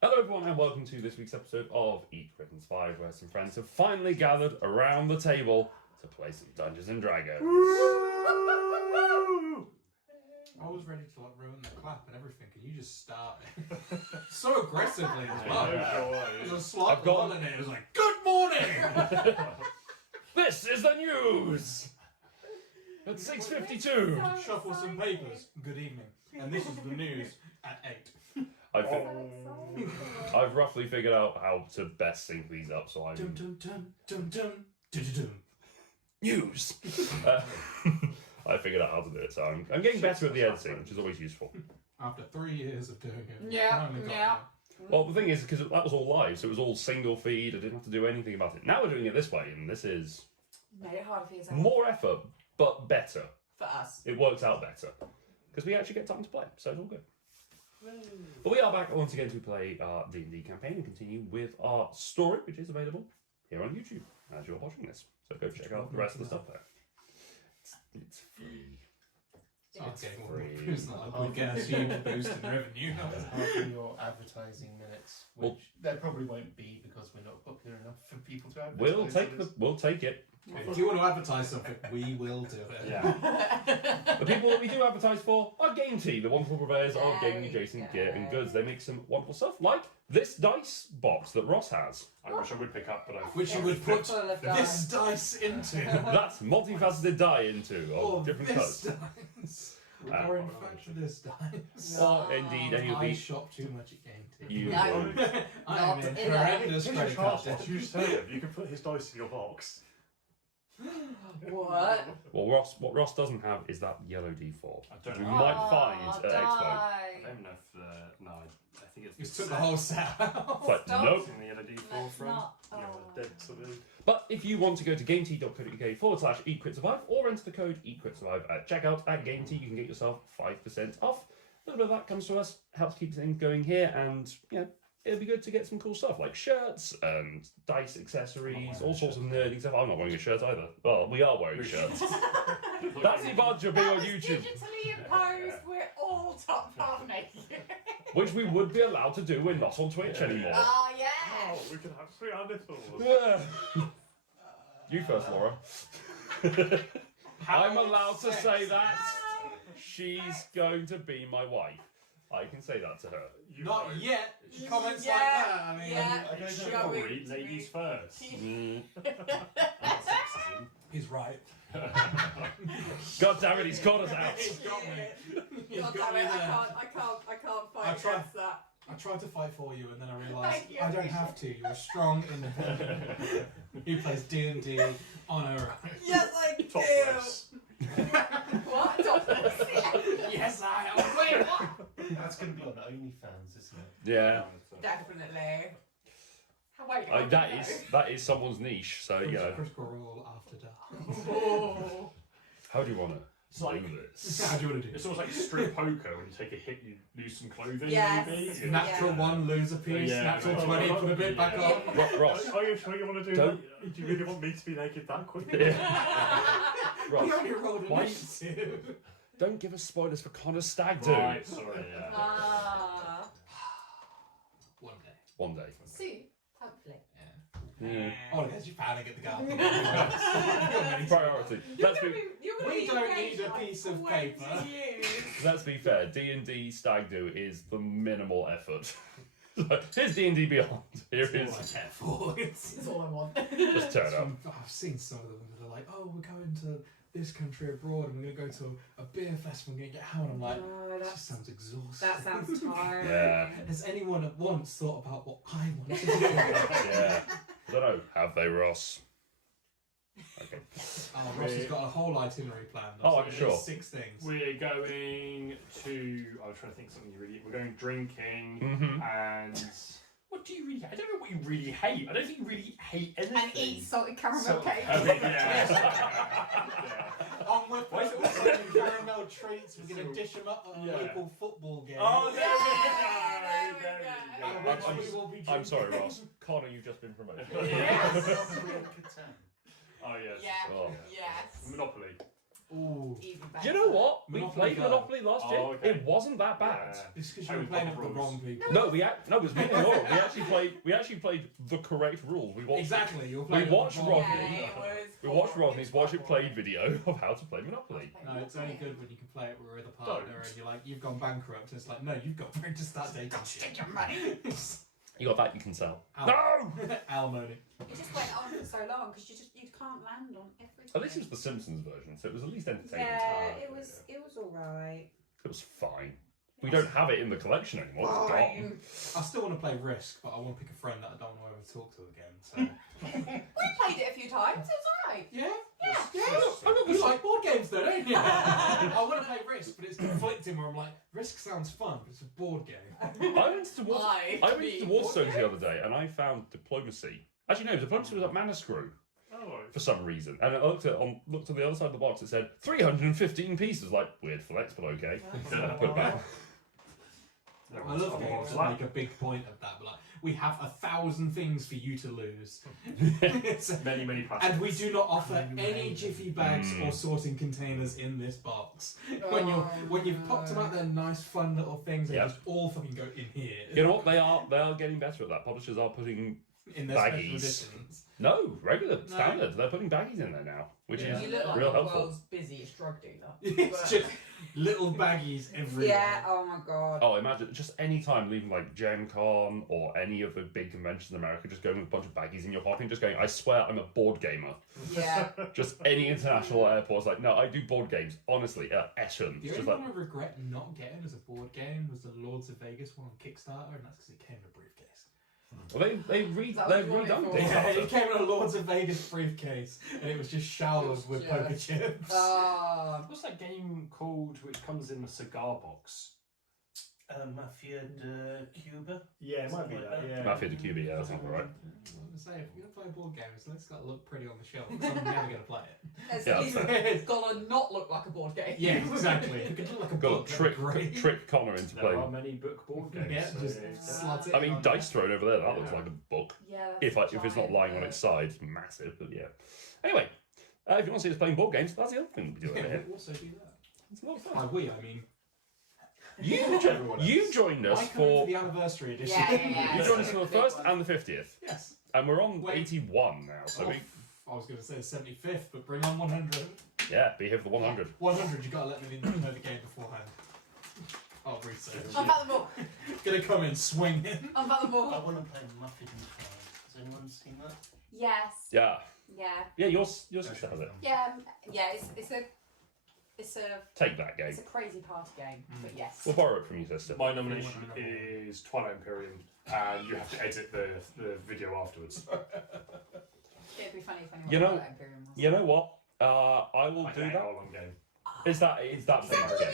Hello everyone and welcome to this week's episode of Eat, Quit and Survive, where some friends have finally gathered around the table to play some Dungeons and Dragons. I was ready to ruin the clap and everything, and you just started so aggressively as well. There's a slight lull in it. It was like, "Good morning." This is the news at 6:52. Shuffle some papers. Good evening. And this is the news at 8. I've roughly figured out how to best sync these up, so I'm... Dum dum dum dum dum dum dum. News! I figured out how to do it, so I'm getting better at the editing, which is always useful. After 3 years of doing it, Yeah. Well, the thing is, because that was all live, so it was all single feed, I didn't have to do anything about it. Now we're doing it this way, and this is Made it harder for yourself. more effort, but better. For us. It works out better. Because we actually get time to play, so it's all good. But we are back once again to play our D&D campaign and continue with our story, which is available here on YouTube as you're watching this. So go check out the rest of the stuff there. It's free. It's free. It's not like we get a huge boost in revenue. Half your advertising minutes, which there probably won't be because we're not popular enough for people to advertise. We'll take it. If you want to advertise something, we will do it. Yeah. The people that we do advertise for are Game Tea, the wonderful purveyors of gaming adjacent gear and goods. They make some wonderful stuff, like this dice box that Ross has. I wish I would pick up, but I... Which you would put Full of this dice into. That's multifaceted die into of different this colours. dice. Or in fact, this dice. Or indeed, any of I these. shop too much at Game Tea. You No. I am in Not in horrendous Here's your credit card charge debt. box. You just tell him. You can put his dice in your box. What? Well, what Ross doesn't have is that yellow D4. I don't We know. might find at Expo. I Die. don't know if... no, I think it's... You took the whole set out. But Stop. nope. In the other D4 Let's from... not. Yeah, Oh. dead sort of... But if you want to go to gametea.co.uk/eatquitsurvive or enter the code eatquitsurvive at checkout at GameTea, you can get yourself 5% off. A little bit of that comes to us, helps keep things going here, and it'll be good to get some cool stuff like shirts and dice accessories, all sorts of nerdy stuff. I'm not wearing a shirt either. Well, we are wearing shirts. That's the advantage of being on YouTube, Digitally imposed, we're all top half naked. which we would be allowed to do. We're not on Twitch anymore. Oh, yeah. Oh, we can have 3 nipples. Yeah. You first, Laura. I'm allowed to say that. She's going to be my wife. I can say that to her. Not yet. Comments Yeah, like that. I mean, yeah. I don't Shall know. we- Read ladies first. he's right. God damn it, he's caught us out. He's got me. He's God got damn me it, there. I can't I fight tried. against that. I tried to fight for you, and then I realised Thank you, I don't have to. You're a strong, independent. Who plays D&D on her own. Yes, I do. Topless. What? Topless? Yes, I am. Wait, what? That's going to be on OnlyFans, isn't it? Yeah, Definitely. Wait, that is someone's niche. So Critical Role after dark. Oh. how do you want to It's like... do this? How do you want to do? It's almost like street poker. When you take a hit, you lose some clothing, Yes. maybe. Yeah. Natural 1, lose a piece. Yeah. Natural 20, put a bit back on. Ross, Are you sure you want to do Don't- that? Do you really want me to be naked that quickly? We Ross, only rolled Why- initiative. don't give us spoilers for Connor's stag do. Right, sorry, yeah. Ah. One day. One day. Soon, hopefully. Yeah. Oh, there's your panic at the garden. Priority. Let's be We don't need a piece of paper. let's be fair. D&D stag do is the minimal effort. Here's D&D Beyond. Here That's all I is care for. That's all I want. just turn up. I've seen some of them that are like, oh, we're going to this country abroad and we're going to go to a beer festival and get hammered. I'm like, No, that that's- just sounds exhausting. That sounds tiring. Yeah. Has anyone at once thought about what I want to do? Yeah. I don't know. Have they, Ross? Okay. Oh, Ross has got a whole itinerary planned. Oh, I'm There's sure. 6 things. We're going to... I was trying to think of something you really... We're going drinking and... What do you really... I don't know what you really hate. I don't think you really hate anything. And eat salted caramel cake. I mean, yeah. On with the caramel treats, we're going to dish them up at a local football game. Oh, there we There we go. go. And which we will be I'm sorry, drinking. Ross. Connor, you've just been promoted. Yes. Oh, yes. Yeah. Oh. Yes. Monopoly. Ooh. Even Do better. you know what? We Monopoly played Go. Monopoly last year. Oh, okay. It wasn't that bad. Yeah. It's because I you were was playing it proper with the rules. wrong people. No, no, it was me and Laura. We actually played the correct rules. We watched. Exactly. You were We playing watched with the wrong Rodney. Yeah, people. it was. We watched horrible. Rodney's It watch was it play horrible. video of how to play Monopoly. No, it's only good when you can play it with a partner and you're like, you've gone bankrupt. And it's like, no, you've got to start dating shit. Take your money. You got that you can sell. Al- No! Alimony. It just went on for so long because you can't land on everything. At least it was the Simpsons version, so it was at least entertaining. Yeah, Oh, it was alright. It was fine. We don't have it in the collection anymore. It's gone. I still want to play Risk, but I want to pick a friend that I don't want to ever talk to again. So We played it a few times. It was alright. yeah, Yeah. You like board games, though, don't you? I want to play Risk, but it's conflicting. Where I'm like, Risk sounds fun, but it's a board game. I went to Waterstones the other day and I found Diplomacy. Actually, no, Diplomacy was at Mana Screw Oh, for some reason. And I looked at the other side of the box, it said 315 pieces. Like, weird flex, but okay. Put it back. I love games that make a big point of that. But like, we have 1,000 things for you to lose. many plastic. And we do not offer any jiffy bags or sorting containers in this box. When you've popped them out, they're nice, fun little things, and Yep. just all fucking go in here. You know what? They are getting better at that. Publishers are putting In their special baggies. editions. regular standard. They're putting baggies in there now, which Yeah. is You look like real the helpful. world's busiest drug dealer. It's just little baggies everywhere. Yeah, oh my god. Oh, imagine just any time leaving like Gen Con or any of the big conventions in America, just going with a bunch of baggies in your pocket and just going, I swear I'm a board gamer. Yeah. Just any international airport's like, no, I do board games. Honestly, at Essen. The It's only just like, one I regret not getting as a board game was the Lords of Vegas one on Kickstarter, and that's because it came in a briefcase. well, they've That was redone wonderful. Yeah, Kickstarter. it came in a Lords of Vegas briefcase, and it was just showered with Yeah. poker chips. What's that game called which comes in a cigar box? Mafia de Cuba. Yeah, it might be Something that. like Yeah. Mafia de Cuba, yeah, that's not right. I say, if you're gonna play board games, let's got to look pretty on the shelf. 'Cause I'm never gonna play it. It's, Yeah, it's, that's it's gotta not look like a board game. Yeah, exactly. If it could look like a Got book, to that'd be great. trick Connor into There are playing. many book board games. Yeah, so just it's- slot it I mean, on. Dice Throne over there, that looks Yeah. like a book. Yeah. If it's not lying on its side, it's massive, but yeah. Anyway, if you want to see us playing board games, that's the other thing we do over Yeah, here. we'll also do that. It's a lot of By fun. we, I mean Everyone You else. joined us I come in for the anniversary edition. Yeah. you joined us for the first and the 50th, Yes. and we're on Wait. 81 now. So Oh, we I was going to say the 75th, but bring on 100. yeah, be here for the 100. 100, you got to let me know the game beforehand. Oh, research. Unpack the book. Gonna come in swinging. Unpack the I book. want to play Muffin Tribe. Has anyone seen that? Yes. Yeah, Yeah. your sister has it. Yeah. Yeah. It's a Take that game. it's a crazy party game, but yes. We'll borrow it from your sister. My nomination is Twilight Imperium, and you have to edit the video afterwards. It'd be funny if anyone You know- played that Imperium was. You know what? I will Like do an that. hour-long game. Is that Is that big what game?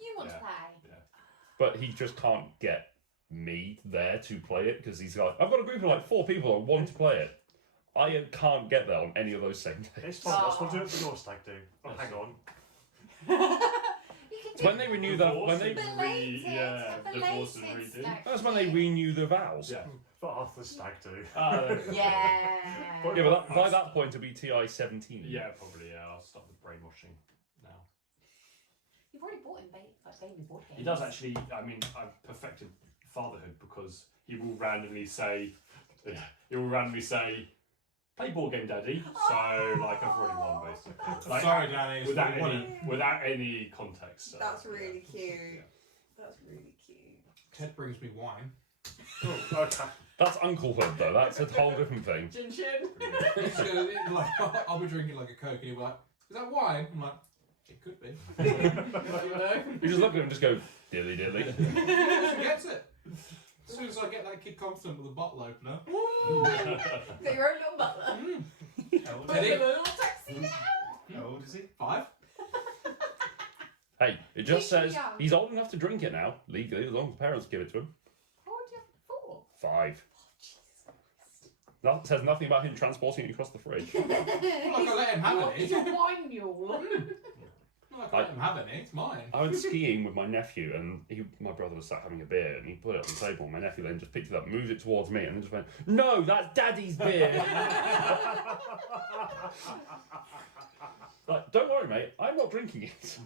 you want to Yeah. play? But he just can't get me there to play it because he's like, I've got a group of like 4 people that want to play it. I can't get there on any of those same days. It's fun. Let's do it for your stag do. Oh, hang on. You can do When they renew the when they belated, yeah, a divorce and belated redo. stag that's when they do. renew the vows. Yeah. For Arthur's stag do. Yeah. Yeah, but by that point it'll be TI 17. Yeah, probably. Yeah, I'll start with brainwashing now. You've already bought him baby board games. He does actually. I mean, I've perfected fatherhood because he will randomly say, "Play board game, Daddy." So, like, I've already won basically. Like, Sorry, Danny. it's without been one without any context. So, That's really yeah. cute. That's really cute. Ted brings me wine. Oh, okay. That's unclehood though. That's a whole different thing. Chin chin. He's gonna, like, I'll be drinking like a Coke, and he'll be like, "Is that wine?" I'm like, "It could be." You just look at him and just go dilly dilly. She gets it. As soon as I get that kid confident with a bottle opener. Got your own little butler. How old, Put Teddy? him in a little taxi now. how old is he? 5. Hey, it just He's says young. he's old enough to drink it now, legally, as long as the parents give it to him. How old do you have 5. Jesus Christ. That says nothing about him transporting it across the fridge. Like I let him have it. He's a wine mule. I can't let him have any. It's mine. I went skiing with my nephew, and my brother was sat having a beer, and he put it on the table. And my nephew then just picked it up, moved it towards me, and then just went, "No, that's Daddy's beer." Like, don't worry, mate. I'm not drinking it.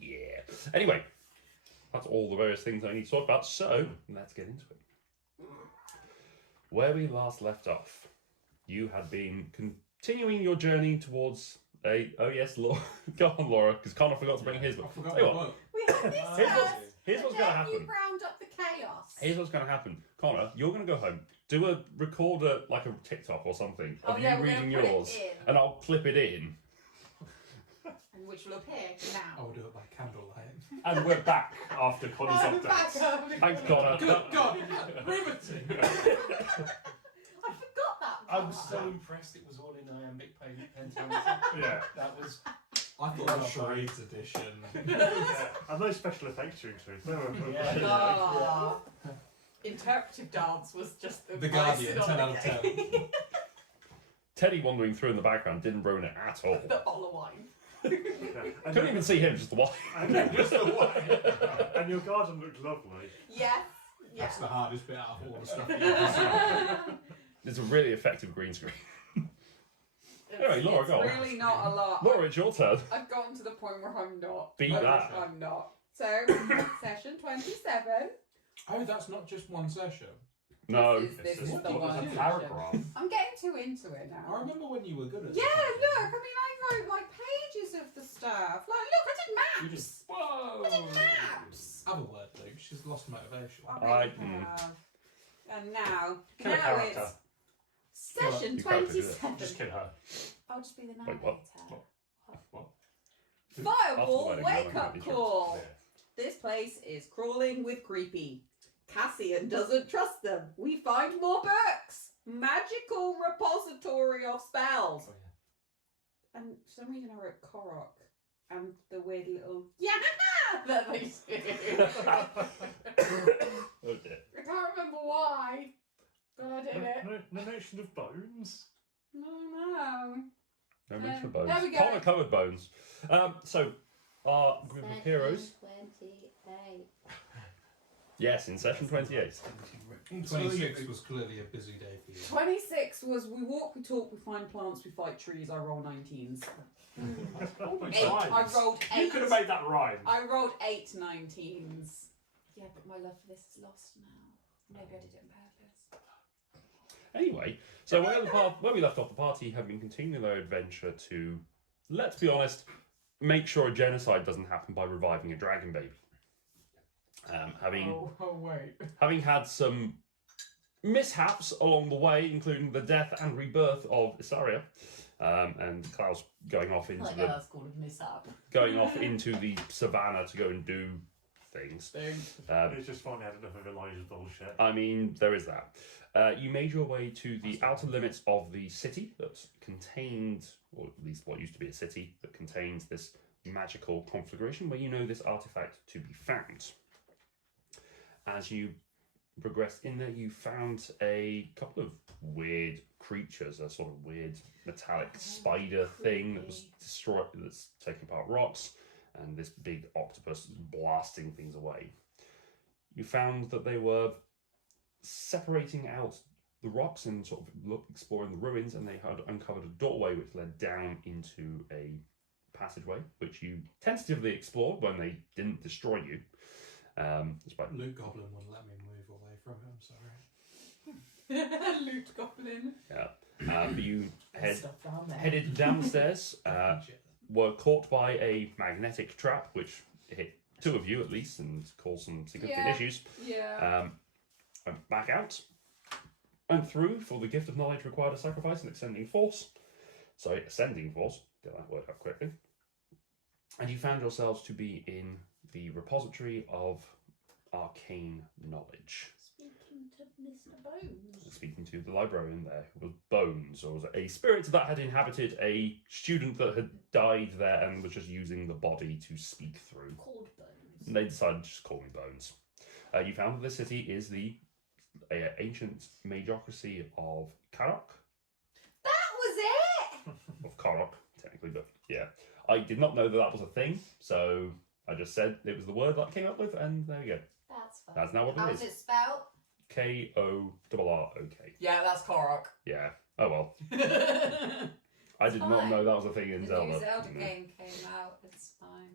Yeah. Anyway, that's all the various things I need to talk about. So let's get into it. Where we last left off, you had been continuing your journey towards a. Oh yes, Laura. Go on, Laura, because Connor forgot to bring his book. I forgot Tell you my what, book. We had this Here's what's- first, here's what's and gonna then happen. you round up the chaos. Here's what's going to happen. Connor, you're going to go home, record like a TikTok or something of you we're reading gonna put yours, it in, and I'll clip it in. and which will appear I now. will do it by candlelight. And we're back after Connor's I'm update. back up. Thanks, Connor. Good God! Riveting! I forgot that. I was part. so impressed it was all in iambic pentameter. Yeah. That was. I thought it was Charades edition. And no special effects to include. No, Yeah. Ah. Interpretive dance was just The Guardian, 10 out of 10. Teddy wandering through in the background didn't ruin it at all. The bottle of wine. Couldn't even see him, just the wine. And your garden looked lovely. Yes. That's Yes. the hardest bit out of all the stuff you can It's a really effective green screen. Anyway, Laura, it's go on. really not a lot. Laura, it's your turn. I've gotten to the point where I'm not. Beat that. I'm not. So, session 27. Oh, that's not just one session. No. This is the What was one. a paragraph? I'm getting too into it I now. remember when you were good at Yeah, it. look, I mean, I wrote like pages of the stuff. Like, look, I did You maps. just whoa. I did maps. Have a word, Luke. She's lost motivation. I I- really have. And now Kill a character. it's session You can't do that. 27. Just kill her. I'll just be the Wait, narrator. what? What? Fireball After the wedding, wake no one up had call. Yeah. This place is crawling with creepy. Cassian doesn't trust them. We find more books. Magical repository of spells. Oh, And for some reason I wrote Korrok and the weird little yeah that they do. Oh dear. I can't remember why, but I did it. No mention of bones. No. No mention of There bones. we go. Connor covered bones. So, our group of heroes. 28. Yes, in session 28. 26 was clearly a busy day for you. 26 was we walk, we talk, we find plants, we fight trees. I roll 19s. Oh my Eight. I God. rolled You 8. could have made that rhyme. I rolled 8 19s. Yeah, but my love for this is lost now. Maybe I did it on purpose. Anyway, so where we left off, the party have been continuing their adventure to, let's be honest, make sure a genocide doesn't happen by reviving a dragon baby. Having had some mishaps along the way, including the death and rebirth of Isaria, and Klaus going off into that's called a mishap. the savannah to go and do things. It's just finally had enough of Elijah's bullshit. I mean, there is that. You made your way to the outer limits of the city that contained, or at least what used to be a city, that contains this magical conflagration where you know this artifact to be found. As you progressed in there, you found a couple of weird creatures, a sort of weird metallic spider thing that was that's taking apart rocks, and this big octopus blasting things away. You found that they were separating out the rocks and sort of exploring the ruins, and they had uncovered a doorway which led down into a passageway, which you tentatively explored when they didn't destroy you. Despite Luke Goblin wouldn't let me move away from him, sorry. Loot goblin. but you Stuff down there. headed downstairs, were caught by a magnetic trap which hit two of you at least and caused some significant Yeah. issues. Yeah. Went back out, went through. For the gift of knowledge required a sacrifice and ascending force. Get that word out quickly. And you found yourselves to be in the repository of arcane knowledge. Speaking to Mr. Bones. Speaking to the librarian there, who was Bones, or was a spirit that had inhabited a student that had died there and was just using the body to speak through. Called Bones. And they decided to just call me Bones. You found that the city is the ancient magocracy of Korrok. That was it! of Korrok, technically, but yeah. I did not know that that was a thing, so I just said it was the word that I came up with, and there you go. That's fine. That's now what How it is is. it spelled? Korrok. Yeah, that's Korok. Yeah. Oh well. The I did not know that was a thing in The Zelda. new Zelda No. game came out. It's fine.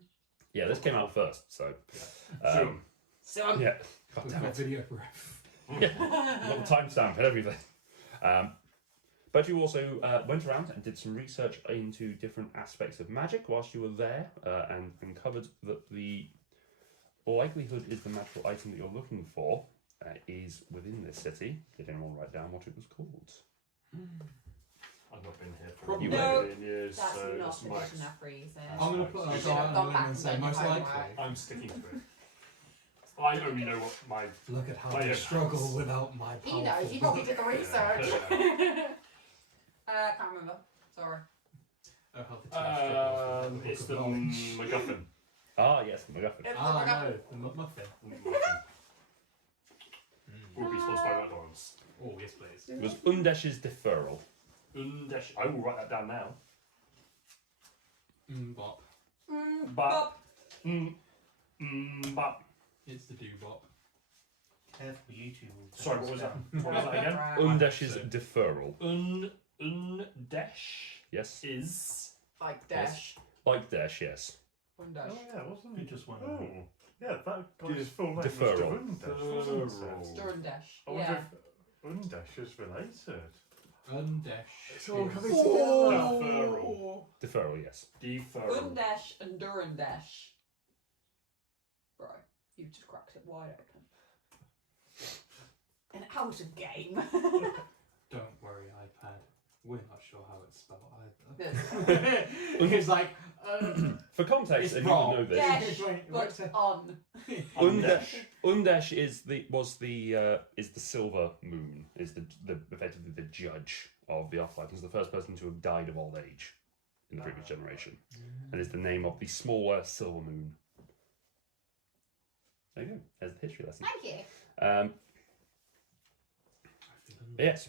Yeah, this came out first, so. So Yeah. God We've damn got it. video proof. Got the timestamp and everything. But you also went around and did some research into different aspects of magic whilst you were there, and uncovered that the likelihood is the magical item that you're looking for is within this city. Did anyone write down what it was called? I've not been here for Probably a No, million years, That's so not that's a my. dictionary reason. I'm going to put You a should dart have on gone the line back and say and done most your likely. homework. I'm sticking to it. I only know what my. Look at how I you don't- struggle without my He powerful knows. He probably did the research. Can't remember. Sorry. Oh, how the team struggles with It's book the of knowledge. MacGuffin. Ah, yes, the MacGuffin. It's Ah, the no, the muffin. Will be sponsored by McDonald's. Oh, yes, please. It was Undesh's deferral. Undesh. I will write that down now. Bop. But. But. It's the do-bop. Careful, you two will. Sorry, what was that? What was that again? Undesh's deferral. Undesh Yes. is. like Dash. Like Dash, yes. One Dash. Oh yeah, wasn't You it? just went. Oh. Yeah, that guy's full name Deferral. was Dundash, wasn't it? Durin Dash. I wonder Yeah. if Undash is related. Undash. It's all is- coming Deferral. Deferral, yes. Deferral. Undash and Durin Dash. Bro, you've just cracked it wide open. An out of game. Don't worry, iPad. We're not sure how it's spelled Yes. either. It's like, For context, It's and you would wrong. know this. Dash, Wait, but what's it? on. Undesh is the silver moon, is the effectively the judge of the afterlife. He's the first person to have died of old age in the previous generation, and is the name of the smaller silver moon. There you go. There's the history lesson. Thank you. Yes.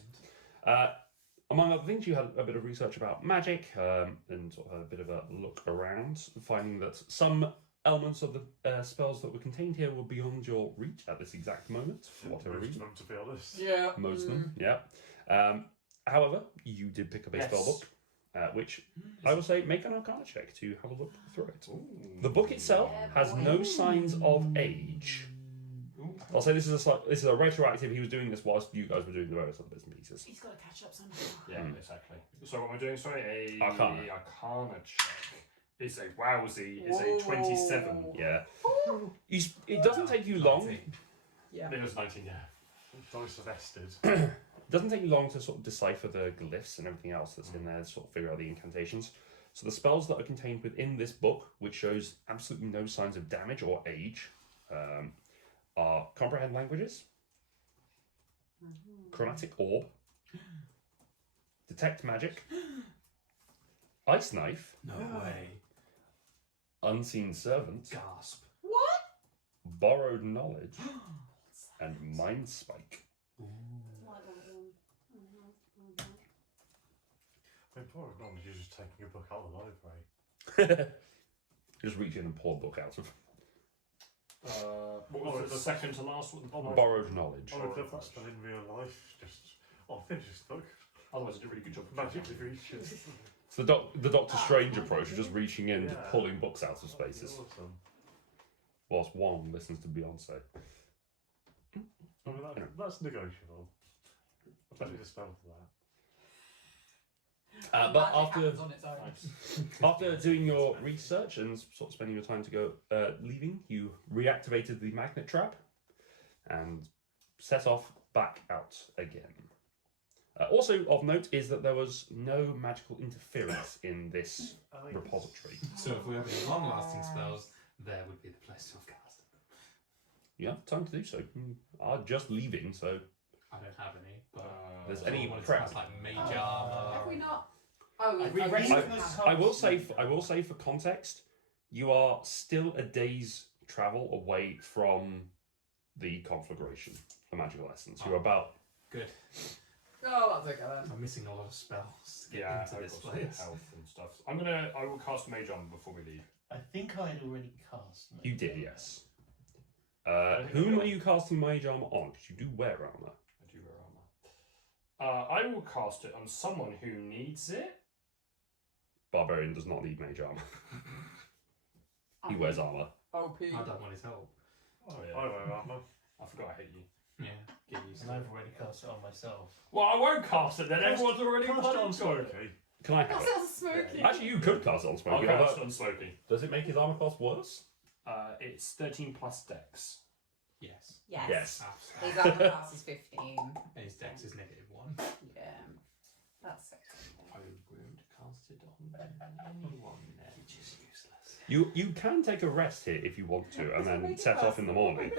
Among other things, you had a bit of research about magic and sort of had a bit of a look around, finding that some elements of the spells that were contained here were beyond your reach at this exact moment, for whatever Most of reason. them, to be honest. Yeah. Most of them, yeah. However, you did pick up a Yes. spell book, which I will say make an Arcana check to have a look through it. The book itself Yeah, has boy. no signs of age. I'll say this is a retroactive. He was doing this whilst you guys were doing the various other bits and pieces. He's got to catch up somehow. Yeah, exactly. So what am I doing? Sorry, a Arcana. Arcana check. It's a wowsy. It's a 27. Yeah. It doesn't take you long. Yeah. It was 19. Yeah. Dice are vested. It doesn't take you long to sort of decipher the glyphs and everything else that's in there, sort of figure out the incantations. So the spells that are contained within this book, which shows absolutely no signs of damage or age, are Comprehend Languages, Chromatic Orb, Detect Magic, Ice Knife, No way. Unseen Servant, Gasp. What? Borrowed Knowledge, and Mind Spike. I mean, poor knowledge is just taking a book out of the library. Just reach in and pull a book out of What was the second to last one? Borrowed Knowledge. I would love that spell in real life. Just, I'll finish this book. Otherwise, I did a really good job. Magically reaches. It's the Doctor Strange approach, just reaching in, just pulling books out of spaces, Awesome. whilst one listens to Beyonce. I mean, that's negotiable. I'll do the spell for that. But Magic happens on its own. after doing your research and sort of spending your time to go leaving, you reactivated the magnet trap and set off back out again. Also of note is that there was no magical interference in this repository. So if we have any long-lasting spells, there would be the place to have cast them. You have time to do so. You are just leaving, so I don't have any, but there's I any wanted to prep. cast, like mage Have armor. we not? Oh, Have we okay. read- I will say for context, you are still a day's travel away from the conflagration, the magical essence. You're about Good. Oh, I'll take that. I'm missing a lot of spells to get Yeah, into I've this got some place. health and stuff. I will cast Mage Armor before we leave. I think I had already cast. You did, yes. Whom are you casting Mage Armor on? Because you do wear armor. I do wear armor. I will cast it on someone who needs it. Barbarian does not need Mage Armor. He wears armor. OP. I don't want his help. Oh I yeah. wear armor. I forgot I hate you. Yeah, get used And to it. I've already cast it on myself. Well, I won't cast it then. Everyone's already Cast it bloody on got it. Smokey. Can I have That it? sounds smoky. Actually, you could cast it on I'll Smokey. cast although- it on Smokey. Does it make his armor class worse? It's 13 plus Dex. Yes. Yes. Yes. His armor class is 15. And his dex is -1. Yeah. That's sexy. I won't cast it on anyone then. Which is useless. You can take a rest here if you want to, and then set off in the morning.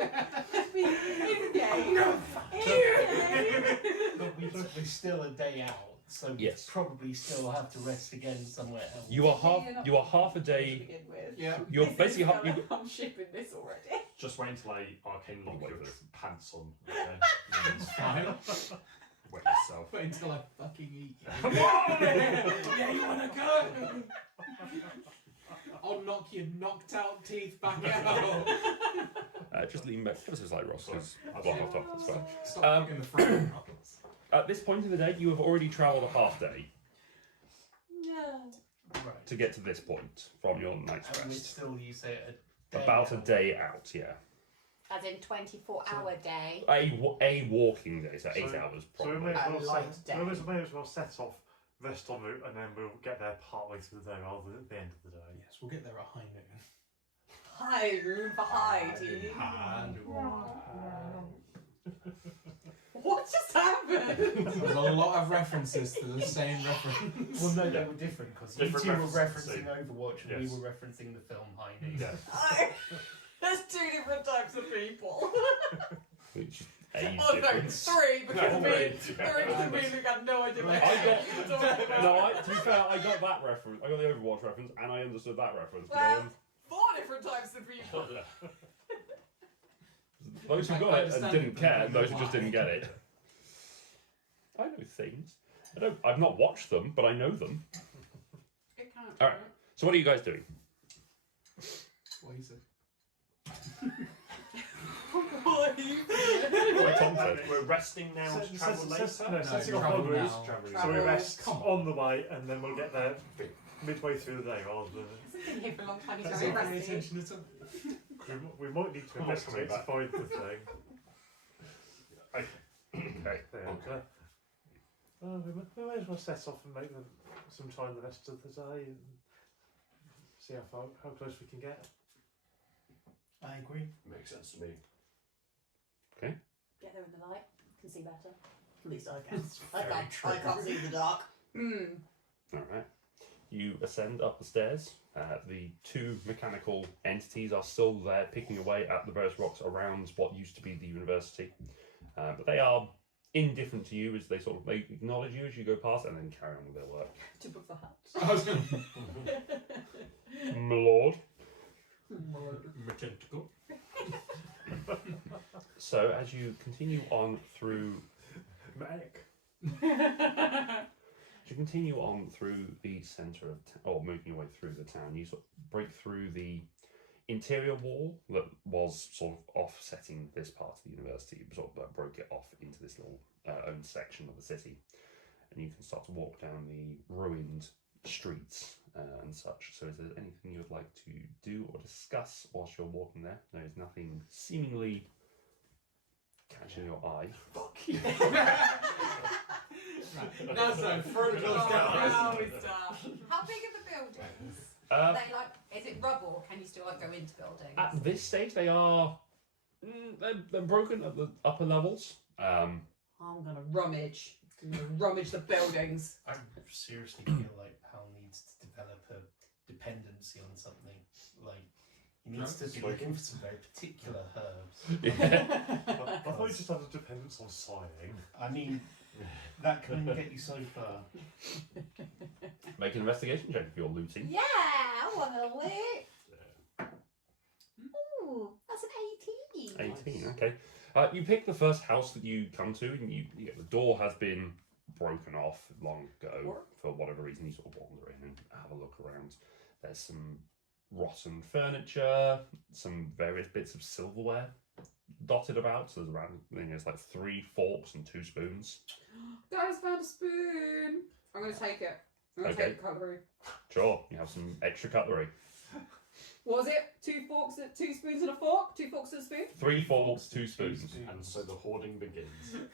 But we're still a day out, so we Yes. probably still have to rest again somewhere else. You are half a day. Yeah. You're basically half. I'm shipping this already. Just wait until I arcane lock Wait your for it. pants on. Okay? It's fine. Wet yourself. Wait until I fucking eat you. Yeah, you wanna go? I'll knock your knocked out teeth back out. Just lean back. Give us a slight Ross. Because I'll block see. off top. That's fine. Stop fucking the front. At this point in the day, you have already travelled a half day Right. to get to this point from your night's And we rest. still use it a day About a out. day out, yeah. As in 24-hour day. A walking day, so 8 hours So we probably. may as A well light set, day. we may as well set off, rest en route, and then we'll get there partway through the day rather than at the end of the day. Yes, we'll get there at high noon. Hi, room for hiding. What just happened? There's a lot of references to the same reference. Well, no, they were different because you Different two were references, referencing Overwatch and Yes. we were referencing the film High Noon. Yeah. There's 2 different types of people. Which age Oh no, difference. 3 because No, me, three. 3 because me and Luke had no idea what I you're talking about. No, to be fair, I got that reference. I got the Overwatch reference, and I understood that reference. 'cause Well, 4 different types of people. those who I got it and understand didn't it, but care, I and don't those know who just why. didn't get it. I know things. I've not watched them, but I know them. It can't. All right. So what are you guys doing? What he said. Like Tom said. We're resting now to travel later. Setting off travel en route, now. so we Travel. rest Come on. on the way, and then we'll get there midway through the day rather than. I've been here for a long time. He's That's very not paying rusty. attention at all. We might need to I'm not coming investigate to back. find the thing. Okay. Yeah. We may as well set off and make some time the rest of the day and see how close we can get. I agree. Makes sense to me. Get there in the light. Can see better. At least I can. Very I true. can't see in the dark. All right. You ascend up the stairs. The 2 mechanical entities are still there, picking away at the various rocks around what used to be the university. But they are indifferent to you as they acknowledge you as you go past, and then carry on with their work. Tip of the hat. I was gonna. My lord. Tentacle. So as you continue on through Mech. As you continue on through the centre of or moving your way through the town, you sort of break through the interior wall that was sort of offsetting this part of the university. You sort of broke it off into this little own section of the city, and you can start to walk down the ruined streets and such. So is there anything you would like to do or discuss whilst you're walking there? There is nothing seemingly catching your eye. Fuck you. That's right. Further goes down. How big are the buildings? Are they like? Is it rubble? Can you still like go into buildings? At this stage, they are they're broken at the upper levels. I'm gonna rummage. I'm gonna rummage the buildings. I seriously feel like Hal needs to develop a dependency on something. Like, he needs to be looking for some very particular herbs. I thought you just had a dependence on sighing. I mean, that can only get you so far. Make an investigation check if you're looting. Yeah, I want to live. Ooh, that's an 18. 18, okay. You pick the first house that you come to, and the door has been broken off long ago for whatever reason. You sort of wander in and have a look around. There's some rotten furniture, some various bits of silverware dotted about. So there's around, there's like 3 forks and 2 spoons. Guys, found a spoon. I'm going to take it. I'm going to take the cutlery. Sure, you have some extra cutlery. What was it? 2 forks, 2 spoons and a fork? 2 forks and a spoon? 3 forks, 2 spoons. And so the hoarding begins.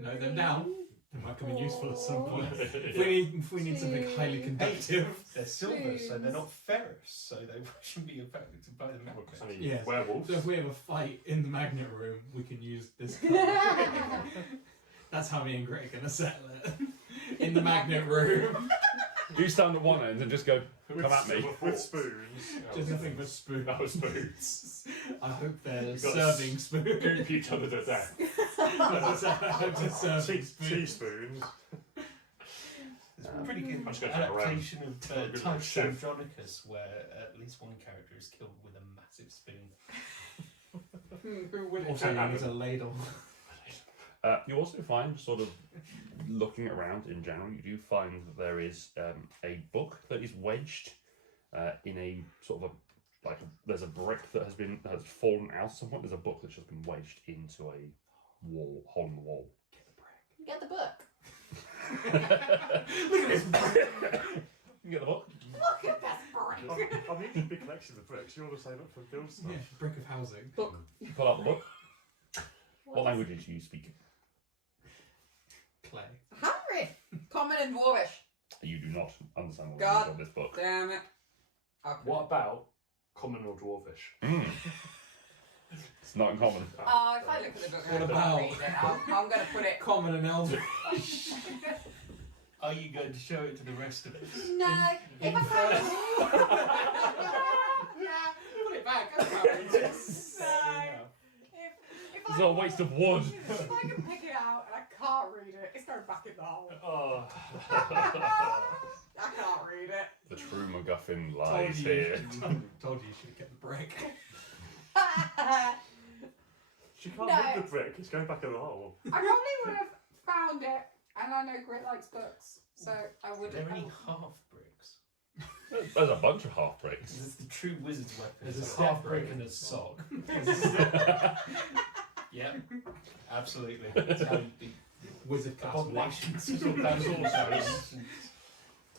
Note them down. They might come in useful at some point. If we need something highly conductive. They're silver, so they're not ferrous, so they shouldn't be affected by the magnet. Yes. Werewolves. So if we have a fight in the magnet room, we can use this. That's how me and Greg are gonna settle it. In the magnet room. You stand at one end and just go, come at me. With spoons. Just nothing but spoons. No spoons. I hope they're You've got to serving spoons. Goop each other to death. Teaspoons. It's a pretty good I'm just gonna turn around. adaptation of Good Types chef. Andronicus, where at least one character is killed with a massive spoon. Who would Also, also use a ladle? You also find, sort of looking around in general, you do find that there is a book that is wedged in a sort of there's a brick that has fallen out at some point. There's a book that's just been wedged into a wall, hole in the wall. Get the book. Look at this brick. You get the book? Look at this brick. I need a big collection of bricks. You want to save up for build stuff. Yeah, brick of housing. Book. You pull out the book. What languages do you speak? Clay. Henry! Common and dwarvish. You do not understand the God. language of this book. Damn it. Okay. What about common or dwarvish? It's not in common. Oh, if I look at the book What and I about- can't read it, I'm going to put it. Common and elder. Are you going to show it to the rest of us? No, if I can't. Put it back. That's how it is. It's a waste of wood. If I can pick it out and I can't read it, it's going back in the hole. Oh. I can't read it. The true MacGuffin Told lies you, here. told you should have kept the brick. She can't No. read the brick. It's going back in the hole. I probably would have found it, and I know Grit likes books, so I would Are there have. any half bricks? There's a bunch of half bricks. It's the true wizard's weapon. There's It's a a half step brick brick. and a sock. Yep, absolutely. That's how you beat Wizard class. abominations. That's also.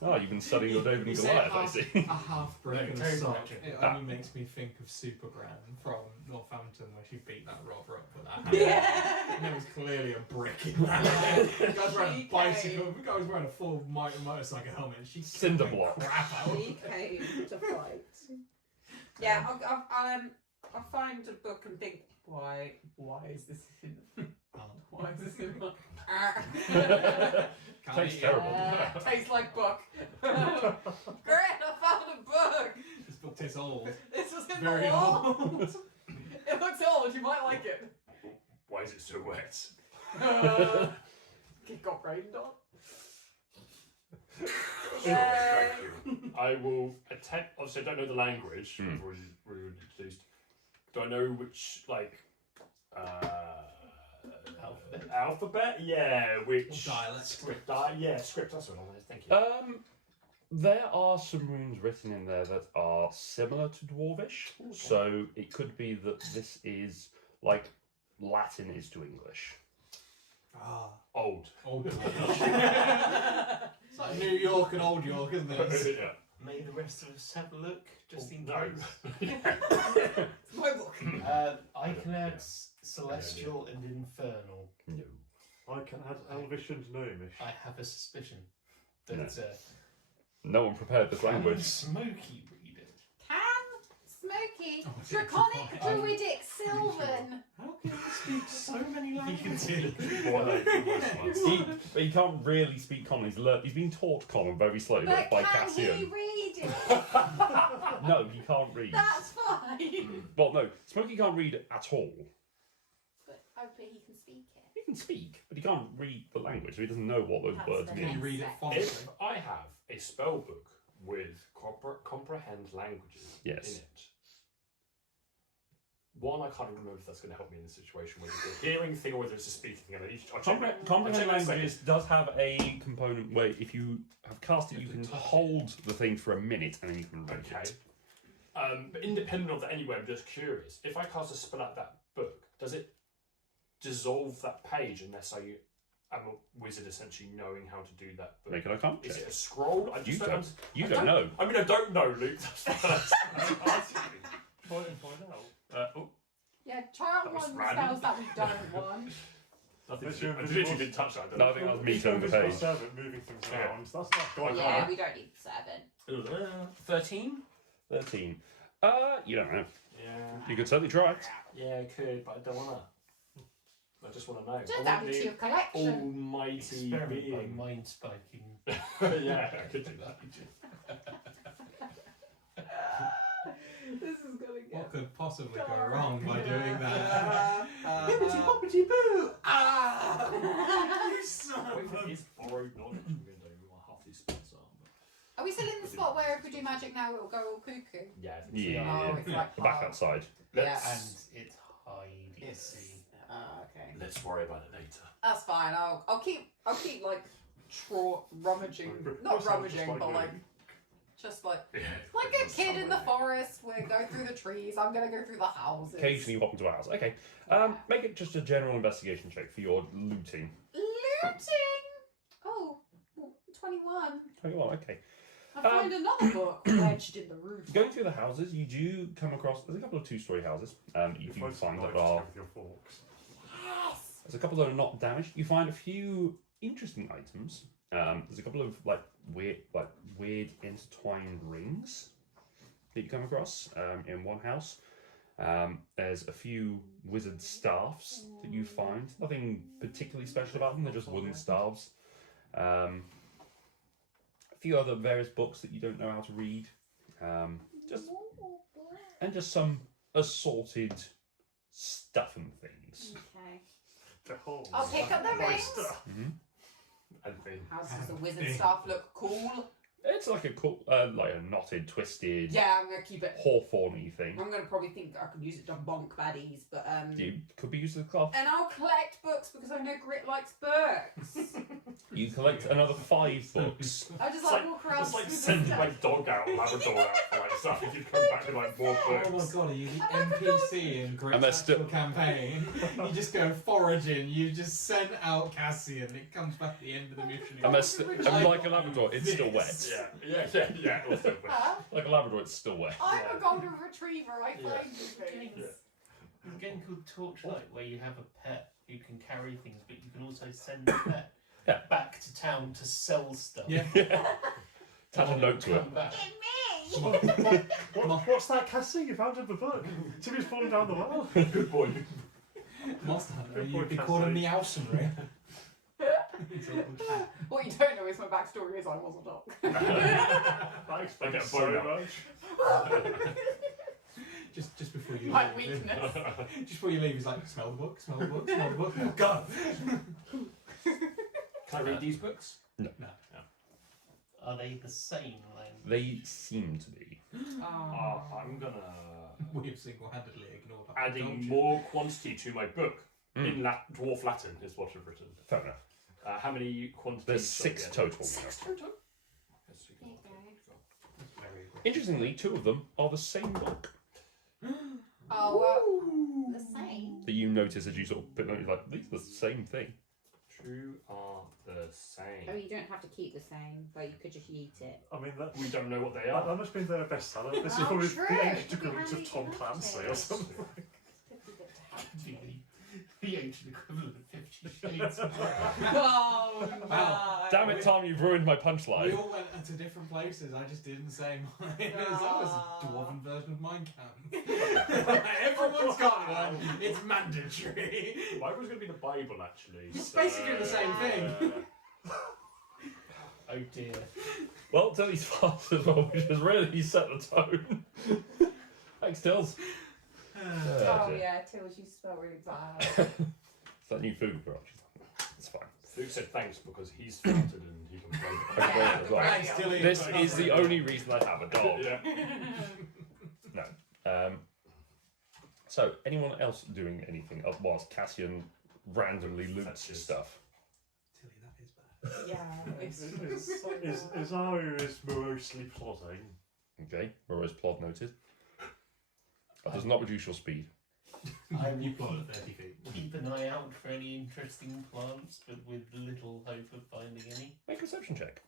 Oh, you've been studying your David and You say Goliath, I half- see. A half brick No, and a very sock. magic. It Ah. only makes me think of Superbran from Northampton, where she beat that robber up with that hammer. Yeah. And there was clearly a brick in that. The guy's wearing a She bicycle. The guy was wearing a full motorcycle helmet. And she kicked Cinder the block. crap out of He him. came to fight. Yeah, I'll find a book and think, why is this in why is this in my Can't Tastes eat it. terrible. Tastes like book. Great, I found a book. This book tastes old. This was in Very the wall. old. It looks old. You might like it. Why is it so wet? It got rained on. Sure, thank you. I will attempt. Obviously, I don't know the language. Hmm. We've already introduced. Do I know which alphabet? Yeah, which Dialect. Script. Script. That's what I was thinking. There are some runes written in there that are similar to Dwarvish, so it could be that this is like Latin is to English. Ah, Old. old. It's like New York and Old York, isn't it? Yeah. May the rest of us have a look, just in No. case. It's my book. I can add celestial and infernal. No. I can add Elvish and Gnomish. I have a suspicion that No. no. No one prepared this Can language. Smoky read it? Can Smoky Oh, I didn't Draconic define- Druidic Sylvan. How can you speak so many He can languages? see More like English ones. He can't really speak common. He's been taught common very slowly, But by can he Cassian. read it? No, he can't read. That's fine. Well, no, Smokey can't read at all. But he can speak it. He can speak, but he can't read the language, so he doesn't know what those That's words the Can you mean. read it If phonetically? I have a spell book with comprehend languages Yes. in it, One, I can't even remember if that's going to help me in this situation, whether it's a hearing thing or whether it's a speaking thing. Comprehend languages does have a component where if you have cast it, you can hold the thing for a minute and then you can read it. But independent of that anyway, I'm just curious. If I cast a spell at that book, does it dissolve that page unless I am a wizard essentially knowing how to do that book? Make an Arcana Is check. it a scroll? I just You don't know. I mean, I don't know, Luke. That's Find out. Yeah, try on That was one random. spells that we don't want. I literally didn't touch that. No, I think that was me It's turning the invisible page. servant moving things Yeah. around. That's not going Yeah, on. we don't need 7. 13? 13. You don't know. Yeah. You could certainly try. Yeah, I could, but I don't want to. I just want to know. Just I add want it to the your collection. almighty Experiment by being. mind spiking. Yeah, I could do that. This is gonna get. What could possibly go wrong by doing that? Hippity hoppity boo! Ah! You son of a... It's borrowed knowledge. I'm going to do what half these spells are. But... Are we still in the spot where if we do magic now it'll go all cuckoo? Yeah, I think so. Yeah. Oh, it's like Back hard. outside. Yeah. And it's hide and Yes. see. Okay. Let's worry about it later. That's fine. I'll keep like rummaging, not Just rummaging, like but me. like just like Yeah. Like a kid in the forest, we go through the trees, I'm gonna go through the houses. Occasionally you walk into a house. Okay. Make it just a general investigation check for your looting. Looting! Oh, 21. 21, okay. I find another book wedged in the roof. Going through the houses, you do come across. There's a couple of two-story houses. You do find that are. with your forks. Yes! There's a couple that are not damaged. You find a few interesting items. There's a couple of weird intertwined rings that you come across in one house. There's a few wizard staffs that you find. Nothing particularly special about them. They're just wooden staves. A few other various books that you don't know how to read. Just some assorted stuff and things. Okay. The whole I'll pick up the rings. And then. How does the wizard staff look cool? It's like a cool, like a knotted, twisted, Yeah, I'm gonna keep it. hawthorny thing. I'm gonna probably think I could use it to bonk baddies, but You could be used as a cloth. And I'll collect books because I know Grit likes books. You collect another 5 books. I just It's like, walk around. it's like with sending stuff. my dog out, Labrador out for like stuff, and you come back with like more Oh my books. god, are you the NPC in Grit's And they're actual still- campaign? You just go foraging, you just send out Cassian, it comes back at the end of the mission. And like a Labrador, it's still wet. Yeah, also wet. Huh? Like a Labrador, it's still wet. I'm Yeah. a golden retriever, I Yeah. find these things. Yeah. There's a game called Torchlight where you have a pet who can carry things, but you can also send the pet back to town to sell stuff. Yeah. Attach a note to it. Come back. What's that, Cassie? You found in the book. Timmy's falling down the well. Good boy. Monster Hunter, Good you'd be boy, called a Cassie. meowsonry. It's a little cat. What you don't know is my backstory is I was a dog. That I explains get so blown out. much. Just before you My leave. weakness. Just before you leave, he's like, smell the book, smell the book, smell the book. Go! Can I read these books? Are they the same then? They seem to be. I'm gonna We have single-handedly ignored that. adding more quantity to my book in Dwarf Latin is what I've written. Fair enough. How many quantities? There's shall I 6 get? total. 6 total. Yes, we can- That's very aggressive. Interestingly, 2 of them are the same book Oh, the same. that you notice as you sort of put them. Like, these are the same thing. Two are the same. Oh, you don't have to keep the same, but you could just eat it. I mean, that, We don't know what they that, are. that must be their bestseller. This is Oh, probably true. the ancient Could be equivalent handy of Tom to Clancy or notice. something. The ancient equivalent of 50 Shades of Oh, Wow. Damn it, Tom, you've ruined my We punchline. all went to different places. I just didn't say mine. That was a dwarven version of Mein Kampf. Everyone's got one. It's mandatory. Mine was going to be the Bible, actually. It's basically the same thing. Oh dear. Well, Tilly's fast as well, which has really set the tone. Thanks, Tills. Oh yeah, Tills, you smell really bad. It's that new food for us. It's fine. Luke said thanks because he's farted and he can play I can wear it as well. Thanks, Tilly. This is the only reason I have a dog. Yeah. No. So, anyone else doing anything whilst Cassian randomly loots stuff? Tilly, that is bad. Yeah. Is Aru is morosely plodding? Okay, whereas plod noted. That does not reduce your speed. You plot at 30 feet. Keep an eye out for any interesting plants, but with little hope of finding any. Make a perception check.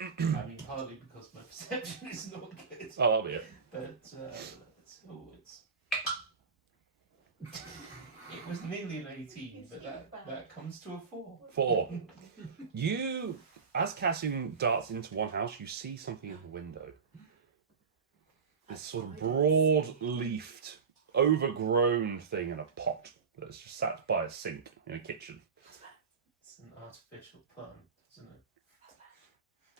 I mean, partly because my perception is not good. Oh, that'll be it. But it was nearly an 18, but that comes to a 4. 4. You, as Cassian darts into one house, you see something in the window. This sort of broad-leafed, overgrown thing in a pot that's just sat by a sink in a kitchen. It's an artificial plant, isn't it?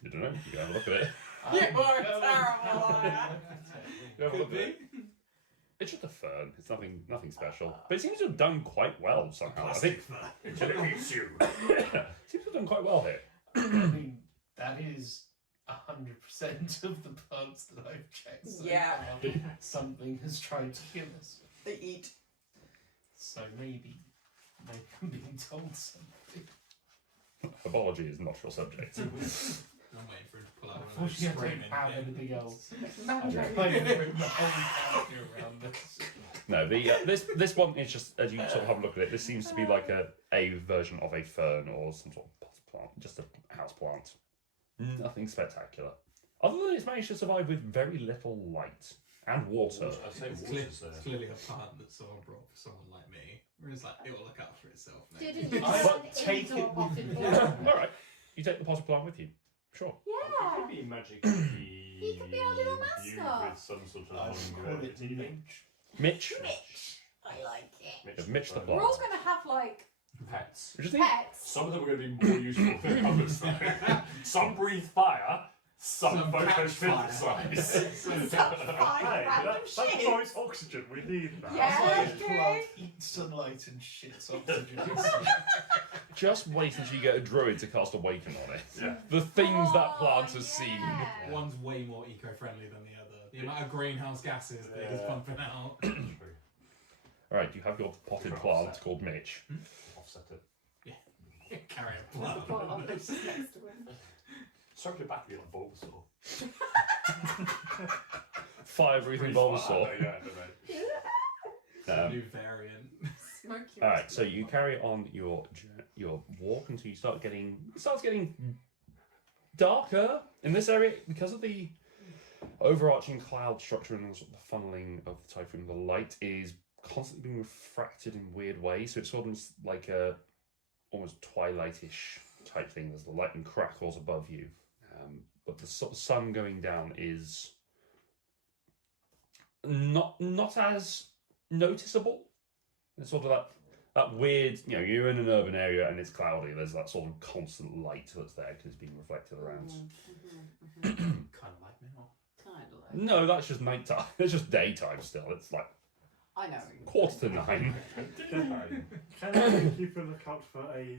You don't know. You can have a look at it. You are a terrible liar. You have a look at it. It's just a fern. It's nothing special. But it seems to have done quite well somehow. I think It eats you. seems to have done quite well here. I mean, that is 100% of the plants that I've checked so Yeah. far. Something has tried to kill us. They eat. So maybe I'm being told something. Herbology is not your subject. I'm waiting for him to pull out one of those Unfortunately, I screaming don't have things. anything else. Magic. I'm trying to bring my whole character around this. No, this one is just, as you sort of have a look at it, this seems to be like a version of a fern or some sort of pot plant, just a house plant. Nothing spectacular. Other than it's managed to survive with very little light and water. I say It's water's there. clearly a plant that someone brought for someone like me. Whereas, like, it will look after itself now. Didn't you I send take indoor it potted with plant? All right, you take the potted plant with you. Sure. It Yeah. could be magically. He could be our little imbued mascot. with some sort I of would call it image. Mitch. Mitch. I like it. Mitch the We're plant. all going to have like Pets. Which is neat. pets. Some of them are going to be more useful than others. Though. Some breathe fire. Some Some catch fire. photosynthesize. Some fine Hey, random that's shit. why it's oxygen. We need that. Yeah. It's that's like true. a plant eats sunlight and shits oxygen. Just wait until you get a druid to cast Awaken on it. Yeah. The things that Oh, plant has seen. yeah. One's way more eco-friendly than the other. The amount of greenhouse gases that he's Yeah. pumping out. True. All right, you have your potted Right, plant offset. called Mitch. Offset it. Carry a plant. Oh, it's just next to him. Circle it back to be like Bulbasaur. Fire-breathing Bulbasaur. Yeah, I New variant. Smoke you. All right, so you carry on your walk until you start getting it starts getting darker in this area because of the overarching cloud structure and the sort of the funneling of the typhoon. The light is constantly being refracted in weird ways, so it's sort of like a almost twilightish type thing. There's the lightning crackles above you, but the sort of sun going down is not as noticeable. It's sort of that weird, you're in an urban area and it's cloudy. There's that sort of constant light that's there because it's being reflected around. Kind of like me now. Kind of like. No, that's just nighttime. It's just daytime still. It's like I know. 9:15. Can I keep a lookout for a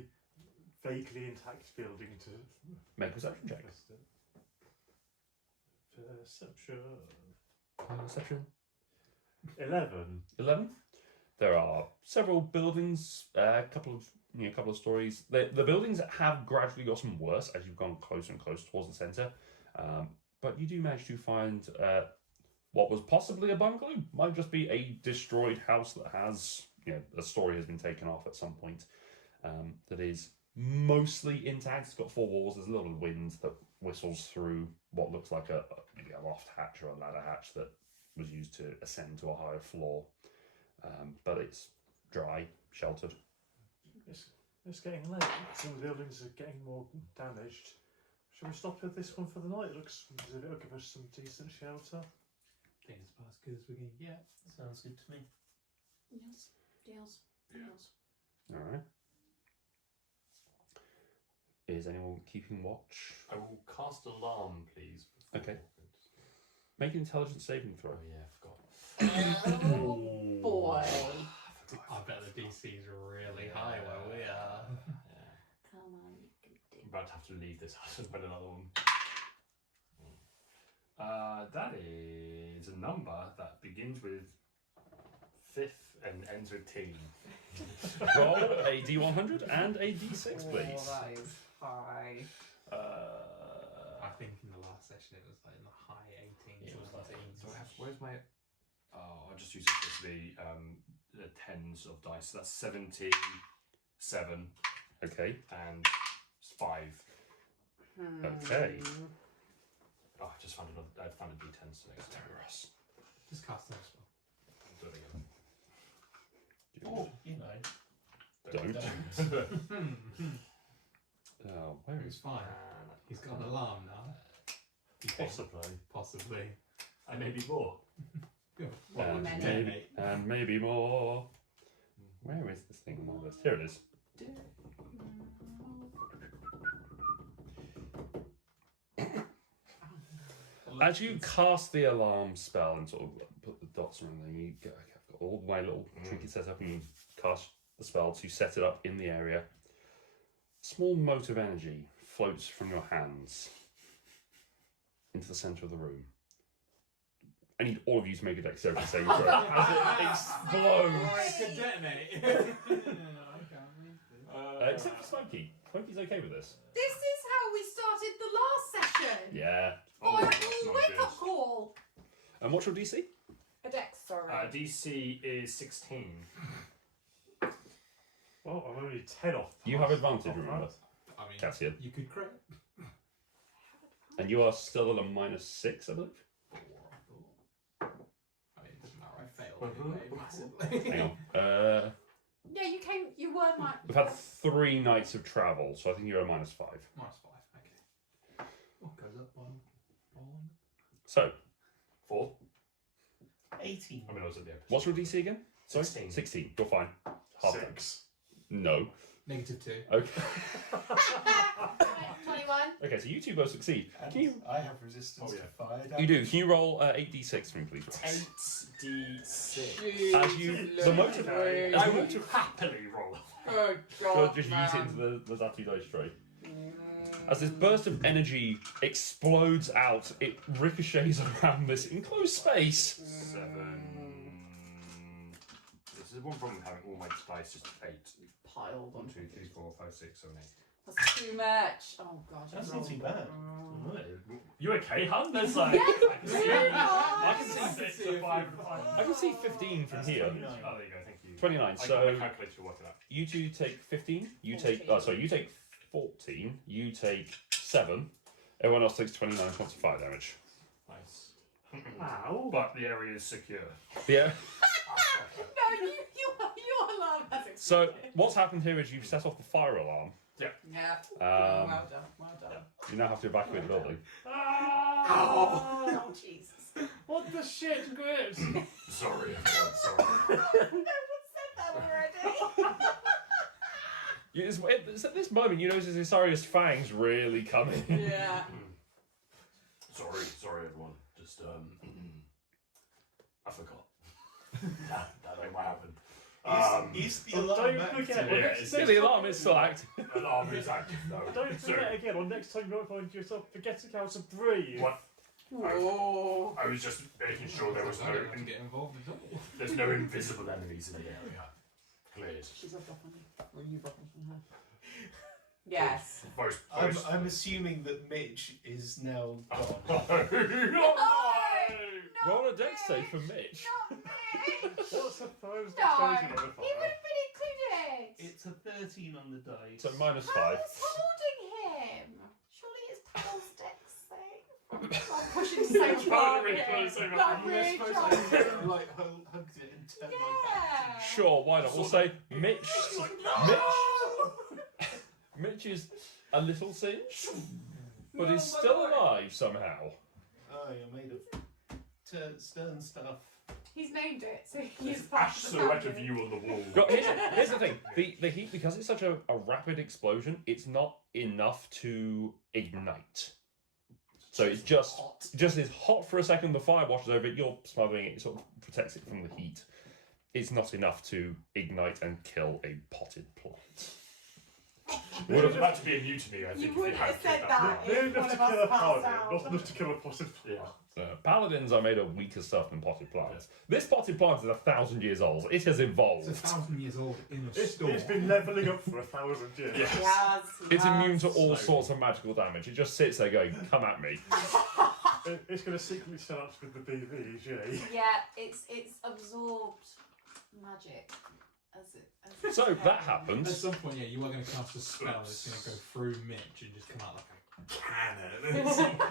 vaguely intact building to Make a perception check. invest in? Perception. Perception. 11. 11. There are several buildings, a couple of stories. The buildings have gradually gotten worse as you've gone closer and closer towards the centre. But you do manage to find what was possibly a bungalow. Might just be a destroyed house that has, a story has been taken off at some point. That is mostly intact. It's got 4 walls. There's a little wind that whistles through what looks like maybe a loft hatch or a ladder hatch that was used to ascend to a higher floor. But it's dry, sheltered. It's getting late. Some of the buildings are getting more damaged. Shall we stop at this one for the night? It looks as if it'll give us some decent shelter. I think it's about as good as we're going to get. Sounds good to me. Yes. Deals. Deals. All right. Is anyone keeping watch? I will cast alarm, please. Okay. Make an intelligence saving throw. Oh yeah, I forgot. Oh boy. I bet the DC's really high where we are. Yeah. Come on, you can do. I'm about to have to leave this house and find another one. That is a number that begins with 5th and ends with T. Roll a D100 and a D6, please. Oh, that is high. I think in the last session it was like in the high 18s. It was like So where's my... Oh, I'll just use it for the tens of dice. So that's 77 Okay. and 5. Okay. Oh, I just found another. I found a D10. So next. Just cast that spell. Do it again. Oh, you know. Don't. Don't. Oh, where It's is... fine. He's got an alarm now. Possibly. And maybe more. Good. And many? maybe more. Where is this thing on my list? Here it is. As you cast the alarm spell and sort of put the dots around there, you go, okay, I've got all my little trinket set up, and you cast the spell to set it up in the area. Small mote of energy floats from your hands into the centre of the room. I need all of you to make a dexterity saving throw as it explodes. Could detonate. Except for Smokey. Smokey's okay with this. This is how we started the last session. Yeah. Fireball that's not wake up good. call. And what's your DC? A dex, sorry. DC is 16. Well, I'm only 10 off. You have advantage, remember, I mean, Cassian. you could crit. And you are still at a -6, I believe. 4, I thought. I mean, it doesn't matter. I failed anyway, massively. Hang on. Yeah, you were like. We've had 3 nights of travel, so I think you're at a -5. -5. Okay. What goes up one? So, 4. 18. I mean, I was at the episode. what's your DC again? Sorry? 16. 16. You're fine. Half that. 6. No. -2. Okay. 21. Okay, so you two both succeed. And Can you... I have resistance to fire damage. You do. Can you roll 8d6 for me, please? 8d6. As you... The motive... I will happily roll. Good Go God, just man. yeet it into the Zatu dice tray. As this burst of energy explodes out, it ricochets around this enclosed space. 7. This is one problem with having all my dice just 8. Piled 1, on. 2, 3, 4, 5, 6, 7, 8. That's too much. Oh God. That's you not too bad. You okay, hun? There's like. Yes, I can see. very I can nice. see 6 to 5 to 5. I can see 15 from here. 29. Oh, there you go. Thank you. 29. I got my So calculator to work it out. you two take 15. You 14. take... Oh, sorry. You take 14. You take 7. Everyone else takes 29 points of fire damage. Nice. Ow. But the area is secure. Yeah. No, your alarm has exploded. So what's happened here is you've set off the fire alarm. Yeah. Um, Well done. Well done. You now have to evacuate the building. Oh Jesus. What the shit, Grips? Sorry, everyone. Sorry. No one said that already. It's at this moment you notice Isarius' fangs really coming. Yeah. Sorry, everyone. Just I forgot. that ain't what happened. Is the alarm Don't active? forget. Yeah, next it's- See, the alarm is still active. Alarm is active though. Don't forget again, on next time you might find yourself forgetting how to breathe. What? Oh. I was just making sure there was I don't have to get involved at all. there's no invisible enemies in the area. Cleared. She's rubbed off on you. Or you rubbed off on her. Yes. Most. I'm assuming that Mitch is now gone. No! Roll a dex save for Mitch. Not me. What's the first No, station he on the would fire? have been included. It's a 13 on the dice. So -5. I was holding him. Surely it's Tails dex save. I'm pushing so far. really here. close, I'm Like, You're really supposed trying. to have, like hugged it and turned my back. Yeah. Sure, why not? We'll say Mitch. Mitch is a little singed, but is still alive somehow. Oh, you're made of stern stuff. He's named it, so he's Ash silhouette of you on the wall. But here's the thing: the heat, because it's such a rapid explosion, it's not enough to ignite. So it's just is hot for a second. The fire washes over it. You're smothering it. It sort of protects it from the heat. It's not enough to ignite and kill a potted plant. Would have about to be a mutiny, I think. You if wouldn't had have said killed that. Near If enough one to of us kill a passed paladin, out. not enough to kill a potted plant. Yeah. Paladins are made of weaker stuff than potted plants. This potted plant is 1,000 years old. It has evolved. It's 1,000 years old in a store. It's been levelling up for 1,000 years. Yes. Yes, It's yes. immune to all sorts of magical damage. It just sits there going, come at me. It's going to secretly sell out with the BVG. Yeah, it's absorbed magic as it. So that At happens. some point, yeah, you are going to cast a spell that's going to go through Mitch and just come out like a cannon. It's like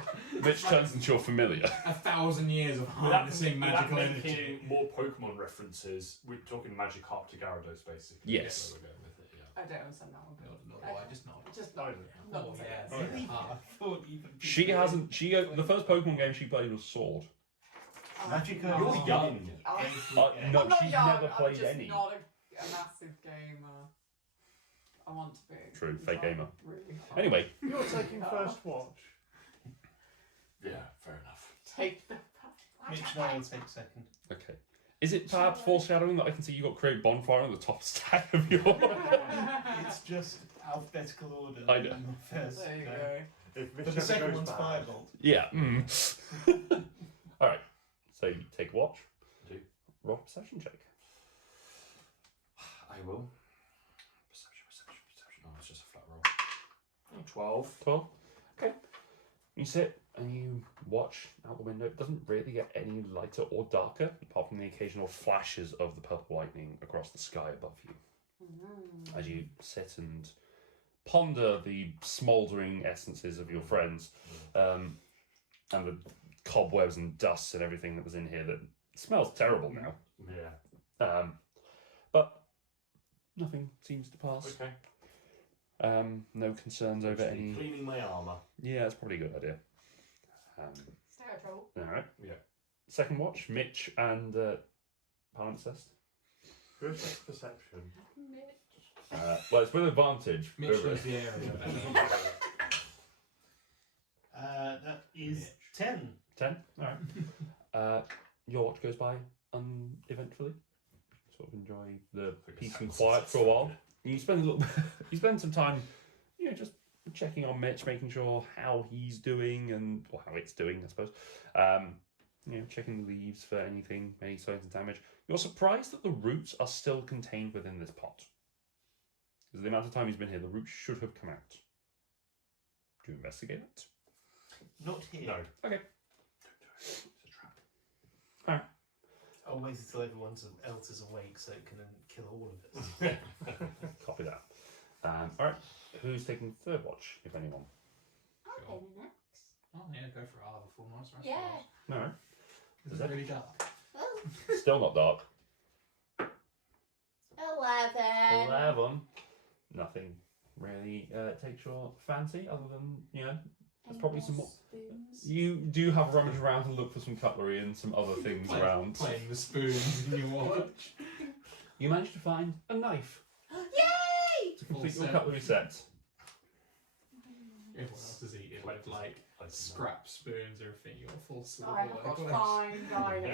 Which turns into your familiar. 1,000 years of Without harnessing magical energy. making more Pokemon references, we're talking Magikarp to Gyarados, basically. Yes. So we're going with it, yeah. I don't understand that one. I just know. Just I not. don't Not Oh, yes. Oh, yeah. Ah. I thought even She hasn't. The first Pokemon game she played was Sword. Magic. You're young. No, I'm not she's young, never I'm played just any. not a massive gamer. I want to be. True, I'm fake trying gamer. Really hard. Anyway, You're taking first watch. Yeah, fair enough. Take the. Mitch and I will take second. okay. Is it perhaps foreshadowing that I can see you got create bonfire on the top stack of your? It's just alphabetical order. I know. First, There you no. go. If But Mitch the ever second goes one's bad, Firebolt. Yeah. All right. So you take a watch. Do. Roll a perception check. I will. Perception. Oh, it's just a flat roll. 12. 12. Okay. You sit and you watch out the window. It doesn't really get any lighter or darker, apart from the occasional flashes of the purple lightning across the sky above you. As you sit and ponder the smouldering essences of your friends, and the cobwebs and dust and everything that was in here that smells terrible now. Yeah. But nothing seems to pass. Okay. No concerns over Actually, any. Cleaning my armour. Yeah, that's probably a good idea. Stay out of trouble. All right. Yeah. Second watch, Mitch and Palimpsest. Good perception. Well, it's with advantage. Mitch over knows it. the area better. That is 10. 10. All right. Your watch goes by uneventfully. Sort of enjoy the peace and quiet for a while. You spend a little. You spend some time, just checking on Mitch, making sure how he's doing or how it's doing, I suppose. Checking the leaves for any signs of damage. You're surprised that the roots are still contained within this pot. Because the amount of time he's been here, the roots should have come out. Do you investigate it? Not here. No. Okay. Don't do it. It's a trap. I'll wait until everyone else is awake so it can kill all of us. Copy that. All right. Who's taking third watch, if anyone? I'll go next. Oh, yeah, go for it. I'll have a full night's rest. Yeah. All right. Is it really dark? Well, Still not dark. 11. 11. Nothing really takes your fancy other than, there's probably some more. Spoons. You do have rummage around and look for some cutlery and some other things around. Playing the spoons in your watch. You manage to find a knife Yay! to complete Full your set. cutlery set. Everyone else is eating with like scrap spoons or everything. You're full silver. I have got fine dining.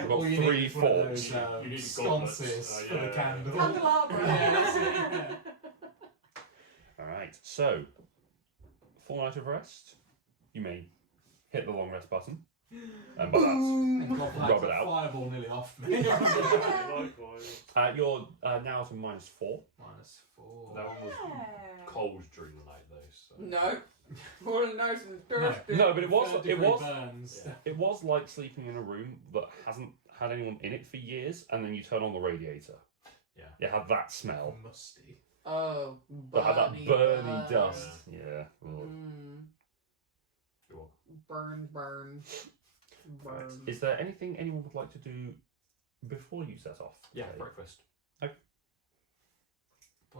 I've got All you 3 need is one of forks. those, You need gauntlets. sconces for Yeah. the candle. Candelabra. Yeah, that's it, yeah. Alright, so, full night of rest. You may hit the long rest button. And by that, Thank God for that, Rub it out. Fireball nearly off me. Likewise. you're now to -4. -4. That one was cold during the night, though. So. No. All nice and thirsty. No, but it was Third it degree was burns. Yeah. it was like sleeping in a room that hasn't had anyone in it for years, and then you turn on the radiator. Yeah. It had that smell. Musty. Oh, That had that burny burn. dust. Yeah. Ugh. Cool. Burn. Right. Is there anything anyone would like to do before you set off? Yeah, today? breakfast. What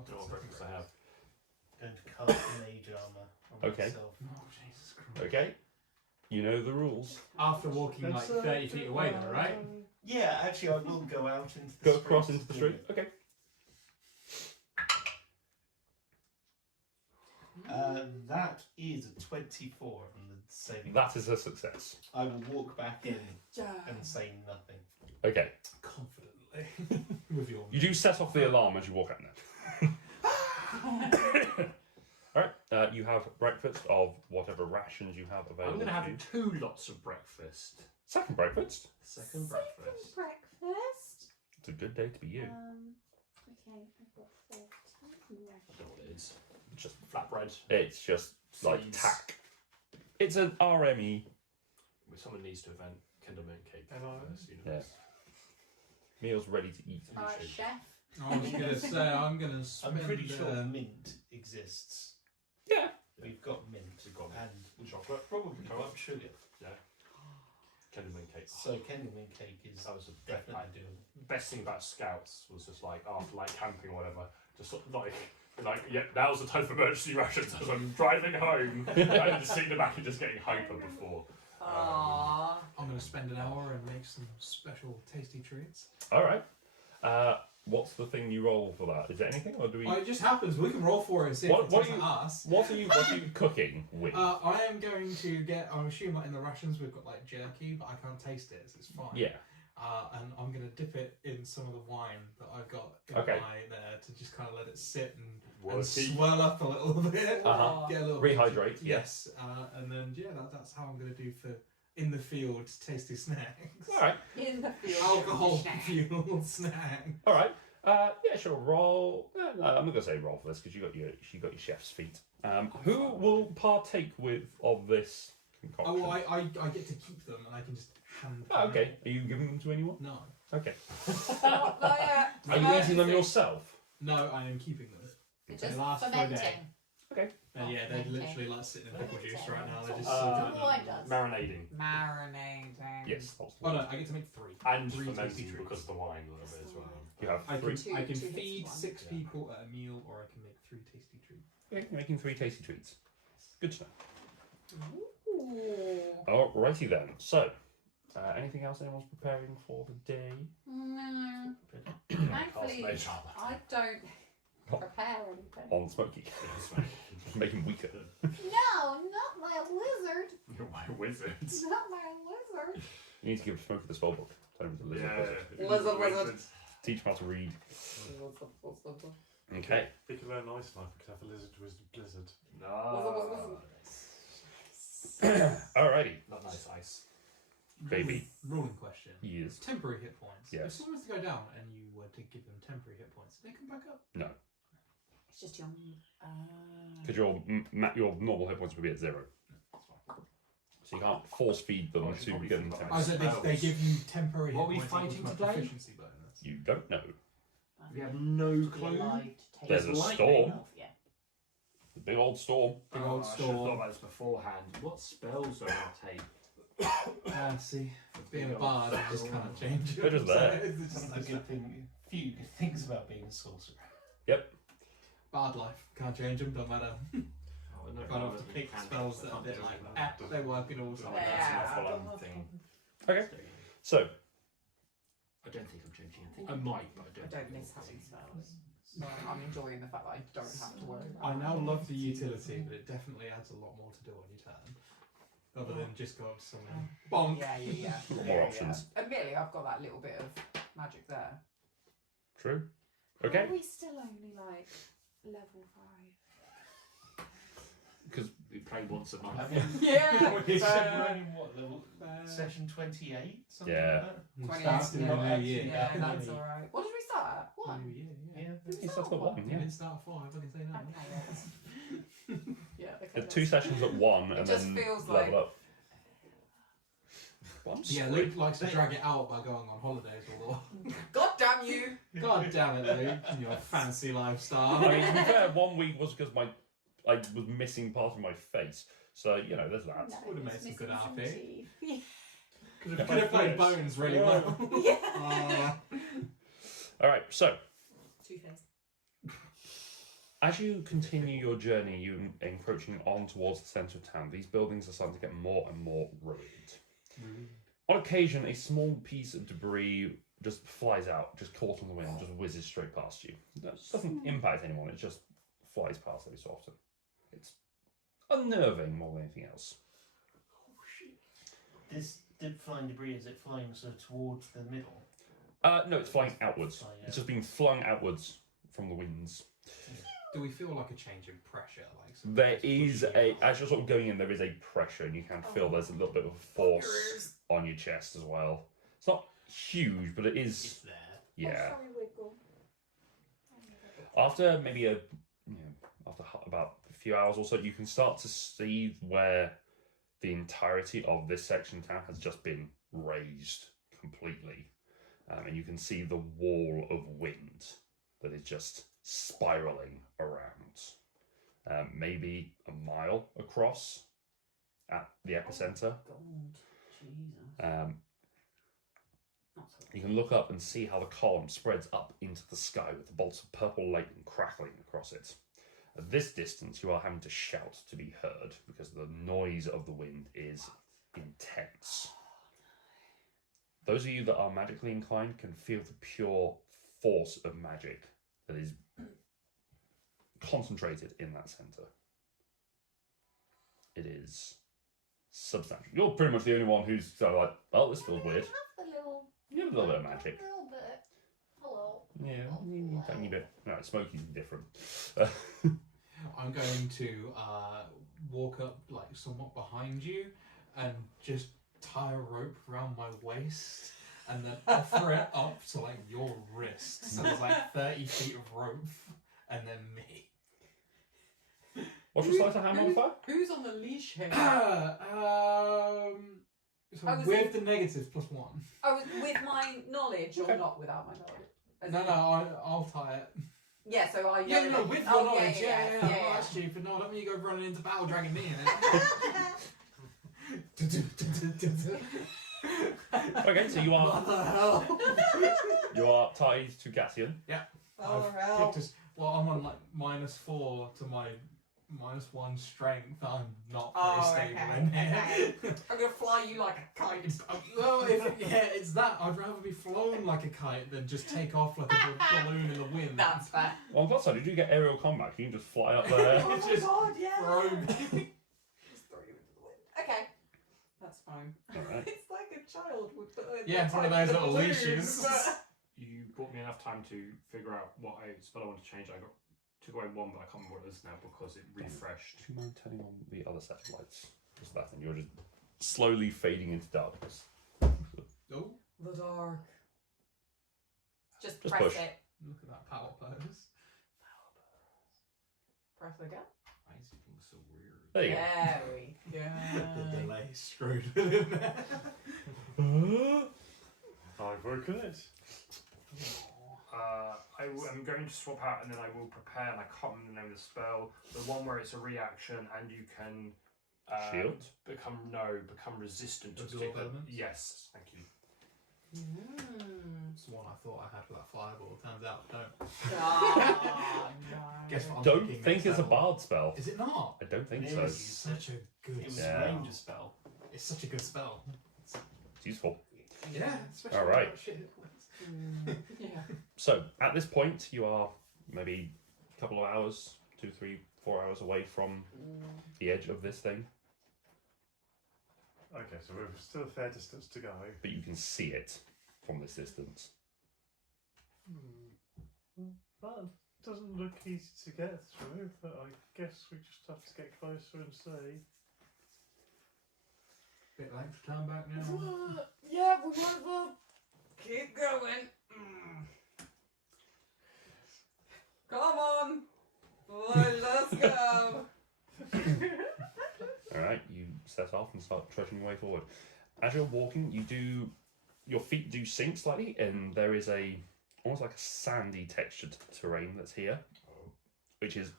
You know what breakfast I have? Going to cast mage armor on Okay. myself. Oh, Jesus Christ. Okay. You know the rules. After walking like 30 feet away though, right? Yeah, actually, I will go out into the Go street. across into the street. Okay. That is a 24 on the saving. That is a success. I will walk back in Yeah. and say nothing. Okay. Confidently. With your You do set off the alarm as you walk out now. You have breakfast of whatever rations you have available. I'm going to to have you. 2 lots of breakfast. Second breakfast. Second breakfast. breakfast. It's a good day to be you. Okay, I've got 4 I don't know what it is. Just flatbread. It's just like Seeds. tack. It's an RME. Someone needs to invent Kinderman cake. Am I? First, universe. Meals ready to eat. Alright, chef. I was gonna say I'm gonna I'm spend. pretty sure mint exists. Yeah. We've got mint We've got and chocolate, probably we've got sugar. Kinderman cake. So Kennyman cake is That was a definitely doable. best thing about Scouts was just like after like camping or whatever, just sort of like yeah, now's the time for emergency rations as I'm driving home. I just seeing the back and just getting hyper before. Aww. I'm gonna spend an hour and make some special tasty treats. All right. What's the thing you roll for that? Is it anything, or do we? Oh, it just happens. We can roll for it and see What- if what it's do you- us. What are you cooking with? I am going to get. I'm assuming like in the rations we've got like jerky, but I can't taste it, so it's fine. Yeah. And I'm gonna dip it in some of the wine that I've got in Okay. my there to just kind of let it sit and Worky. swirl up a little bit. Uh-huh. Get a little Rehydrate, Yes. And then that's how I'm gonna do for in the field tasty snacks. All right. In the field. Alcohol Snack. fueled snack. All right. Yeah, sure. Roll. No, I'm not gonna say roll for this because you got your chef's feet. Who will partake of this concoction? Oh, I get to keep them and I can just hand them. Oh, okay. Are you giving them to anyone? No. Okay. Not yet. Are you eating them yourself? No, I am keeping them. It's They just last for a fermenting. day. Okay. And yeah, they're Okay. literally like sitting in pickle juice right now. They're just That's so all good. wine does. Marinating Marinating. Yes. That's the Oh one. no, I get to make 3. and 3 tasty fermenting treats. because of the wine a little bit as well. You have I 3. can, I can Two hits feed one. 6 Yeah. people at a meal, or I can make 3 tasty treats. Okay, you're making 3 tasty treats. Good to know. Ooh. Alrighty then. So, anything else anyone's preparing for the day? No. Cast Thankfully, mage I don't prepare anything. On Smoky. Make him weaker. No, not my lizard. You're my wizards. Not my lizard. You need to give Smoky the spell book. Tell him to lizard. Lizard. Teach him how to read. Okay. He could learn ice life. We could have a lizard blizzard. No. Alrighty. Not nice ice. Baby. Ruling question. Yes. Temporary hit points. Yes. If someone was to go down and you were to give them temporary hit points, do they come back up? No. It's just your. Because your normal hit points would be at 0. So you can't force feed them to get them I temporary. said they give you temporary What hit are we points fighting equals my today? proficiency bonus. You don't know. We have no clue. There's a lightning. storm. Yeah. The big old storm. Big old I should have thought storm. about this beforehand. What spells do I take? See, being a bard, it just kind of changes. They're just there. It's That's just the good thing. Few good things about being a sorcerer. bard life. Can't change them, don't matter. Oh, no, Can't have to pick spells that are a bit like, they work in all Oh, times. that's Yeah. an awful thing. Okay. So, I don't think I'm changing anything. I might, but I I don't. don't miss having spells. So I'm enjoying the fact that I don't have to worry about I it. now love the utility, but it definitely adds a lot more to do on your turn. Other than just go up to someone, bonk. Yeah. more options. Admittedly, I've got that little bit of magic there. True. Okay. Are we still only like level 5? Because We play once a month. I mean, Yeah. we said we're only what level? Session 28. Something Yeah. Like You started in the new year. Yeah, that's alright. What did we start at? What? New year, that. yeah. Yeah. he's just got 1, You yeah. didn't start at 5, I can say that. Okay, yeah. Okay. The 2 sessions at 1 and just then feels level like- up. Well, I'm Yeah, sorry. Luke likes to drag it out by going on holidays all the while. God damn you! God damn it, Luke, and your fancy lifestyle. I mean, to be fair, 1 week was because I was missing part of my face. So, you know, there's that. Would've made some good RP. RP. Could have played Bones really well. Yeah. Alright, so, Two-faced. as you continue your journey, you're encroaching on towards the centre of town. These buildings are starting to get more and more ruined. On occasion, a small piece of debris just flies out, just caught on the wind, just whizzes straight past you. It doesn't impact anyone, it just flies past every so often. It's unnerving more than anything else. This flying debris, is it flying sort of towards the middle? No, it's flying outwards. Flying It's just being flung outwards from the winds. Do we feel like a change in pressure? Like There is as you're sort of going in, there is a pressure, and you can feel there's a little bit of force on your chest as well. It's not huge, but it is. It's there. Yeah. Oh, sorry, Wiggle. After maybe after about a few hours or so, you can start to see where the entirety of this section of town has just been razed completely, and you can see the wall of wind that is just spiraling around, maybe a mile across at the epicenter. God, Jesus. You can look up and see how the column spreads up into the sky with the bolts of purple lightning crackling across it. At this distance, you are having to shout to be heard because the noise of the wind is intense. Those of you that are magically inclined can feel the pure force of magic that is concentrated in that center. It is substantial. You're pretty much the only one who's sort of like, well, this feels weird. You have a little bit of magic. A little bit. Hello. Yeah, tiny bit. No, Smokey's different. I'm going to walk up like somewhat behind you and just tie a rope around my waist and then offer it up to like your wrist. So there's like 30 feet of rope and then me. What's your sleight of hand modifier? Who's on the leash here? So with the negatives +1. Oh, with my knowledge or Okay. not without my knowledge? No, I'll tie it. Yeah, so I. Yeah, no, with your knowledge. Yeah. yeah. Oh, that's stupid. No, let me go running into battle, dragging me in it. Okay, so you What the hell? are tied to Cassian. Oh, I've hell. picked well, I'm on like -4 to my -1 strength. I'm not very stable in here. I'm gonna fly you like a kite. Well, it's that. I'd rather be flown like a kite than just take off like a balloon in the wind. That's fair. Well, on the plus side, if you get aerial combat, you can just fly up there. Oh my Just god, yeah. throw me. Just throw you into the wind. Okay. That's fine. Alright. It's like a child with Yeah, one of those little balloons, leashes. but- You bought me enough time to figure out what spell I want to change. I took away one, but I can't remember what it is now because it refreshed. Do you mind turning on the other set of lights? Just that, and you're just slowly fading into darkness. Oh, The dark. Just Just press push. it. look at that power pose. Press again. Why is it being so weird? There you There we The go. delay screwed it in there. I've broken it. I'm going to swap out and then I will prepare, and I can't remember the name of the spell. The one where it's a reaction and you can Shield? become resistant to Absorb particular elements? Yes, thank you. It's the one I thought I had with that fireball. Turns out I don't. Oh, no. Guess what I'm Don't thinking think next it's a level. bard spell. Is it not? I don't think It so. is. It's such a good It was Yeah. a ranger spell. It's such a good spell. It's useful. Yeah, especially All right. with that shit. Yeah. So, at this point, you are maybe a couple of hours, 2, 3, 4 hours away from the edge of this thing, Okay, so we've still a fair distance to go. but you can see it from this distance. That doesn't look easy to get through, but I guess we just have to get closer and see. Bit like to turn back now. Yeah, we might as well keep going. Come on. Let's go. Alright, you set off and start trudging your way forward. As you're walking, your feet do sink slightly, and there is almost like a sandy textured terrain that's here, which is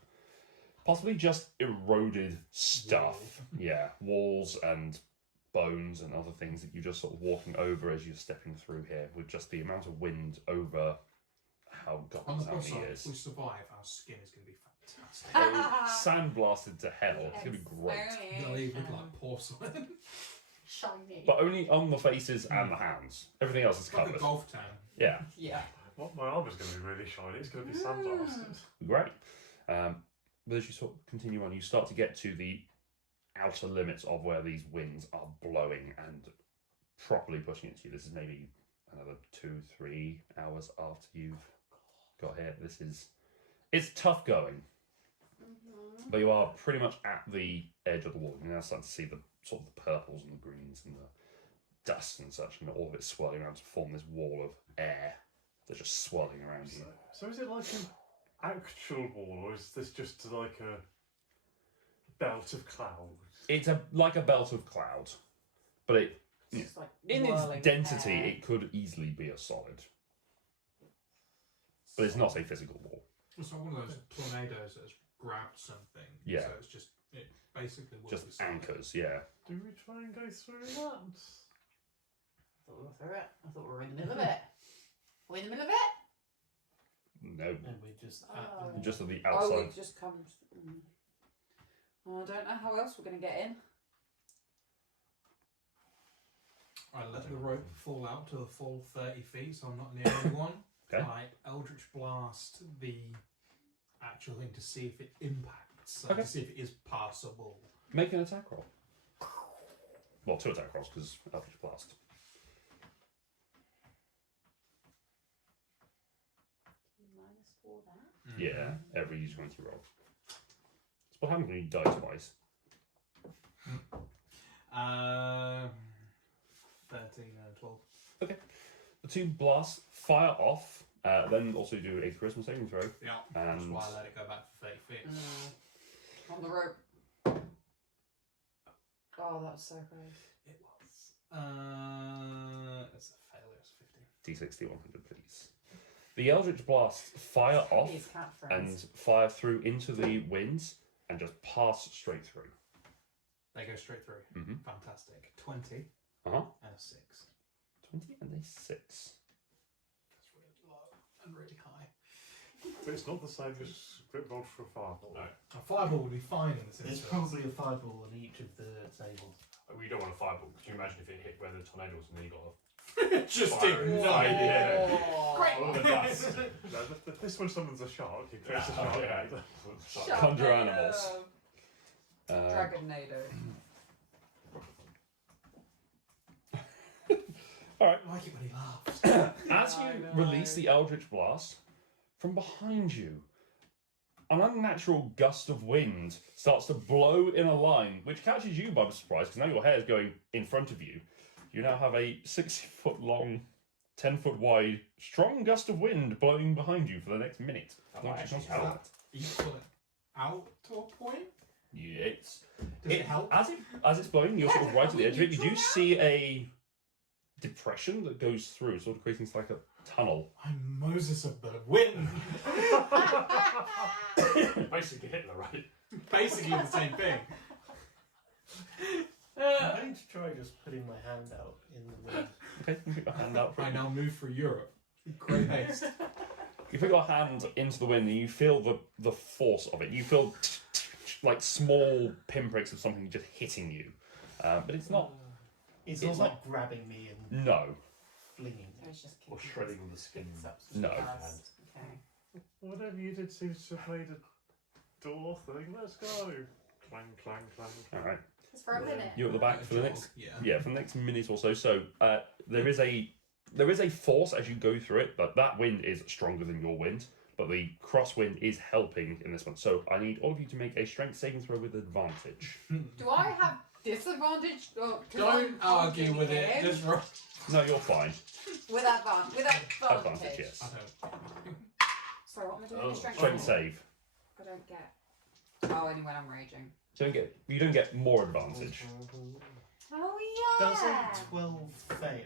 possibly just eroded stuff. Yeah, walls and bones and other things that you're just sort of walking over as you're stepping through here, with just the amount of wind over how God On the knows how plus many side, years. if we survive, our skin is going to be fantastic. Sandblasted to hell. It's gonna be great. They'll leave look like porcelain. Shiny. But only on the faces and the hands. Everything else is It's like a covered. golf town. Yeah, Yeah. What, my armour's going to be really shiny. It's going to be sandblasted. great. But as you sort of continue on, you start to get to the outer limits of where these winds are blowing and properly pushing into you. This is maybe another 2-3 hours after you've got here. It's tough going. But you are pretty much at the edge of the wall. You're now starting to see the sort of the purples and the greens and the dust and such, and all of it swirling around to form this wall of air that's just swirling around you. So is it like an actual wall, or is this just like a belt of cloud? It's like a belt of cloud, but It's just like in whirling its density, air. it could easily be a solid. But it's not a physical wall. It's like one of those tornadoes that has grabbed something. Yeah. So it's just it basically works Just anchors, yeah. Do we try and go through that? I thought we were through it. I thought we were in the middle of it. We're in the middle of it? No, And we're just at Oh. the just at the Oh, outside. we've just come. Oh, I don't know how else we're going to get in. I let the rope fall out to the full 30 feet, so I'm not near anyone. Okay. I Eldritch Blast the actual thing to see if it impacts, Okay. to see if it is passable. Make an attack roll. Well, 2 attack rolls because Eldritch Blast. -4 that. Yeah, every 20 roll. It's what happens when you die twice. 13 and 12. The 2 blasts fire off, then also do a charisma saving throw. Yeah. That's And why I let it go back for 30 feet. On the rope. Oh, that was so close. It was. It's a failure. It's 15. D60 100, please. The Eldritch Blasts fire off His cat and friends. fire through into the winds and just pass straight through. They go straight through. Mhm. Fantastic. 20 Uh-huh. and a 6. 20 and a 6. That's really low and really high. But it's not the same as Grip rolled for a fireball. No. A fireball would be fine in this There's instance. probably a fireball on each of the tables. We don't want a fireball. Could you imagine if it hit where the tornado was and then you got a Just fire inside? Yeah. Great. All the dust. No, this one summons a shark. It creates a Yeah, shark. yeah. Conjure animals. Dragonado. Alright, I like it when he laughs. as I you know. release the Eldritch Blast, from behind you, an unnatural gust of wind starts to blow in a line, which catches you by surprise because now your hair is going in front of you. You now have a 60-foot long, 10-foot wide, strong gust of wind blowing behind you for the next minute. That Once might it comes actually out. help. Equal it out to a point? Yeah, Does it help? As it's blowing, you're sort of right at the edge of it. You do see a depression that goes through, sort of creating like a tunnel. I'm Moses of the wind. Basically Hitler, right? Basically the same thing. I'm going to try just putting my hand out in the wind. Okay, you put your hand out. I now move through Europe. Great haste. You put your hand into the wind and you feel the force of it. You feel like small pinpricks of something just hitting you, but it's not. It's It's not like grabbing me and No, flinging. It's just Or shredding the skin. No. Okay. Whatever you did seems to have made a door thing. Let's go. Clang, clang, clang. all right. Just for a minute. You're at the back for the next. Yeah. For the next minute or so. So there is a force as you go through it, but that wind is stronger than your wind. But the crosswind is helping in this one. So I need all of you to make a strength saving throw with advantage. Do I have disadvantage? Oh, 'cause Don't I'm argue with it. again. Just roll. No, you're fine. With advantage. Advantage, yes. I don't. So what am I doing? Oh, Strength Strength roll? save. I don't get. Oh, only when I'm raging. You don't get more advantage. Oh yeah. Does a 12 fail?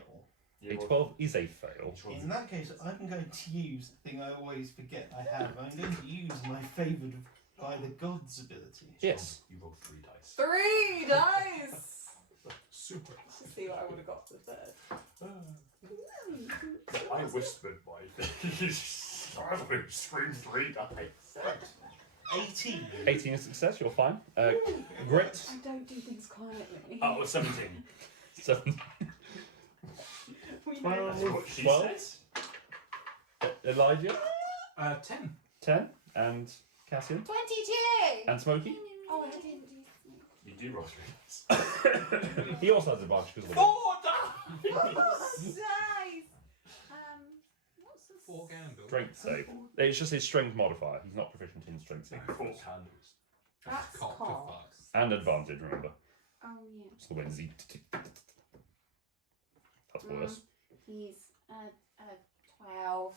A 12 is a fail. In that case, I'm going to use the thing I always forget I have. I'm going to use my favoured by the gods ability. Yes. You rolled 3 dice. 3 dice! Super. Let's see what I would have got for the third. I whispered my things. I screamed 3 dice. 18. 18 is success. You're fine. Grit. I don't do things quietly. Oh, 17. 7. We know Well, That's what she 12? says. Elijah. 10. 10. And Cassian. 22. And Smokey. Oh, I didn't do. You do roll 3 dice. He also has advantage because of the 4 wind. dice! Nice. What's the 4 candles. Strength save. It's just his strength modifier. He's not proficient in strength save. 4 candles. That's cocked to cocked. fuck. And advantage, remember. Oh yeah. It's the Wednesday. That's worse. He's 12.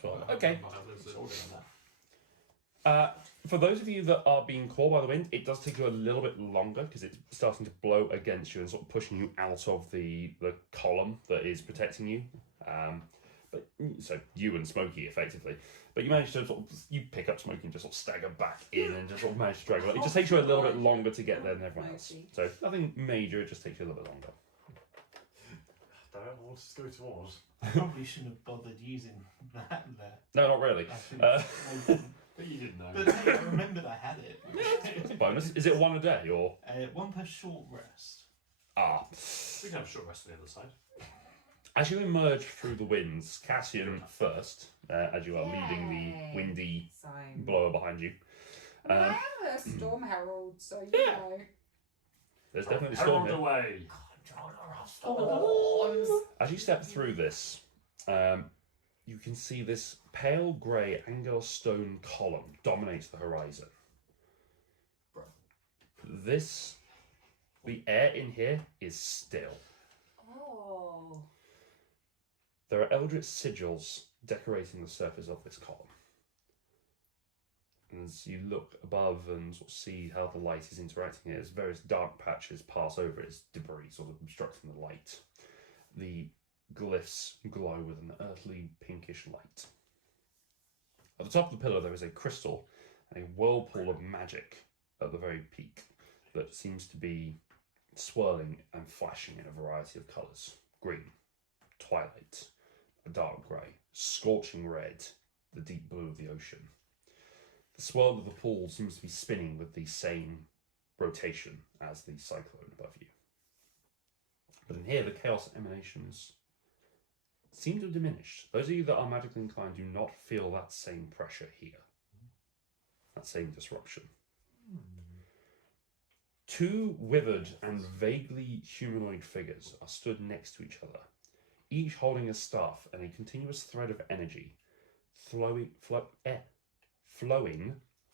12. Okay. It's all good on that. For those of you that are being caught by the wind, it does take you a little bit longer because it's starting to blow against you and sort of pushing you out of the column that is protecting you. But so you and Smokey effectively, but you manage to sort of pick up Smokey and just sort of stagger back in and just sort of manage to drag it. It just takes you a little bit longer to get there than everyone else. So nothing major, it just takes you a little bit longer. Don't know what to do towards. I probably shouldn't have bothered using that there. No, not really. I should've- Uh, I didn't. But you didn't know. But hey, I remembered I had it. It's a bonus. Is it one a day or? 1 per short rest. Ah. We can have a short rest on the other side. As you emerge through the winds, Cassian first, as you are leading the Yay. windy Same. blower behind you. I am a storm herald, so you Yeah. know. There's definitely a storm Herald here. away. As you step through this, you can see this pale grey angular stone column dominates the horizon. The air in here is still. Oh. There are eldritch sigils decorating the surface of this column. And as you look above and sort of see how the light is interacting, as various dark patches pass over its debris, sort of obstructing the light. The glyphs glow with an earthly pinkish light. At the top of the pillar there is a crystal and a whirlpool of magic at the very peak that seems to be swirling and flashing in a variety of colours. Green, twilight, a dark grey, scorching red, the deep blue of the ocean. The swirl of the pool seems to be spinning with the same rotation as the cyclone above you. But in here, the chaos emanations seem to have diminished. Those of you that are magically inclined do not feel that same pressure here, that same disruption. Two withered and vaguely humanoid figures are stood next to each other, each holding a staff and a continuous thread of energy flowing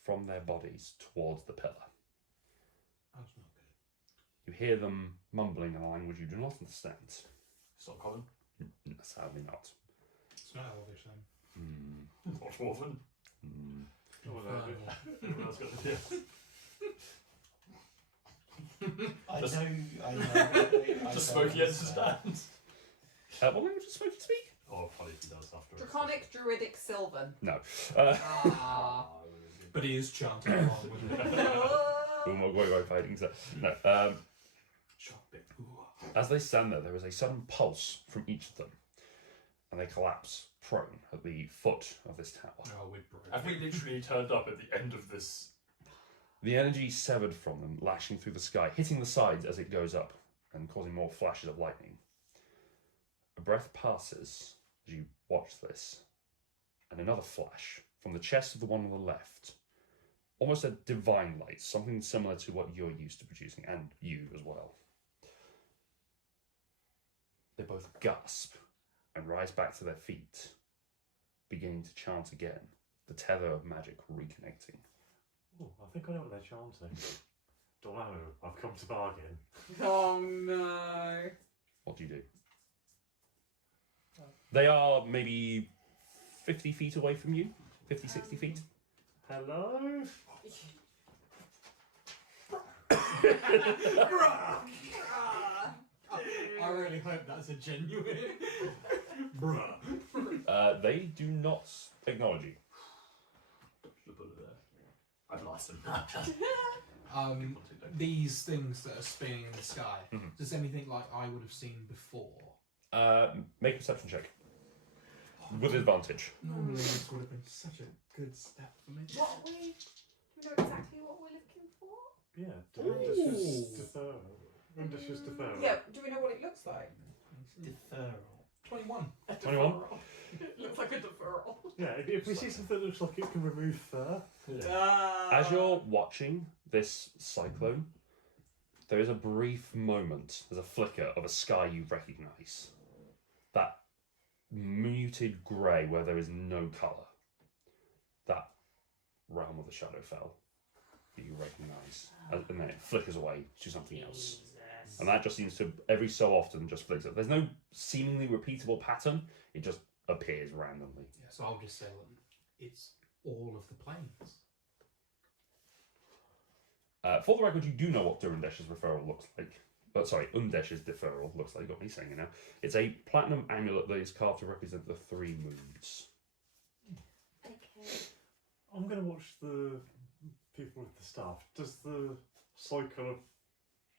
from their bodies towards the pillar. That's not good. You hear them mumbling in a language you do not understand. It's not common. Sadly not. It's not Elvish then. Not Dwarven. Everyone else got the I Just- know. Just Smokey understands. What language does Smokey speak? Oh, probably he does after. Draconic, Druidic, Sylvan. No. Ah. But he is chanting along with it. No. Sharp bit. Ooh. As they stand there, there is a sudden pulse from each of them, and they collapse prone at the foot of this tower. Oh, we're broken. Have we literally turned up at the end of this? The energy severed from them, lashing through the sky, hitting the sides as it goes up, and causing more flashes of lightning. A breath passes as you watch this, and another flash from the chest of the one on the left. Almost a divine light, something similar to what you're used to producing, and you as well. They both gasp and rise back to their feet, beginning to chant again, the tether of magic reconnecting. Oh, I think I know what they're chanting. Don't know. I've come to bargain. Oh no. What do you do? They are maybe 50 feet away from you, 50, 60 feet. Hello? I really hope that's a genuine. Bruh. They do not acknowledge you. Should put it there. I've lost him. These things that are spinning in the sky. Mhm. Does anything like I would have seen before? Make a perception check. With advantage. Normally this would have been such a good step for me. What do we know exactly what we're looking for? Yeah, Ooh. Indicious deferral. Yeah, do we know what it looks like? Deferral. 21. 21? It looks like a deferral. Yeah, if we see something that looks like it can remove fur, As you're watching this cyclone, there is a brief moment, there's a flicker of a sky you recognise. That muted grey where there is no colour. That realm of the Shadowfell that you recognise. And then it flickers away to something else. And that just seems to, every so often, just flicks up. There's no seemingly repeatable pattern. It just appears randomly. Yeah, so I'll just say it's all of the planes. For the record, you do know what Durandesh's referral looks like. Undesh's deferral looks like. Got me saying it now. It's a platinum amulet that is carved to represent the 3 moons. Okay. I'm going to watch the people with the staff. Does the cycle of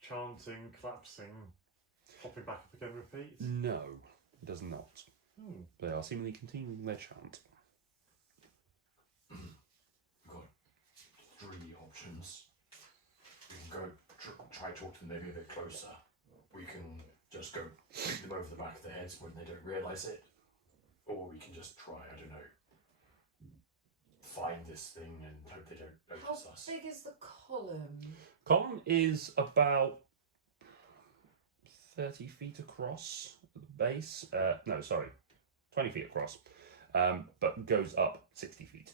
chanting, collapsing, popping back up again repeat? No, it does not. Hmm. They are seemingly continuing their chant. We've got 3 options. We can go try talk to them maybe a bit closer. We can just go beat them over the back of the heads when they don't realise it. Or we can just try, I don't know, find this thing and hope they don't notice How us. big is the column? Column is about 30 feet across at the base. 20 feet across, but goes up 60 feet.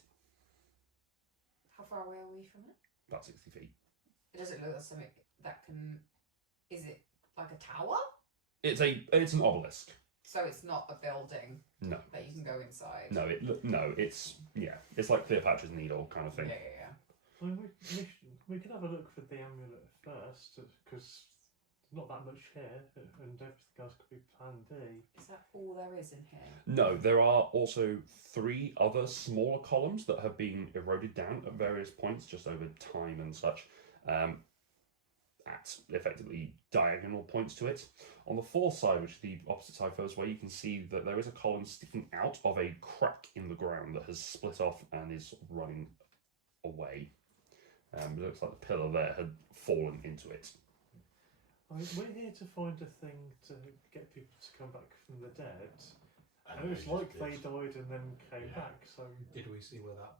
How far away are we from it? About 60 feet. Does it look like something that can? Is it like a tower? It's an obelisk. So it's not a building No. that you can go inside. No, it's like Cleopatra's Needle kind of thing. Yeah. I mean, we could have a look for the amulet first, because not that much here, and everything else could be plan D. Is that all there is in here? No, there are also 3 other smaller columns that have been eroded down at various points just over time and such, at effectively diagonal points to it. On the 4th side, which is the opposite side first way, you can see that there is a column sticking out of a crack in the ground that has split off and is sort of running away. It looks like the pillar there had fallen into it. I mean, we're here to find a thing to get people to come back from the dead. And It was they like just they did. died and then came Yeah. back, so... Did we see where that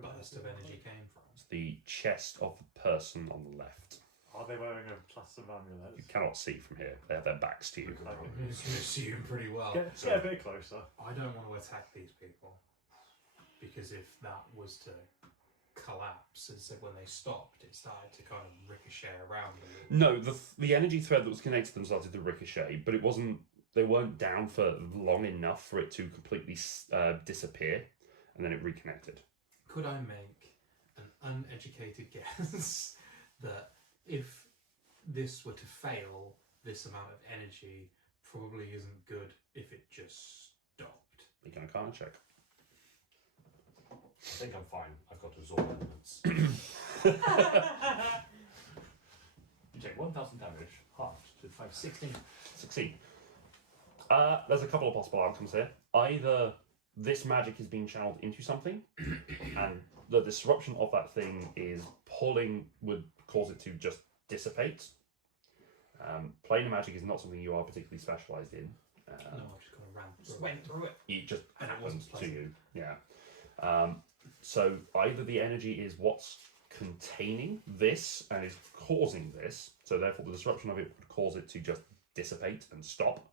burst of energy came from? It's the chest of the person on the left. Are they wearing a plaster amulet? You cannot see from here. They have their backs to We you. can Okay. probably Assume pretty well. Get a bit closer. I don't want to attack these people, because if that was to collapse, and so when they stopped, it started to kind of ricochet around a little. No, the energy thread that was connected to them started to ricochet, but it wasn't. They weren't down for long enough for it to completely disappear, and then it reconnected. Could I make an uneducated guess that if this were to fail, this amount of energy probably isn't good if it just stopped? Make an Arcana check. I think I'm fine. I've got absorb elements. You take 1,000 damage, halved to 516. Succeed. There's a couple of possible outcomes here. Either this magic is being channeled into something, and the disruption of that thing would cause it to just dissipate. Planar magic is not something you are particularly specialised in. No, I've just kind of ran Just through it. went through it. It just And it happens wasn't to you. Yeah. So either the energy is what's containing this and is causing this, so therefore the disruption of it would cause it to just dissipate and stop,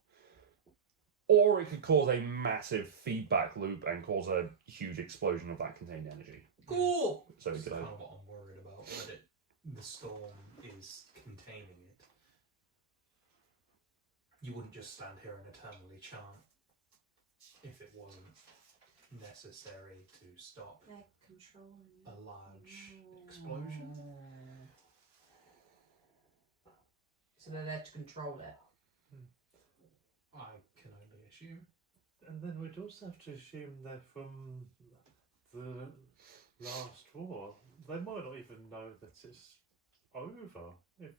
or it could cause a massive feedback loop and cause a huge explosion of that contained energy. Cool. So it That's could kind have, of what I'm worried about, that the storm is containing it. You wouldn't just stand here and eternally chant if it wasn't necessary to stop They're controlling. a large explosion. So they're there to control it. I can only assume. And then we'd also have to assume they're from the last war. They might not even know that it's over. If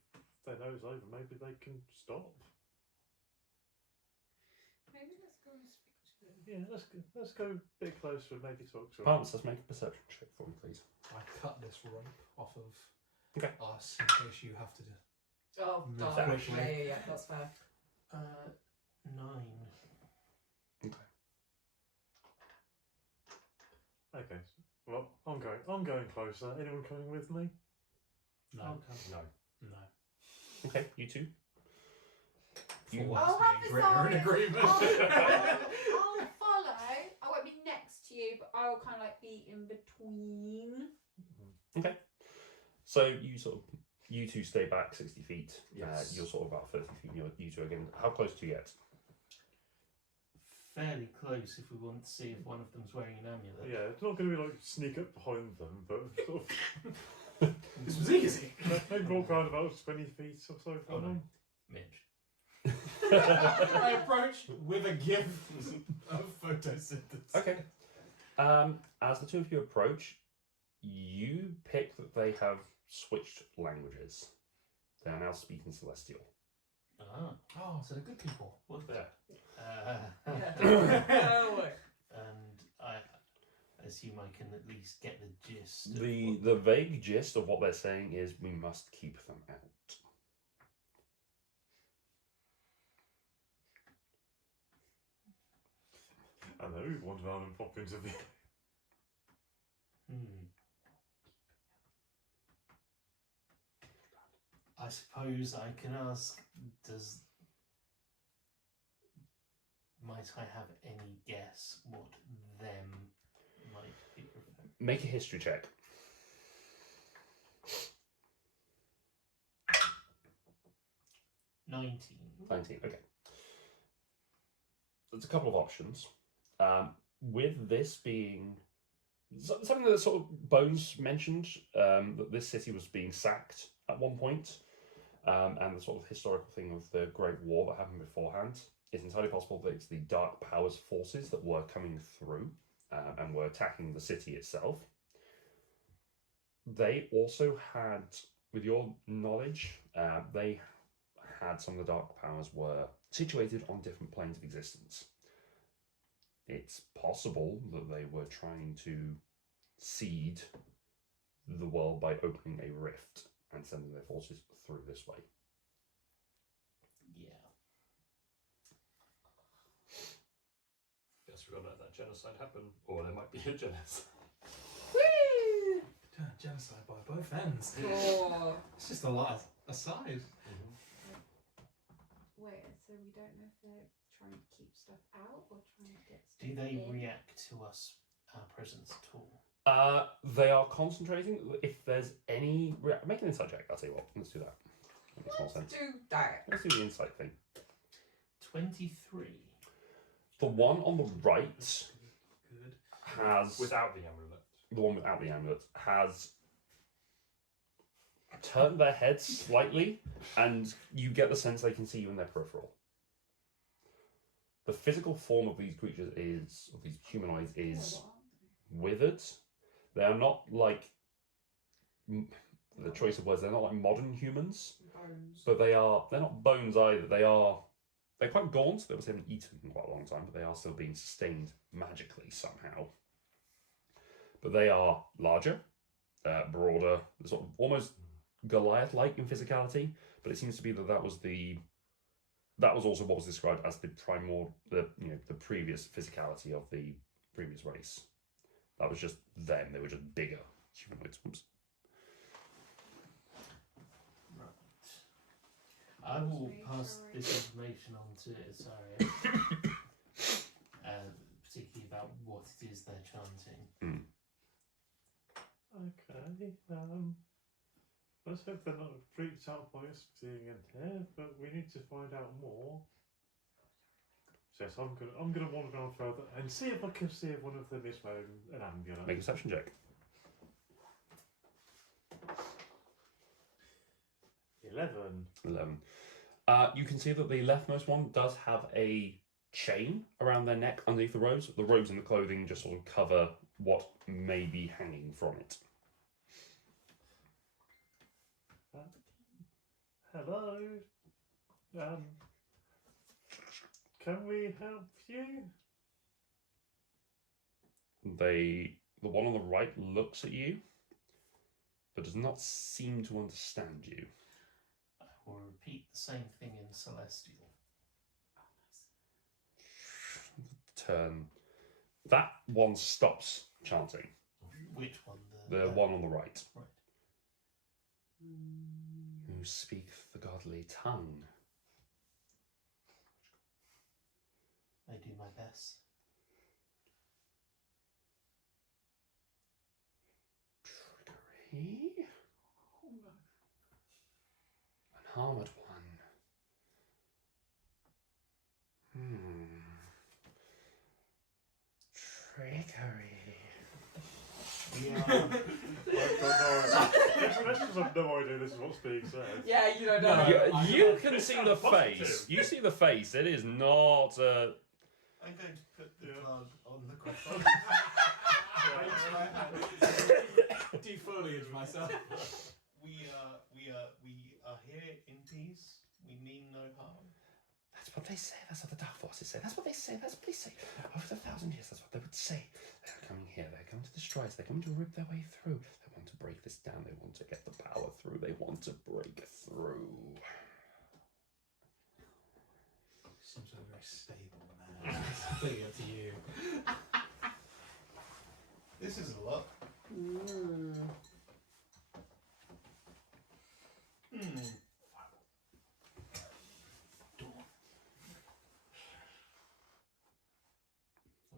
they know it's over, maybe they can stop. Maybe let's go and speak to them. Yeah, let's go a bit closer and maybe talk to them. Pants, let's make a perception check for me, please. I cut this rope off of Okay. us in case you have to. Oh, Move God. quickly. Yeah, that's fair. 9. Okay. Well, I'm going closer. Anyone coming with me? No. Okay. No. No. Okay, you two. You- For I'll once have me this and Grit are in on. agreement. I'll follow. I won't be next to you, but I'll kind of like be in between. Okay. So you two stay back 60 feet. Yes. You're sort of about 30 feet. You two again. How close do you get? Fairly close if we want to see if one of them's wearing an amulet. Yeah, it's not going to be like sneak up behind them, but sort of This was easy. maybe walk around about 20 feet or so Oh, from no. them. Mitch. I approach with a gift of photosynthesis. Okay. As the two of you approach, you pick that they have switched languages. They are now speaking Celestial. Ah, Oh, so they're good people. what the? Oh, And I assume I can at least get the gist. Of The vague gist of what they're saying is we must keep them out. I know, we wander around and pop into the. I suppose I can ask, might I have any guess what them might be referring? Make a history check. 19. 19, okay. There's a couple of options. With this being something that sort of Bones mentioned, that this city was being sacked at one point, and the sort of historical thing of the Great War that happened beforehand, it's entirely possible that it's the Dark Powers forces that were coming through and were attacking the city itself. They also had, with your knowledge, they had some of the Dark Powers were situated on different planes of existence. It's possible that they were trying to seed the world by opening a rift and sending their forces through this way. Yeah. Guess we're gonna let that genocide happen, or there might be a genocide. woo! Genocide by both ends. Oh. It's just a lot of aside. Wait, so we don't know if they're trying to keep stuff out or trying to get stuff Do they in? react to us, our presence at all? They are concentrating. If there's any, make an insight check. I'll tell you what. Let's do that. That makes more sense. Do that. Let's do the insight thing. 23. The one on the right Good. has Without the amulet. the one without the amulet has turned their heads slightly, and you get the sense they can see you in their peripheral. The physical form of these creatures of these humanoids is withered. They are not like, the choice of words, they're not like modern humans, Bones. but they're not bones either. They're quite gaunt. They haven't eaten in quite a long time, but they are still being sustained magically somehow. But they are larger, broader, sort of almost Goliath-like in physicality. But it seems to be that was also what was described as the previous physicality of the previous race. That was just them. They were just bigger humanoids. Oops. Right. I will pass this information on to Isaria, particularly about what it is they're chanting. Okay, let's hope they're not freaked out by us being in here, but we need to find out more. So yes, I'm gonna wander around further and see if I can see if one of them is wearing an amulet. Make a perception check. 11. You can see that the leftmost one does have a chain around their neck underneath the robes. The robes and the clothing just sort of cover what may be hanging from it. Hello. Can we help you? The one on the right looks at you, but does not seem to understand you. I will repeat the same thing in Celestial. Turn. That one stops chanting. Which one? The one on the right. Right. Who speak the godly tongue. I do my best. Trickery. An armored one. Trickery. Yeah. I don't know. Explanations have no idea this is what's being said. Yeah, you don't know. No. You can see the face. You see the face. It is not. I'm going to put the plug on the Defoliage myself. We are here in peace. We mean no harm. That's what they say. That's what the Dark Forces say. That's what they say. That's what they say. Over 1,000 years, that's what they would say. They're coming here. They're going to destroy us. They're coming to rip their way through. They want to break this down. They want to get the power through. They want to break through. Seems like a very stable man. It's completely up to you. This is a lot. I'm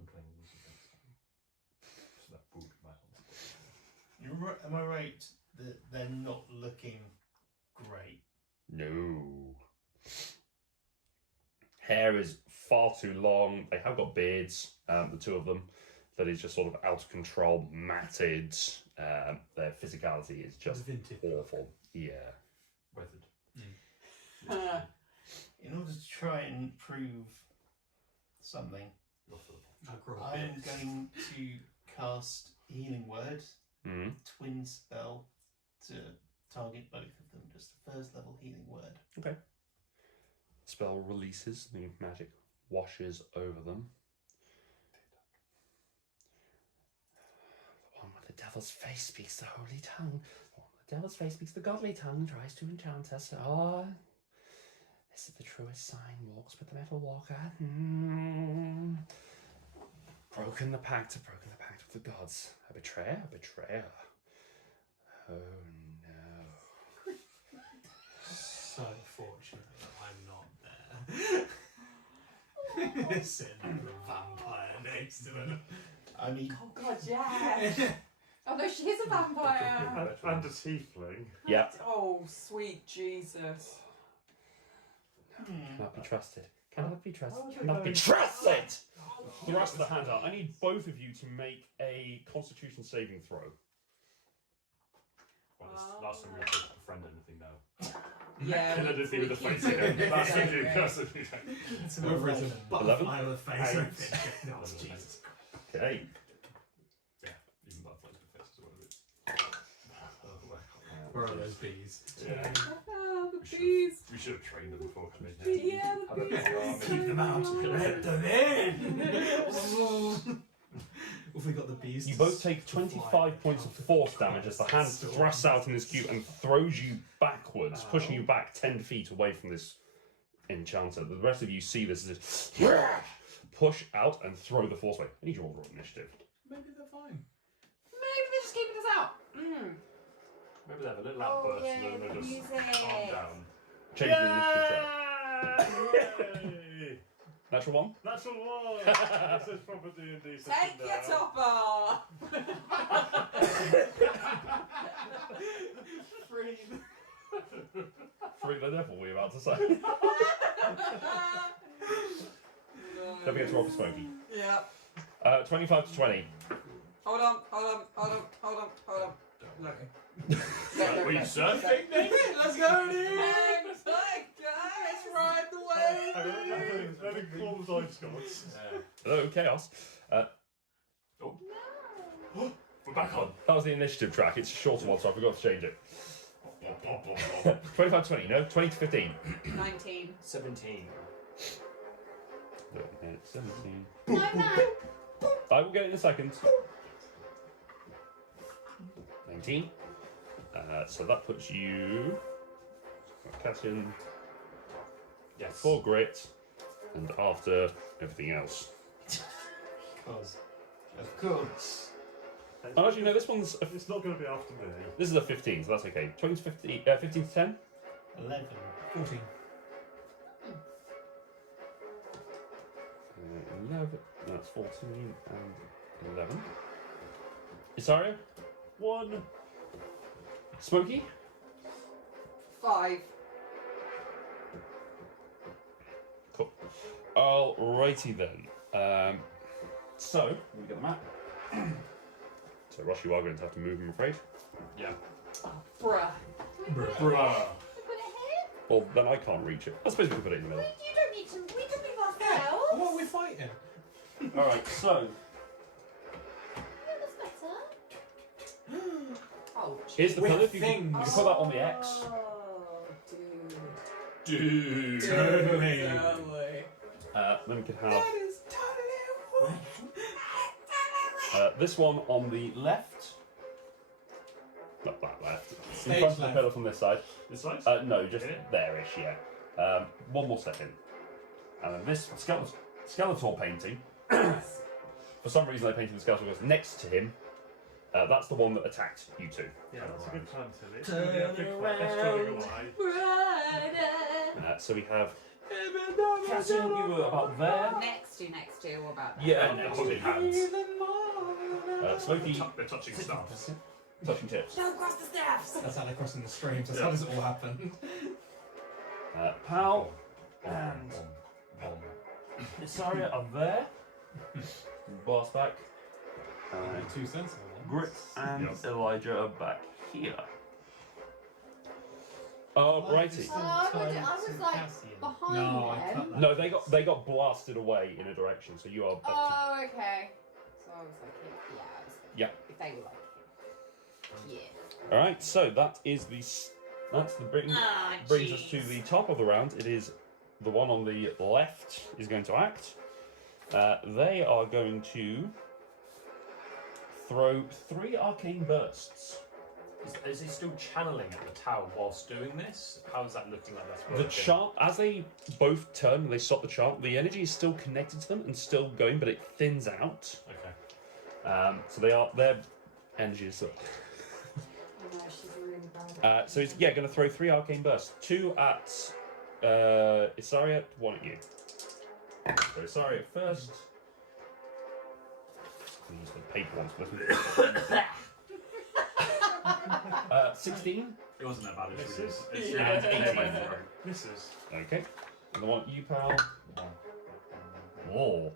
playing music next time. So that will be my answer. Am I right that they're not looking great? No. Hair is far too long. They have got beards, the two of them, that is just sort of out of control, matted. Their physicality is just Vintage. awful. Yeah. Weathered. In order to try and prove something, I am going to cast Healing Word, twin spell, to target both of them. Just a first level Healing Word. Okay. Spell releases, the magic washes over them. The one with the devil's face speaks the holy tongue. The one with the devil's face speaks the godly tongue and tries to enchant us. Oh, this is the truest sign. Walks with the metal walker. Broken the pact with the gods. A betrayer, a betrayer. Oh no. So fortunate that I'm not there. Sitting there with a vampire next to him. I mean, Oh god, yeah. Oh no, she is a vampire. And a tiefling. Yeah. Oh, sweet Jesus. Cannot be trusted. Cannot be trusted. Oh, Cannot be okay. trusted! Thrust the hand out. I need both of you to make a Constitution saving throw. Well, last time we had to befriend anything now. Yeah. Kill anything with a we face keep again. doing That's it. what you personally think. Whether it's a butterfly 11? with a face or a picture. No, it's Jesus. Okay. Yeah, even butterflies with faces or whatever it is. Where are those bees? Yeah. Oh, the bees. We should have trained them before coming here. Yeah, the bees. Keep them out. Let them in. If we got the bees. You to both take to fly 25 points of force damage as the hand thrusts out in this cube and throws you backwards, pushing you back 10 feet away from this enchanter. The rest of you see this as push out and throw the force away. I need your roll initiative. Maybe they're fine. Maybe they're just keeping us out. Maybe they have a little outburst and then they just calm down. Change the initiative check. Yay! Natural one? Natural one! This is proper D&D system Take your now. topper. Free. Free the devil, we're about to say. Don't forget to roll for Smokey. Yep. 25 to 20. Hold on. Okay. Were you surfing then? Let's go, dude. Let's ride the wave. Let me call the dice gods. Hello, Chaos. We're back on. That was the initiative track. It's a shorter one, so I forgot to change it. 25 to 20, no? 20 to 15. 19. 17. 17. No, no. I will get it in a second. 19. So that puts you. Cassian. Yes. 4 grit. And after everything else. of course. Oh, actually, no, this one's. It's not going to be after me. This is a 15, so that's okay. 20 to 15. 15 to 10? 14. 15 go. That's 14 and 11. Isario? 1. Smokey? 5. Cool. Alrighty then. So, we get the map. So, Rosh, you are going to have to move, I'm afraid. Yeah. Bruh. Bruh. We put it here? Well, then I can't reach it. I suppose we can put it in the middle. You don't need to. We can move Yeah. ourselves. What are we fighting? Alright, so, Yeah, that's better. Oh, here's the With pillar. You can things. put that on the X. Oh, dude. Dude. Totally. Then we could have That is totally. this one on the left. Not that left. In Stage front of the left. pillar from this side. This side? No, just Here? there-ish, yeah. One more step in. And then this Skeletor painting, for some reason I painted the Skeletor goes next to him. That's the one that attacked you two. Yeah, that's a good time to It's going to be a big fight. Let's turn away. So we have Cassian, you were about there. Next to, what about that? Yeah, And they're holding hands. Smokey, They're touching staffs. touching tips. Don't cross the steps. That's how they're crossing the streams. That's how this all happened. Pal and Isaria are there. Blast back. Only 2 sensible ones. Grit and Yes. Elijah are back here. Alrighty. I was like behind No, I them. cut that. No, they got blasted away in a direction, so you are. Oh, okay. So I was like, yeah, I was Yeah. if they were like, yeah. All right, so that is that's the brings us to the top of the round. It is the one on the left is going to act. They are going to throw 3 arcane bursts. Is he still channeling at the tower whilst doing this? How is that looking like that's The working? charm, as they both turn and they stop the charm, the energy is still connected to them and still going, but it thins out. Okay. So their energy is. Oh no, she's really bad. So it's going to throw 3 arcane bursts. 2 at Isaria, 1 at you. So Isaria first. I'll use the paper ones for this one. 16. It wasn't that bad. It's really, Misses. it's Yeah, really 18. Misses. Okay. And the one at you, pal. Oh,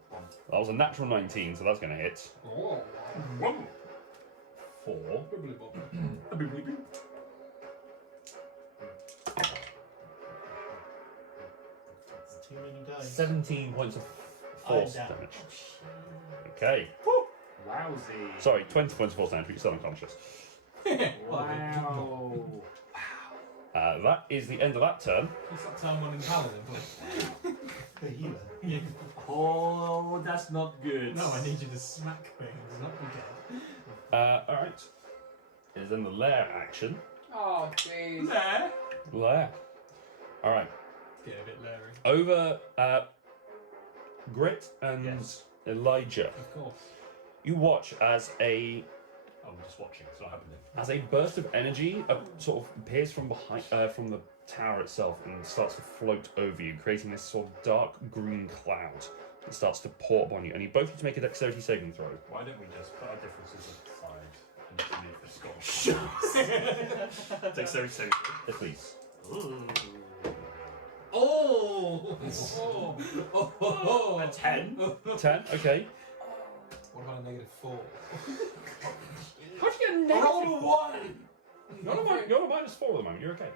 that was a natural 19, so that's going to hit. Oh. 4. It's too many dice. 17 points of force I'm down. damage. Okay. Wowsy. Sorry, 20 points of force damage, but you're still unconscious. Wow. That is the end of that turn. It's like turn 1 in Paladin. The healer. Yeah. Oh, that's not good. No, I need you to smack things, not forget. Alright. It is in the lair action. Oh, jeez. There. Lair. Alright. Get a bit Larry. Over Grit and Yes. Elijah. Of course. You watch as a I'm just watching. It's not happening. as a burst of energy sort of appears from behind from the tower itself and starts to float over you, creating this sort of dark green cloud that starts to pour upon you. And you both need to make a dexterity saving throw. Why don't we just put our differences aside and leave the Scottish? Dexterity saving throw. Yes, please. Ooh. Oh! Oh! A 10. 10, okay. What about a -4? How'd you get a I negative? rolled a 1! You're on a -4 at the moment, you're okay.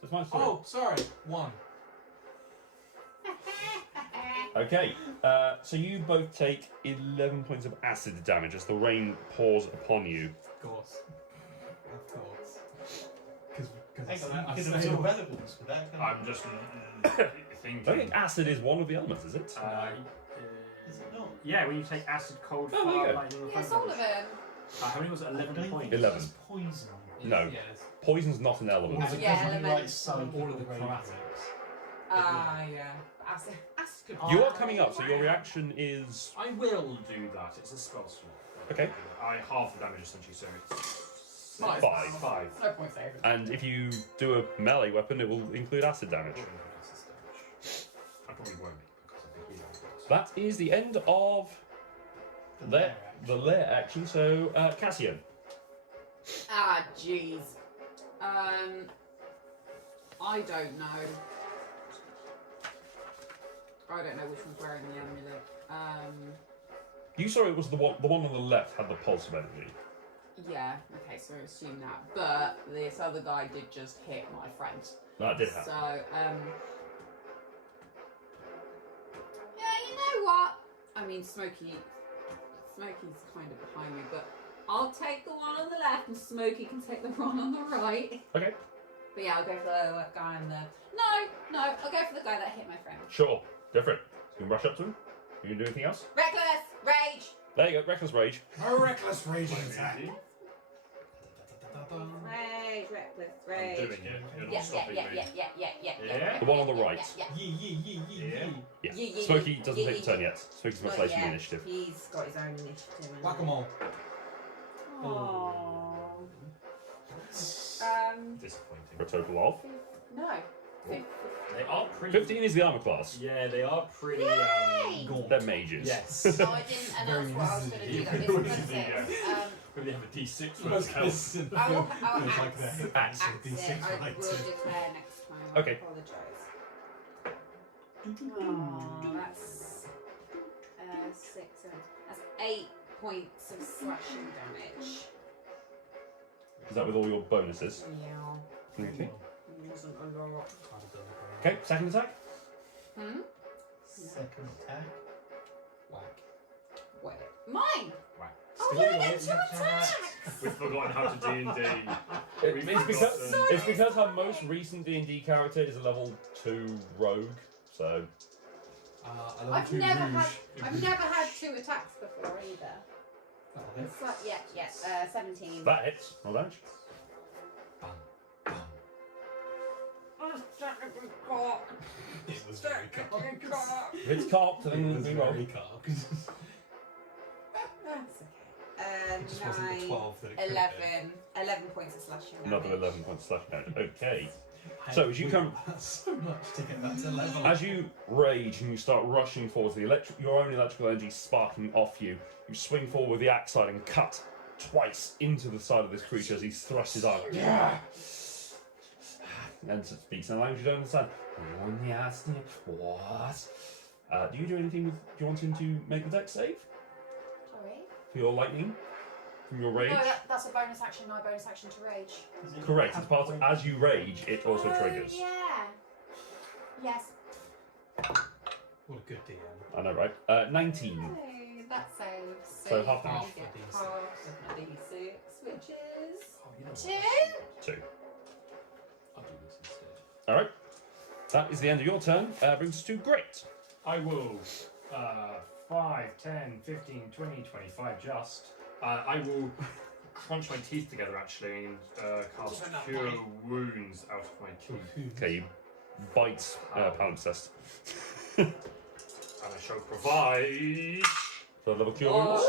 So it's -3. Oh, sorry. 1. Okay, so you both take 11 points of acid damage as the rain pours upon you. Of course. Of course. Hey, Because you could absorb weatherballs with that. couldn't I'm just I thinking. don't think acid is one of the elements, is it? you? Is it not? Yeah, when you take acid, cold, Oh, there you fire, go. lightning, and Yes, thunder. all of them. How many was it? I 11 don't points. think 11. it's poison. No. Yes. Poison's not an element. Or is it Yeah, because you elements. like sun All of the rain? chromatics. Yeah. Acid could You are coming up, so your reaction is... I will do that. It's a spell slot. Okay. I half the damage essentially, so it's 5. 5. No point saving. And if you do a melee weapon, it will include acid damage. I probably won't because of the healing. that is the end of the lair action. So, Cassian. Ah, jeez. I don't know. I don't know which one's wearing the amulet. You saw it was the one on the left had the pulse of energy. Yeah, okay, so I assume that. But this other guy did just hit my friend. That did happen. So, yeah, you know what? I mean, Smokey's kind of behind me, but I'll take the one on the left and Smokey can take the one on the right. Okay. But yeah, I'll go for the guy on the... No, I'll go for the guy that hit my friend. Sure. Different. You can rush up to him. You can do anything else? Reckless! Rage! There you go. Reckless rage. A reckless raging attack. Rage, reckless, I'm rage. doing it. You're not Yeah. stopping me. Yeah? The one on the right. Yeah. Yeah. Smokey doesn't take the turn yet. Smokey's much later in the initiative. He's got his own initiative. Whack-a-mole. Aww. Disappointing. For a total of No. They are pretty. 15 is the armor class. Yeah, they are pretty. Yay! Gaunt. They're mages. Yes. So I didn't announce what I was going to do. That Very this is easy, yeah. But they have a D6 Most for health. I'll Feels like axe. they're hit Axe. by Axe D6 it. I right will too. declare next time. I Okay. apologise. Oh, that's 6, 7. That's 8 points of slashing damage. Is that with all your bonuses? Yeah. Okay. It wasn't a lot. Okay, second attack. Hmm? Second attack. Whack. Wait. Mine! Whack. Oh, Still yeah, I yours. get 2 attacks! We've forgotten how to D&D. It's because her most recent D&D character is a level 2 rogue, so... I level I've 2 never rouge. had 2 attacks before either. Oh, It's like, yeah, 17. That hits. Roll damage. Bam. Bam. It was very cocked. If it's cocked, It then was we roll. very cocked. That's okay. It just wasn't the 9, 12 that it could have been. 11 points of slashing damage. Another 11 points slash damage. Okay. So as you come- so much to get that to level. As you rage and you start rushing forward, your own electrical energy sparking off you, you swing forward with the axe side and cut twice into the side of this creature as he thrusts his arm. Yeah. And speaks in a language you don't understand. What? Do you do anything with? Do you want him to make the dex save Sorry? for your lightning from your rage? No, that's a bonus action, no bonus action to rage. Correct. It's part of as you rage, it also triggers. Yeah. Yes. What a good DM. I know, right? 19. Hey, that saves. So half damage. Half You get a D6. half of the d6, which is... Oh, you know what? 2. 2. I'll do this instead. All right. That is the end of your turn. Brings us to Grit. I will 5, 10, 15, 20, 25 just. I will crunch my teeth together actually and cast Just enough Cure bite. Wounds out of my teeth. Okay, you bite Palimpsest. And I shall provide. For level cure Oh. wounds.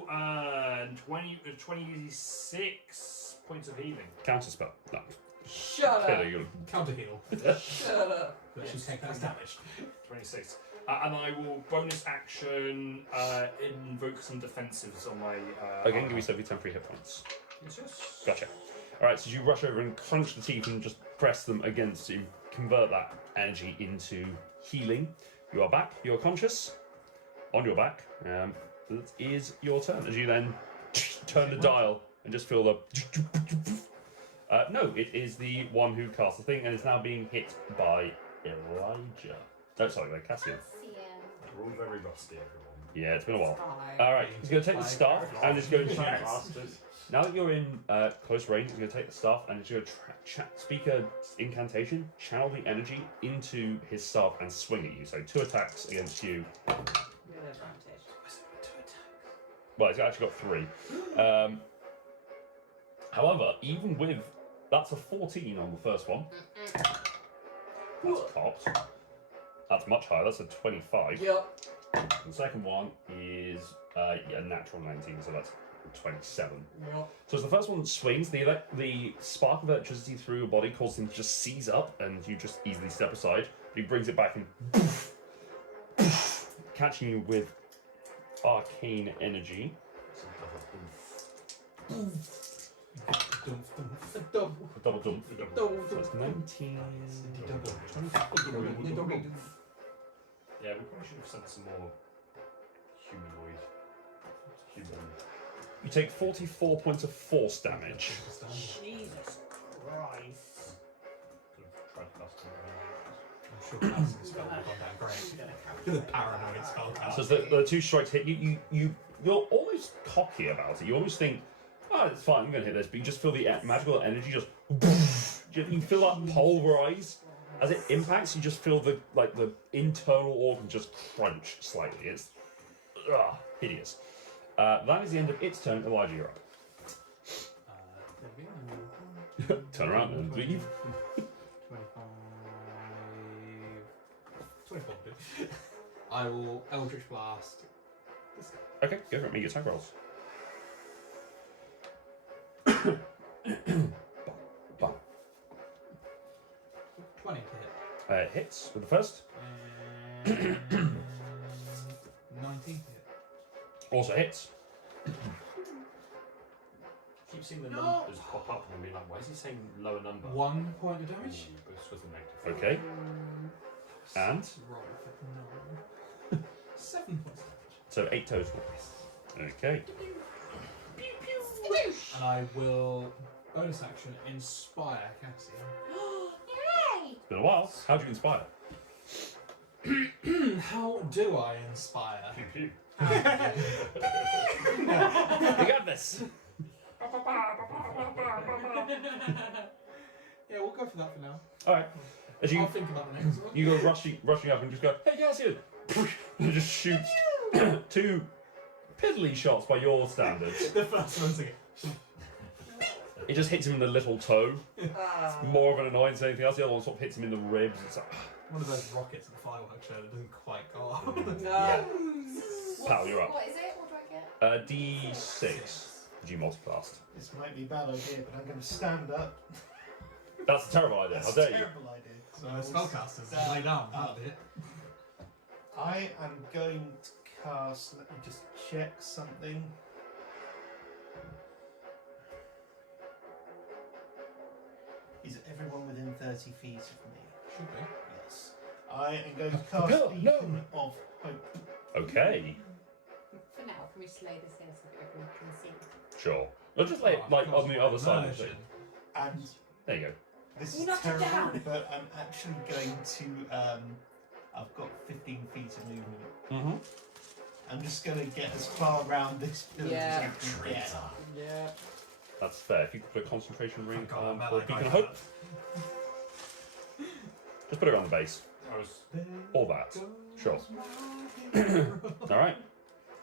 Ooh! And 26 points of healing. Counter spell. No. Shut up! Kidding you. Counter heal. Shut up! But she'll take that as damage. 26. And I will bonus action invoke some defensives on my. Again, give yourself your temporary hit points. Yes. Gotcha. Alright, so you rush over and crunch the teeth and just press them against you, convert that energy into healing. You are back, you are conscious, on your back. That is your turn as you then turn the dial and just feel the. No, it is the one who cast the thing and is now being hit by Elijah. Oh, sorry, by Cassian. We're all very rusty, everyone. Yeah, it's been a while. Fine. Alright, he's going to take the staff and he's going to. Bastard. Now that you're in close range, you're going to take the staff and he's going to speak an incantation, channel the energy into his staff and swing at you. So 2 attacks against you. With advantage. Well, he's actually got 3. However, even with... That's a 14 on the first one. That's popped. That's much higher. That's a 25. Yep. The second one is a natural 19, so that's 27. Yep. So as the first one swings, the spark of electricity through your body causes him to just seize up, and you just easily step aside. But he brings it back and catching you with arcane energy. Double jump. So it's 19. Yeah, we probably should have sent some more humanoid. You take 44 points of force damage. Jesus Christ. Could have tried to cast I'm sure casting a spell would have gone down great. The paranoid spellcaster. So the two strikes hit you. You're almost cocky about it. You almost think, oh, it's fine, I'm going to hit this. But you just feel the magical energy just... You feel that pulverize. As it impacts, you just feel the internal organ just crunch slightly. It's hideous. That is the end of its turn. Elijah, you're up. Turn around and leave. 24. I will Eldritch Blast. Okay, go for it. Make your attack rolls. 20 to hit. Hits with the first. 19 to hit. Also hits. Keep seeing the numbers pop up and be like, why is he saying lower number? 1 point of damage. But it's with a negative. Okay. And? Roll for 9. 7 points of damage. So 8 total. Okay. And I will bonus action inspire Cassian. Yay! It's been a while. How do you inspire? How do I inspire? Pew pew. You got this. Yeah, we'll go for that for now. All right. As I'll think about the next one. you go rushing up and just go, hey, Cassian! And just shoots 2 piddly shots by your standards. The first one's again. It just hits him in the little toe. More of an annoyance than anything else. The other one sort of hits him in the ribs. It's like, One of those rockets at the fireworks show that doesn't quite go off. yeah. Pal, you're up. What is it? What do I get? D6. Did you multicast? This might be a bad idea, but I'm going to stand up. That's a terrible idea. That's How a dare you? terrible idea. So I will spellcasters, stand lay down. up. That bit. I am going to cast. Let me just check something. Is everyone within 30 feet of me? Should be. Yes. I am going to cast No, Beacon no. of Hope. Okay. For now, can we slay this here so everyone can see? Sure. I'll just lay it like on the other side of the Immersion. thing. And There you go. this You is knocked it terrible, down. but I'm actually going to. I've got 15 feet of movement. Mm-hmm. I'm just going to get as far around this building Yeah. as I can get. Yeah. That's fair. If you could put a concentration ring God, on man, for I Beacon of got Hope, just put it on the base. I was Or that. Sure. All right.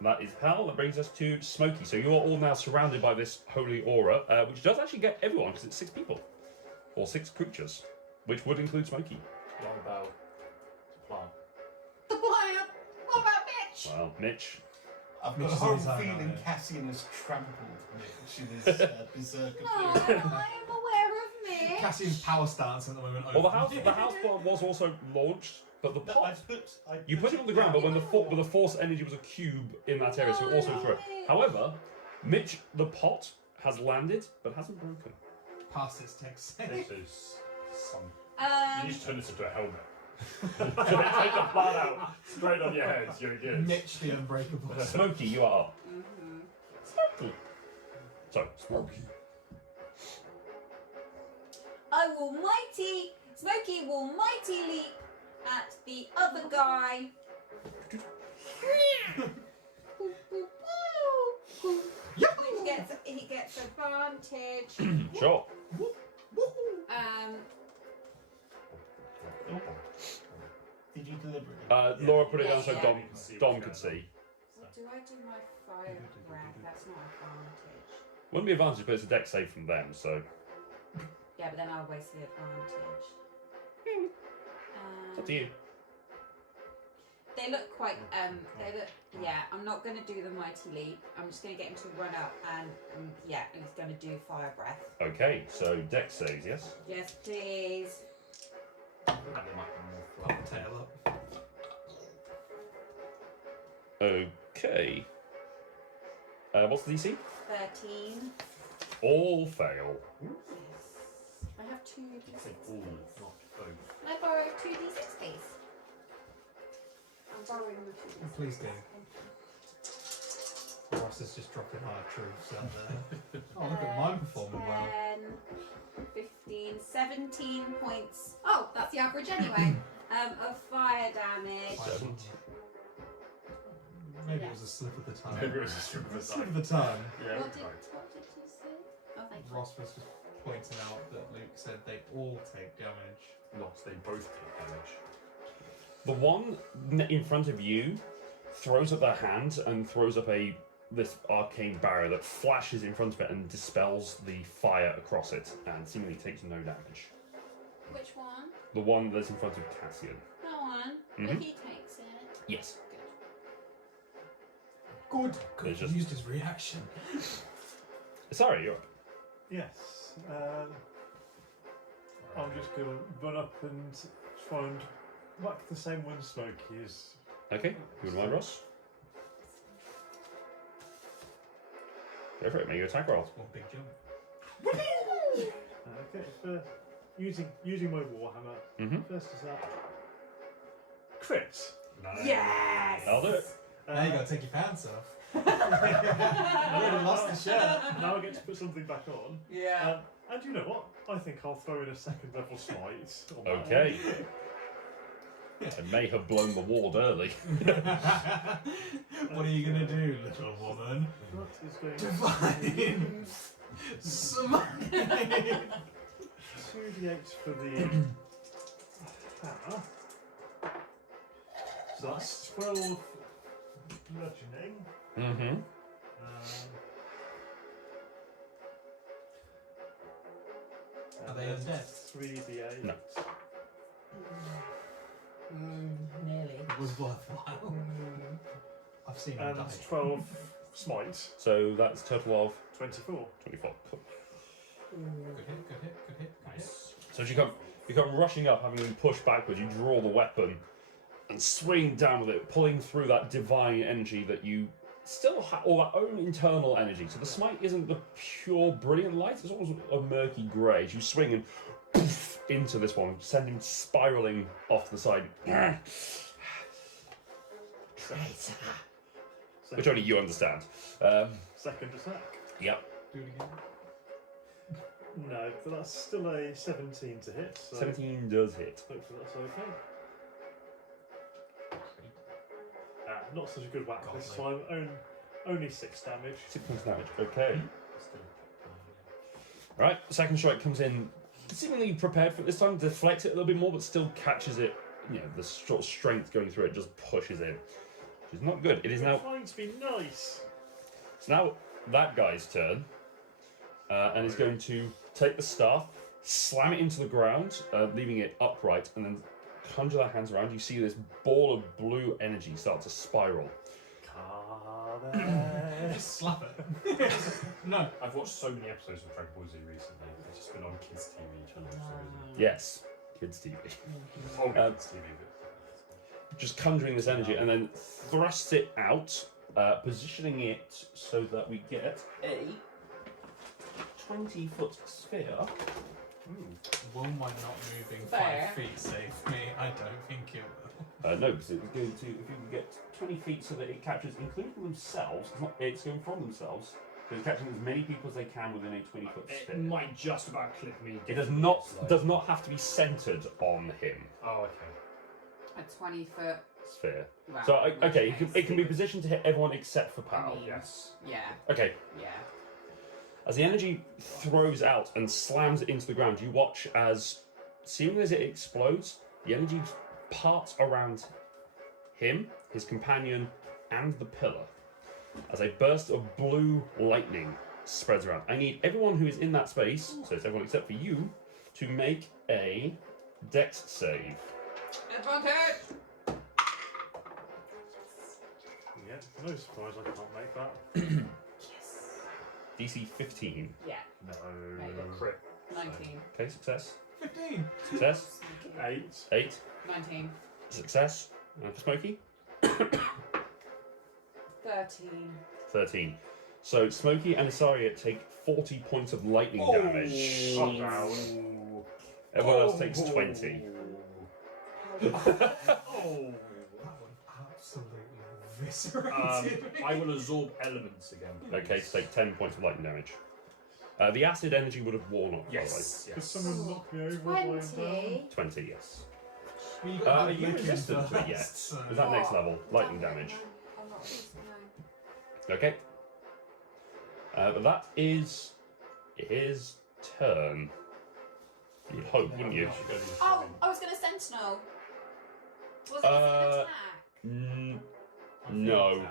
That is Hal. That brings us to Smokey. So you are all now surrounded by this holy aura, which does actually get everyone because it's 6 people. Or 6 creatures, which would include Smokey. what about the plant? The plant! What about Mitch? Well, Mitch. I've Mitch got a is horrible his own, feeling yeah. Cassian has trampled Mitch in his berserker No, fury. I am aware of Mitch. Cassian's power stance at the moment. Well, the house bomb was also launched, but the No, pot. I You put it on the ground, but when the force energy was a cube in that area, so it also threw it. However, Mitch, the pot has landed, but hasn't broken. Past its text. This is some. You need to turn this into a helmet. Take the plant out straight on your head. You're good. Mitch the Unbreakable. Smokey, you are up. Mm-hmm. Smokey. So, Smokey. Smokey will mighty leap at the other guy. He gets advantage. Sure. Did you deliberately? Laura put it down Yeah, so yeah. Dom could see. What do I do my fire breath? That's not advantage. Wouldn't be advantage, but it's a deck save from them, so. Yeah, but then I'll waste the advantage. It's up to you. They look quite, yeah, I'm not going to do the mighty leap. I'm just going to get him to run up and yeah, he's going to do fire breath. Okay, so deck saves, yes? Yes, please. Tail up. Okay. What's the DC? 13. All fail. I have 2 d6. All, not both. Can I borrow 2 d6, please? I'm borrowing the 2 d6. Please do. Ross is just dropping hard truths out there. Oh, look at mine performing well. 10, 15, 17 points. Oh, that's the average anyway. Of fire damage. 17. Maybe it was a slip of the tongue. Maybe it was a strip of the Slip of the tongue. Yeah, What did you say? Oh, thank you. Ross was just pointing out that Luke said they all take damage. Not, they both take damage. The one in front of you throws up their hand and throws up this arcane barrier that flashes in front of it and dispels the fire across it and seemingly takes no damage. Which one? The one that's in front of Cassian. That one. Mhm. But he takes it. Yes. Good. Good. There's Could just- used his reaction. Sorry, you're up. Yes. I'm just going to run up and try and whack the same one Smokey is. Okay, who would mind, Ross? Go for it, make your attack roll. One big jump. Okay, first, using my warhammer. Mm-hmm. First is that crit. Nice. Yes! I'll do it. Now you gotta take your pants off. I already lost the shirt. Now I get to put something back on. Yeah. And you know what? I think I'll throw in a second level smite. On that Okay. I may have blown the ward early. What are you gonna do, little woman? one. That is going Divine smite. 2d8 for the hammer. So that's 12 bludgeoning. Mm-hmm. Are they undead? 3d8. No. Nearly. It was worthwhile. I've seen them And die. 12 smite. So that's a total of 24. 24. Cool. Good hit. Nice. So as you come rushing up, having been pushed backwards, you draw the weapon and swing down with it, pulling through that divine energy that you still have, or that own internal energy. So the smite isn't the pure brilliant light, it's almost a murky grey. As you swing and poof into this one, send him spiralling off to the side. Traitor. Which only you understand. Second attack. Yep. Do it again. No, but that's still a 17 to hit. So 17 does hit. hopefully that's okay. Not such a good whack this time. Only 6 damage. 6 points damage. Okay. Right, the second strike comes in seemingly prepared for it this time, deflects it a little bit more, but still catches it. You know, the sort of strength going through it just pushes in. Which is not good. It is now. Trying to be nice. It's now that guy's turn. And he's going to take the staff, slam it into the ground, leaving it upright, and then conjure their hands around. You see this ball of blue energy start to spiral. Just slap it. No. I've watched so many episodes of Dragon Ball Z recently. It's just been on kids' TV channels for some reason. Yes, kids' TV. Oh, kids' TV, but Just conjuring this energy and then thrusts it out, positioning it so that we get a 20-foot sphere. Will my not moving Fair. 5 feet save me? I don't think it will. No, because it's going to, if you can get 20 feet so that it captures, including themselves, it's going from themselves, so it's capturing as many people as they can within a 20-foot sphere. it might just about clip me. It does not have to be centered on him. Oh, okay. A 20-foot. Sphere. Wow. So okay, it can be positioned to hit everyone except for I Pal. mean, Yes. Yeah. Okay. Yeah. As the energy throws out and slams it into the ground, you watch as, seemingly as it explodes, the energy parts around him, his companion, and the pillar. As a burst of blue lightning spreads around. I need everyone who is in that space, so it's everyone except for you, to make a Dex save. Advantage! Yeah, no surprise I can't make that. Yes. DC 15. Yeah. No. Made it. Crit. 19. Okay, success. 15. Success. 8. 8. 19. Success. And for Smokey. 13. 13. So Smokey and Asaria take 40 points of lightning damage. Oh, no. Everyone else takes 20. Oh. That one absolutely eviscerated me. I will absorb elements again. Okay, so take 10 points of lightning damage. The acid energy would have worn off, Yes. Could Yes. someone knock me over while I'm down? 20. 20, yes. Well, you Are got you looking resistant to it yet? first, so- Is that next What? level? Lightning damage. I'm not resistant, no. Okay. But that is his turn. You'd hope, wouldn't you? Oh, I was going to sentinel. Was it an attack? No.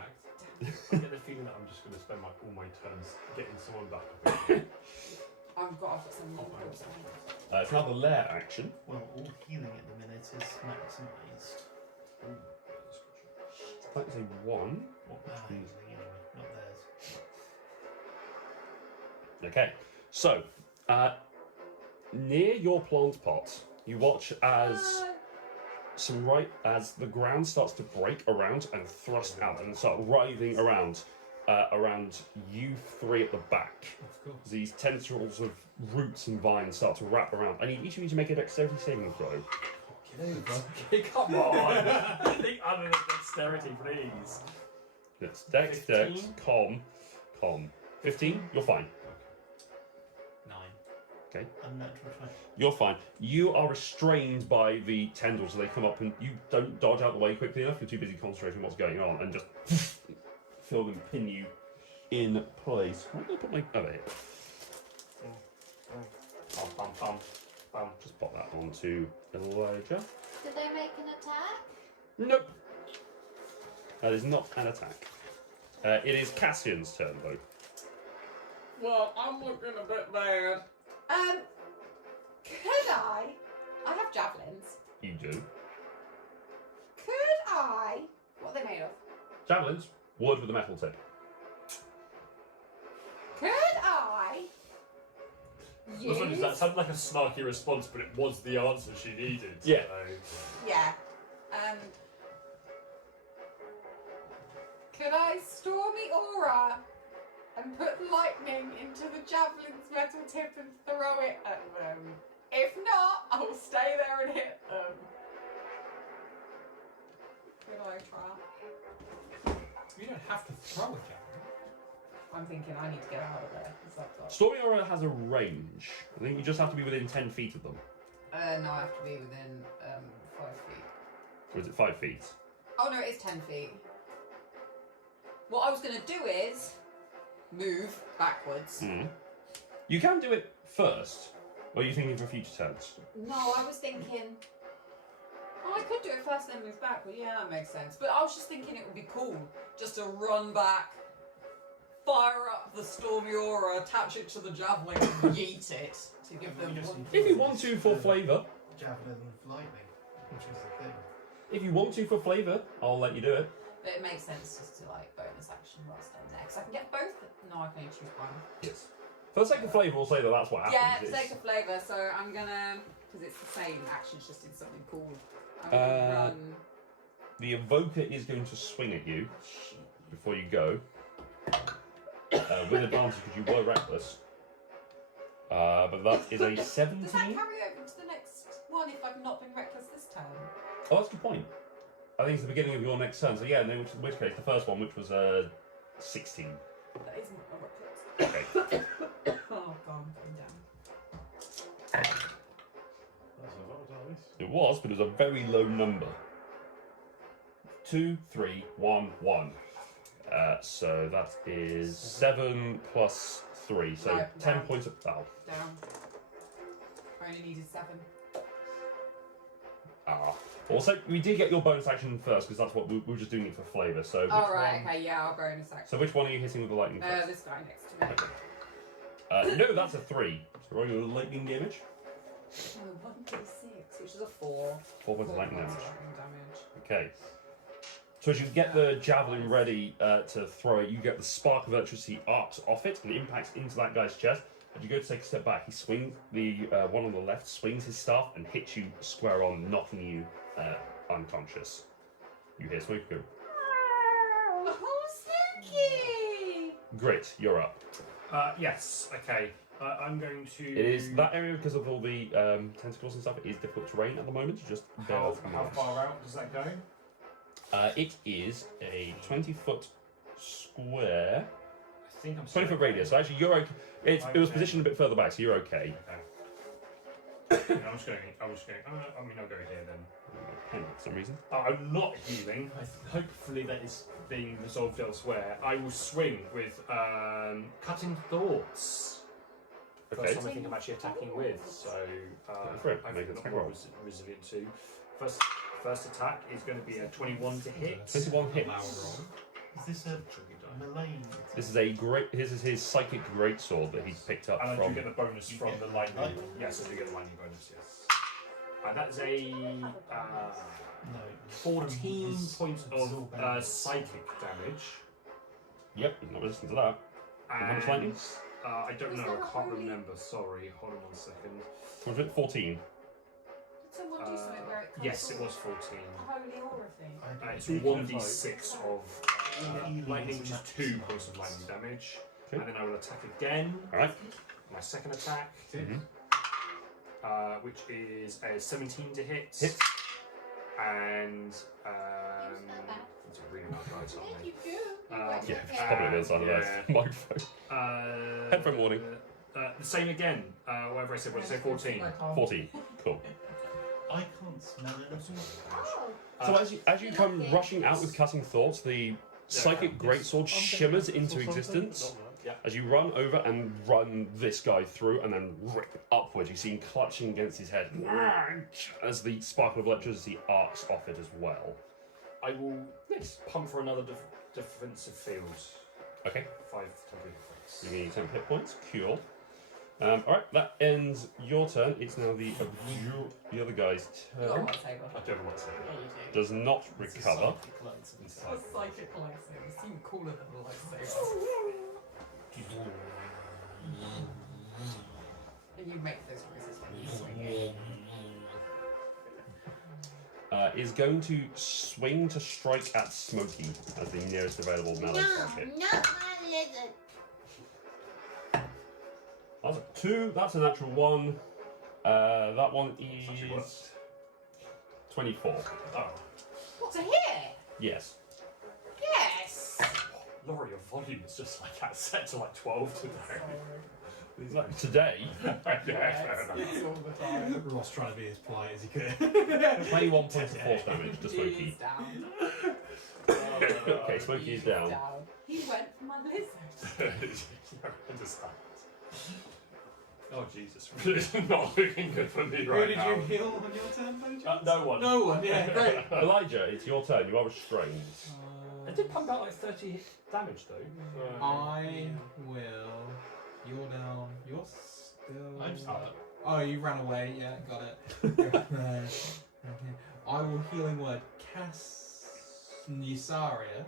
I get the feeling that I'm just going to spend all my turns getting someone back up again. I've got some It's now the lair action. Well, all healing at the minute is maximised. That is a 1. Healing anyway, not theirs. Okay. So, near your plant pot, you watch as as the ground starts to break around and thrust out and start writhing around you three at the back. Of course. These tendrils of roots and vines start to wrap around. I need each of you to make a dexterity saving throw. Okay, come on. Anything other than dexterity, please. It's dex, 15? com. 15, you're fine. 9. Okay. Unnatural 20. You're fine. You are restrained by the tendrils, so they come up and you don't dodge out the way quickly enough. You're too busy concentrating on what's going on and just feel them pin you in place. Where did I put my... Oh, there. Just pop that onto Elijah. Did they make an attack? Nope. That is not an attack. It is Cassian's turn, though. Well, I'm looking a bit bad. Could I have javelins. You do. Could I... What are they made of? Javelins, wood with a metal tip. Could I use... That sounded like a snarky response, but it was the answer she needed. Yeah. So. Yeah. Could I stormy aura and put lightning into the javelin's metal tip and throw it at them? If not, I will stay there and hit them. Could I try? You don't have to throw a javelin. I'm thinking I need to get out of there. Is that got... Stormy Aura has a range. I think you just have to be within 10 feet of them. No, I have to be within 5 feet. Or is it 5 feet? Oh no, it is 10 feet. What I was going to do is move backwards. You can do it first. Or are you thinking for future turns? No, I was thinking... Oh, I could do it first then move backward. Yeah, that makes sense. But I was just thinking it would be cool just to run back, fire up the Stormy Aura, attach it to the javelin and yeet it to give them one. If you want to for flavour. Javelin of lightning, which is the thing. If you want to for flavour, I'll let you do it. But it makes sense just to like bonus action while stand there. Because I can get both. No, I can only choose one. Yes. For the sake of flavour, we'll say that that's what happens. Yeah, for It's- sake of flavour. So I'm gonna, because it's the same action, it's just in something cool. I'm gonna run. The Evoker is going to swing at you Shit. before you go. With advantage because you were reckless. But that is a 17. Does that carry over to the next one if I've not been reckless this turn? Oh, that's a good point. I think it's the beginning of your next turn. So yeah, in which case, the first one, which was 16. That isn't a reckless. Okay. Oh god, I'm going down. That's a lot of dice. It was, but it was a very low number. 2, 3, 1, 1. So that is 7 plus 3. So No, 10 down. points of... Oh. Down. I only needed 7. Also, we did get your bonus action first, because that's what we were just doing it for flavour. So which Alright, one- okay, yeah, I'll bonus action. So which one are you hitting with the lightning first? This guy next to me. Okay. No, that's a 3. So roll your lightning damage. Oh, 1d6, which is a 4. 4 points of lightning points of damage. lightning damage. Okay. So as you get the javelin ready to throw it, you get the spark of electricity arcs off it and it impacts into that guy's chest. As you go to take a step back, he swings, the one on the left swings his staff and hits you square on, knocking you unconscious. You hear Smoke go. Who's Grit, you're up. Yes. Okay. I'm going to. It is that area because of all the tentacles and stuff. It is difficult terrain at the moment. So just bear How, with me. how far out does that go? It is a 20-foot square, I think I'm. 20-foot radius. So actually, you're okay. It was Okay. positioned a bit further back, so you're okay. Okay. I'm just going. I'll go here then. For some reason. I'm not healing. Hopefully that is being resolved elsewhere. I will swing with cutting thoughts. Okay. First time I think I'm actually attacking with, so Go for it. I Make think an I'm attack more roll. resilient too. First attack is going to be a 21 to hit. 21 hits. Is this a melee? This is a great. This is his psychic greatsword that he's picked up And I do from. get the bonus You from get the lightning. lightning. Yes, I do get the lightning bonus. Yes. That's a No. 14 It's points absorb of energy. psychic damage. Yep, he's not resistant to that. How much lightning? And I don't Was know. there I a can't holy- remember. Sorry. Hold on 1 second. Was it 14? Did someone do something where it comes Yes, it off was 14. a holy aura thing? It's Speaking of 1d6 of Healing lightning, is which is max 2 points of lightning damage. Okay. And then I will attack again. Alright. My second attack, Mhm. which is a 17 to hit. Hit. And It's not bad. that's a really loud dice, aren't Yeah, they? you do. You Yeah, work Yeah, it it's out. probably the other side of that microphone. Headphone warning. The same again. Whatever I said. What did I say? 14. 14. Cool. I can't smell anything. Oh. So as you come rushing out with cutting thoughts, the psychic greatsword shimmers into existence. As you run over and run this guy through and then rip upwards, you see him clutching against his head as the sparkle of electricity arcs off it as well. I will pump for another defensive field. Okay, 5 temporary effects. you need 10 hit points. Cool. Alright, that ends your turn. It's now the other guy's You got turn. a lightsaber. I don't know what to say. Yeah, you do. Does not It's a recover. psychic lightsaber. It's a psychic lightsaber. It's even cooler than a lightsaber. And you make those noises when you swing it. Is going to swing to strike at Smokey as the nearest available melee target. not my lizard. That's a 2. That's a natural 1. That one is 24. Oh, What, to hit? Yes. Yes. Laurie, your volume is just like that set to like 12 today. Today, It's all the time. Ross trying to be as polite as he could. 21 points of force damage to Smokey. He's down. Okay, Smokey is down. He went for my lizard. I understand. Oh Jesus, it's not looking good for me Who right did now. you heal on your turn, though? No one. No one, yeah, great. Elijah, it's your turn. You are restrained. I did pump out like 30 damage though. I will. You're down. You're still. I'm still up. Oh, you ran away. Yeah, got it. I will healing word Nisaria.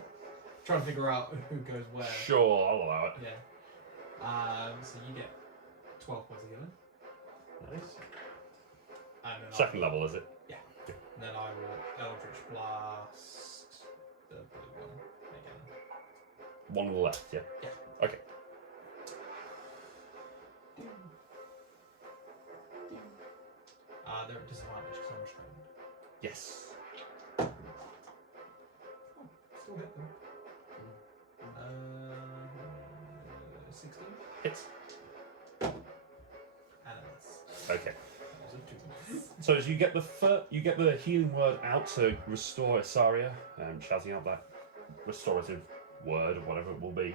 Trying to figure out who goes where. Sure, I'll allow it. Yeah. So you get 12 points of healing. Nice. And then Second level, is it? And then I will Eldritch Blast the blue one again. One on the left, yeah. Yeah. Okay. They're at disadvantage because I'm restrained. Yes. Oh, still hit them. 16. Hits. And it's Okay. So as you get the healing word out to restore Isaria, shouting out that restorative word or whatever it will be.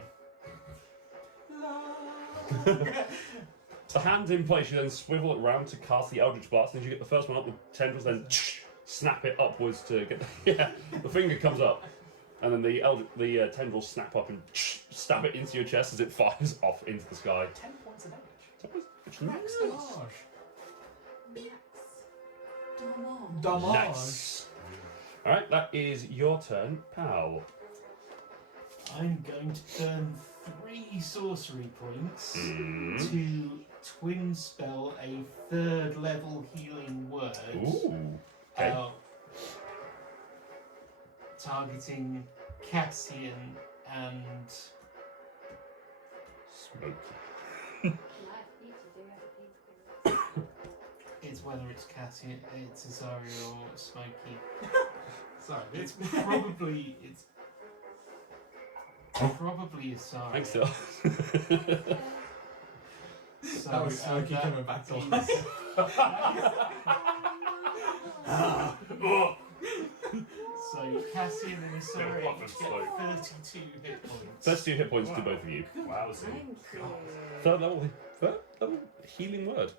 The hand in place, you then swivel it around to cast the Eldritch Blast, and as you get the first one up, the tendrils then snap it upwards to get the finger comes up, and then the tendrils snap up and stab it into your chest as it fires off into the sky. 10 points of damage. That was nice. Damage. Nice. Alright, that is your turn, pal. I'm going to burn 3 sorcery points Mm. to twin spell a 3rd level healing word. Ooh. Okay. Targeting Cassian and Smoky. It's whether it's Cassie, it's Azaria or Smokey. Sorry, It's probably Azaria. Thanks, Phil. So, that was Smokey that coming back to is- life. So Cassie and Azaria Pop and each slow. get 32 hit points. 32 hit points to both of you. Wow, Thank you. Third level healing word.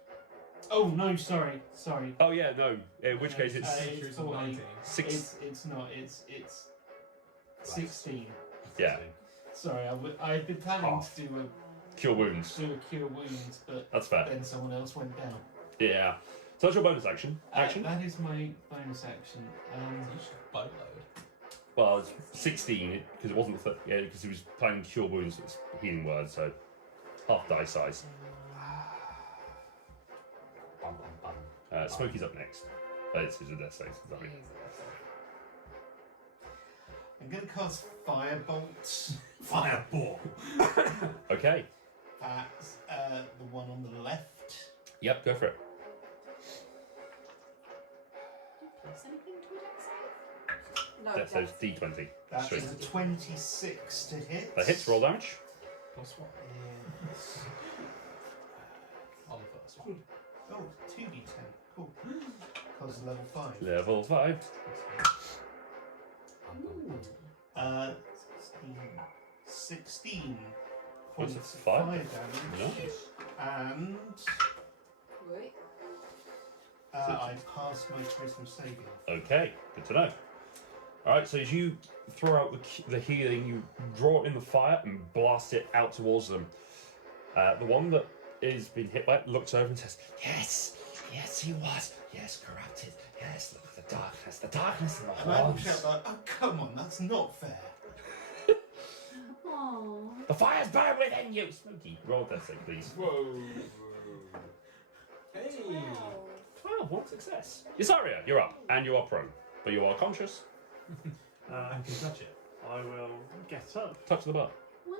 Oh no, sorry. Oh yeah, no. In which case it's Centuries of 19. 6. It's not. It's 16. Yeah, Sorry, I had been planning Half. to do cure wounds. a cure wounds, but That's fair. then someone else went down. Yeah. So that's your bonus action. That is my bonus action. You should boatload. Well, it's 16 because it wasn't. Because he was planning cure wounds. It's healing word, so half die size. Bum, bum, bum. Smokey's up next. It's a death save. Sorry. I'm going to cast Firebolt. Fireball. Okay. At the one on the left. Yep. Go for it. Plus anything to a dex save? No, Death saves dex. D20. That Straight. is a 26 to hit. That hits. Roll damage. Plus what? Yes. On the first one. Oh, 2d10. Cool. Because level 5. Level 5. 16 Points points of of fire. fire damage. Nice. And Wait. I passed my charisma saving. Okay, good to know. Alright, so as you throw out the healing, you draw it in the fire and blast it out towards them. The one that is being hit by it looks over and says, Yes, he was. Yes, corrupted. Yes, look at the darkness and the And I will horns. shout like, oh come on, that's not fair. Aww. The fire's burned within you! Smokey, roll that save, please. Whoa. Hey. 12, one success. Isaria, you're up, and you are prone, but you are conscious. I can touch it. I will get up. Touch the bar. One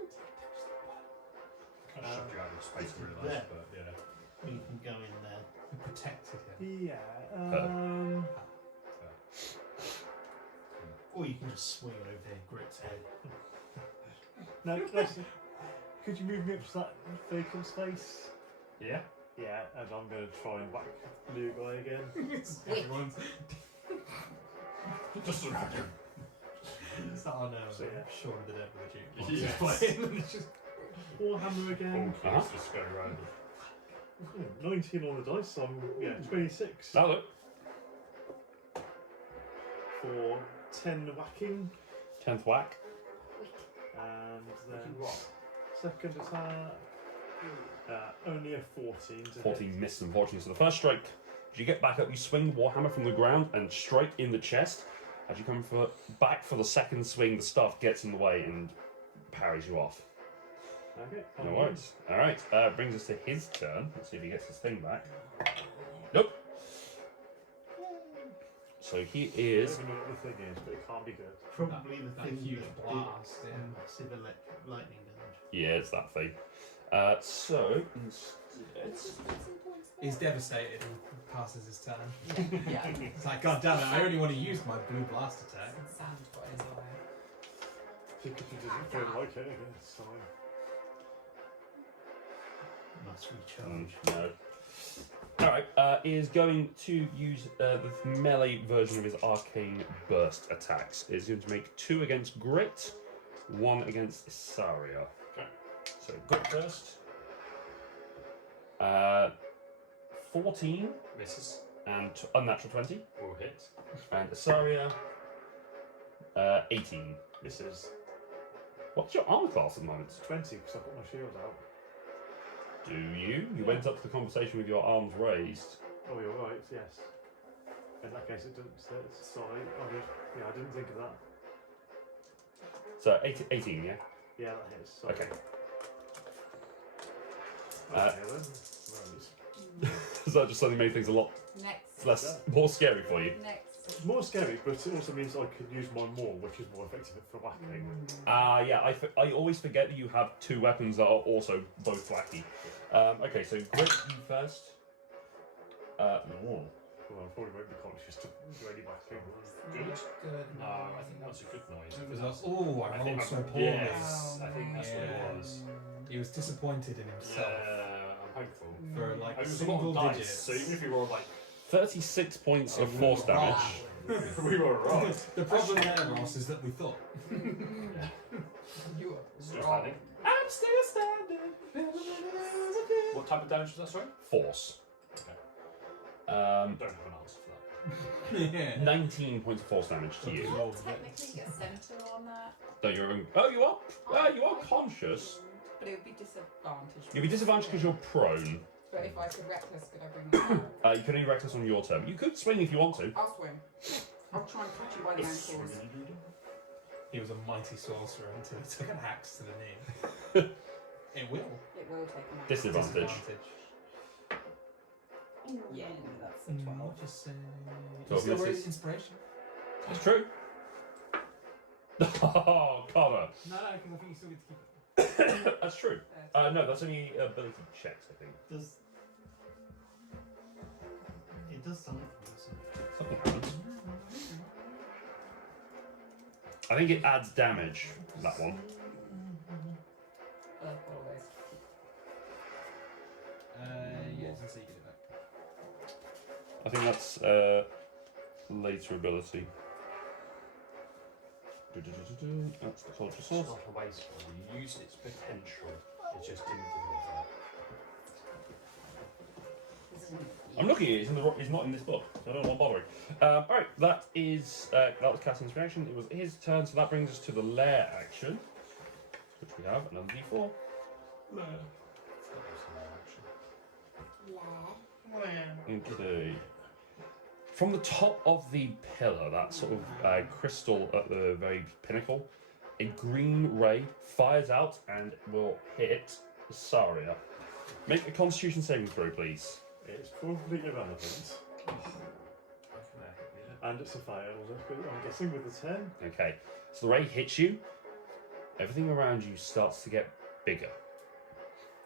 Kind of shoved you out of space and realised, there. but yeah. You can go in there. You protected him. Yeah. Or you can just swing over Grit's head. No, listen. Could you move me up to that vacant space? Yeah? Yeah, and I'm going to try and whack Blue Guy again. Everyone's Just around him. it's not on So, yeah. Shaun of the Dead with a Yes. jukebox playing. It's just Warhammer again. Oh, please, just go around him. 19 on the dice, so I'm 26 That'll look. for 10 whacking, 10th whack. and then second attack, only a 14 to 14 hit. missed, unfortunately. So the first strike, as you get back up, you swing the warhammer from the ground and strike in the chest. As you come back for the second swing, the staff gets in the way and parries you off. Okay, No worries. Alright, brings us to his turn. Let's see if he gets his thing back. Nope. So he I is. don't know what the thing is, but it can't be good. Probably that the thing huge that blast, did yeah. massive electric lightning damage. Yeah, it's that thing. So instead. he's devastated and passes his turn. Yeah. It's like, God damn it, I only want to use my blue blast attack. Sound quite as well. Because he doesn't feel like it again this time. Must recharge. No. Alright, is going to use the melee version of his arcane burst attacks. Is going to make 2 against Grit, 1 against Isaria. Okay. So Grit first. 14 Misses. and unnatural 20. Will hit. And Isaria, 18. Misses. What's your armor class at the moment? 20 because I've got my shield out. Do you? You went up to the conversation with your arms raised. Oh, you're right, yes. In that case, it doesn't sit. Sorry. I didn't think of that. So 18, yeah? Yeah, that hits. Sorry. Okay. Okay then. Right. So that just suddenly made things a lot Next. more scary for you. Next. It's more scary, but it also means I can use my maul, which is more effective for whacking. Yeah, I always forget that you have 2 weapons that are also both wacky. Okay, so Grit, you first. Well, I probably won't be conscious to do any whacking. Good. No, I think that was a good noise. It was like, oh, I rolled so poorly. Yes, I think that's what it was. He was disappointed in himself I'm hopeful. for like It was a lot single of dice, digits. so even if you rolled like 36 points of we force were wrong. damage. we were wrong. The problem there, Ross, is that we thought. You Still are wrong. standing. I'm still standing. What type of damage was that, sorry? Force. Okay. Um, Don't have an answer for that. Yeah. 19 points of force damage to you. Roll Technically get center on that. So you're you are. You are conscious. But it would be disadvantage. You'll be disadvantaged because you're prone. But if I could reckless, could I bring them back? You can only reckless on your turn. You could swing if you want to. I'll swim. I'll try and catch you by the ankles. He was a mighty sorcerer until he took an axe to the knee. It will. It will take a minute. Disadvantage. Yeah, that's a 12. Just say. 12 Still misses. inspiration. That's true. Oh, Connor. No, I think you still get to keep it. That's true. No, that's only ability checks, I think. It does something. Something happens. I think it adds damage, that one. Always. Yeah, so you get it back. I think that's later ability. That's the culture It's source. not a waste. You used its potential. It just didn't deliver. I'm looking at it. It's not in this book, so I don't want bothering. All right, that was casting inspiration. It was his turn, so that brings us to the lair action, which we have another D4. Okay. From the top of the pillar, that sort of crystal at the very pinnacle, a green ray fires out and will hit Saria. Make a Constitution saving throw, please. It's probably irrelevant. And it's a fail, I'm guessing, with a 10. Okay, so the ray hits you. Everything around you starts to get bigger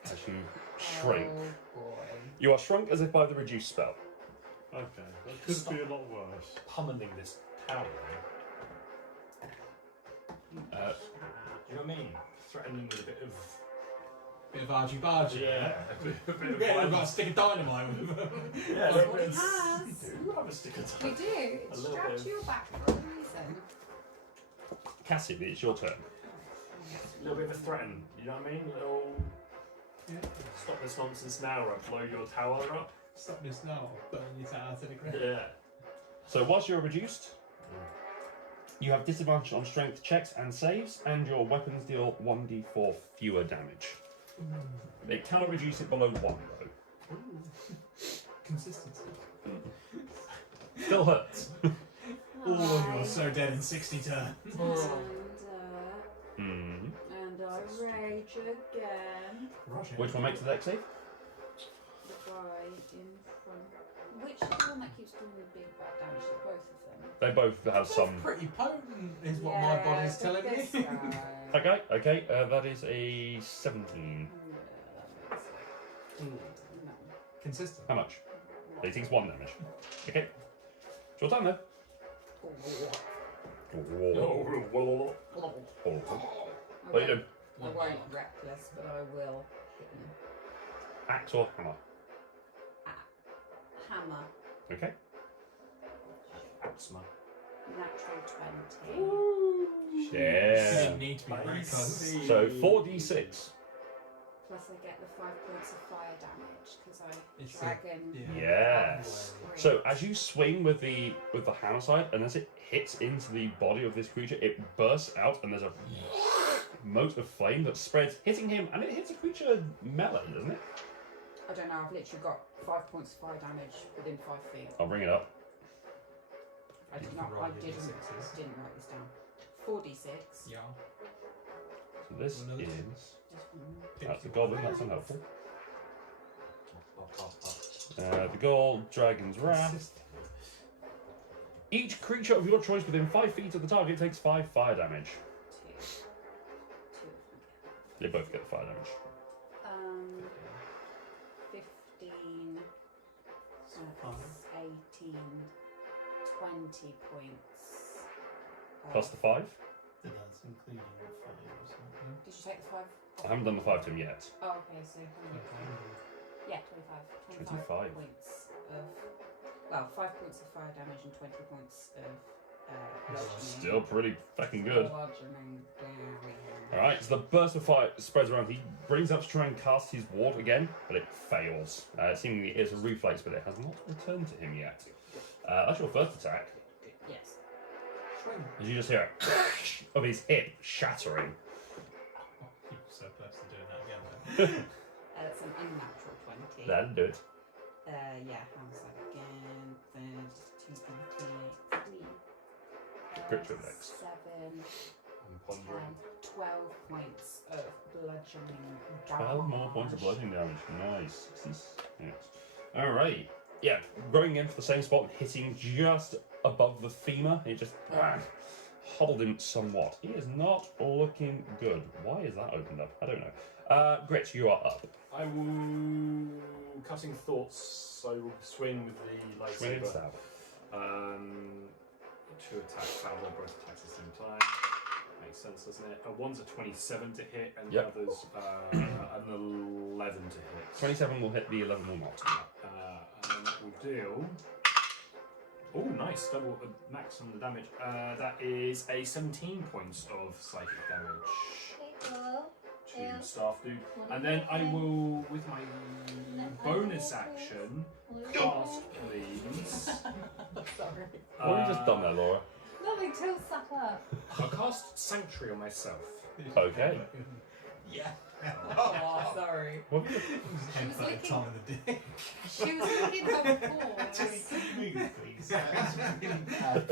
as you shrink. Oh boy. You are shrunk as if by the reduce spell. Okay, that could be a lot worse. Pummeling this tower. Uh, Do you know what I mean? Threatening with a bit of. Bit of argy bargy. Yeah, a bit of Yeah, we've got a violence. stick of dynamite with him. Yeah, That's what it's- he has. You do have a stick of We time. do. It A little strapped bit of- to your back for a reason. Cassie, it's your turn. A little bit of a threaten. You know what I mean? Little. Yeah. Stop this nonsense now or I'll blow your tower up. Stop this now. Burn your tower to the ground. Yeah. So whilst you're reduced, you have disadvantage on strength checks and saves, and your weapons deal 1d4 fewer damage. It cannot reduce it below 1 though. Consistency. Still hurts. Oh, you're so dead in 60 turns. Hmm. And I rage again. Which one makes the deck save? The guy in front. Which is the one that keeps doing the big bad damage to both of them? They both have some. Pretty potent, is what my body's telling this me. guy. Okay, that is a 17. No. Consistent. How much? He takes 1 damage. Okay. It's your turn though. What are you doing? I won't reckless, but I will hit him. Axe or hammer? Hammer. Okay. Axma. Natural 20. You Yeah. didn't need to be very close. So 4d6. Plus I get the 5 points of fire damage because I It's a- dragon. Yes. So as you swing with the hammer side, and as it hits into the body of this creature, it bursts out, and there's a mote of flame that spreads, hitting him, and it hits a creature melee, doesn't it? I don't know, I've literally got 5 points of fire damage within 5 feet. I'll bring it up. I You did can not, roll I your didn't D6s. write this down. 4d6. Yeah. So this Another is. This one. That's the goblin, that's unhelpful. The gold, Dragon's Wrath. Each creature of your choice within 5 feet of the target takes 5 fire damage. 2. They both get fire damage. 15, 18, 20 points. Plus the 5? That's including the 5 or something. Did you take the 5? I haven't done the 5 to him yet. Oh, okay, so yeah, 25 25. points of, well, 5 points of fire damage and 20 points of bludgeoning. Still pretty fucking good. Bludgeoning damage. Alright, so the burst of fire spreads around. He brings up to try and cast his ward again, but it fails. Seemingly it's a reflex, but it has not returned to him yet. That's your first attack. Yes. As you just hear of his hip shattering. You're so close to doing that again. That's an unnatural 20. That'll do it. Yeah, how's that again? Then 2 3. Crit index. 7, I'm pondering. 12 points of bludgeoning damage. 12 more points of bludgeoning damage. Nice. 66. Alright. Yeah, going in for the same spot and hitting just above the femur. It just hobbled him somewhat. He is not looking good. Why is that opened up? I don't know. Grit, you are up. I will cutting thoughts. I will swing with the Swing and lightsaber. stab. 2 attacks, power both attacks at the same time. Makes sense, doesn't it? One's a 27 to hit, and Yep. the other's an 11 to hit. 27 will hit, the 11 will not. And then that will deal. Oh, nice! Double max on the damage. That is a 17 points of psychic damage to Staff Dude. And then I will, with my bonus action, cast, please. Sorry. What have you just done there, Laura? Nothing till suck up. I'll cast Sanctuary on myself. Okay. Yeah. Oh, sorry. What have you She was looking- Tom in the dick. She was looking her paws. Can you move, please? That's really bad.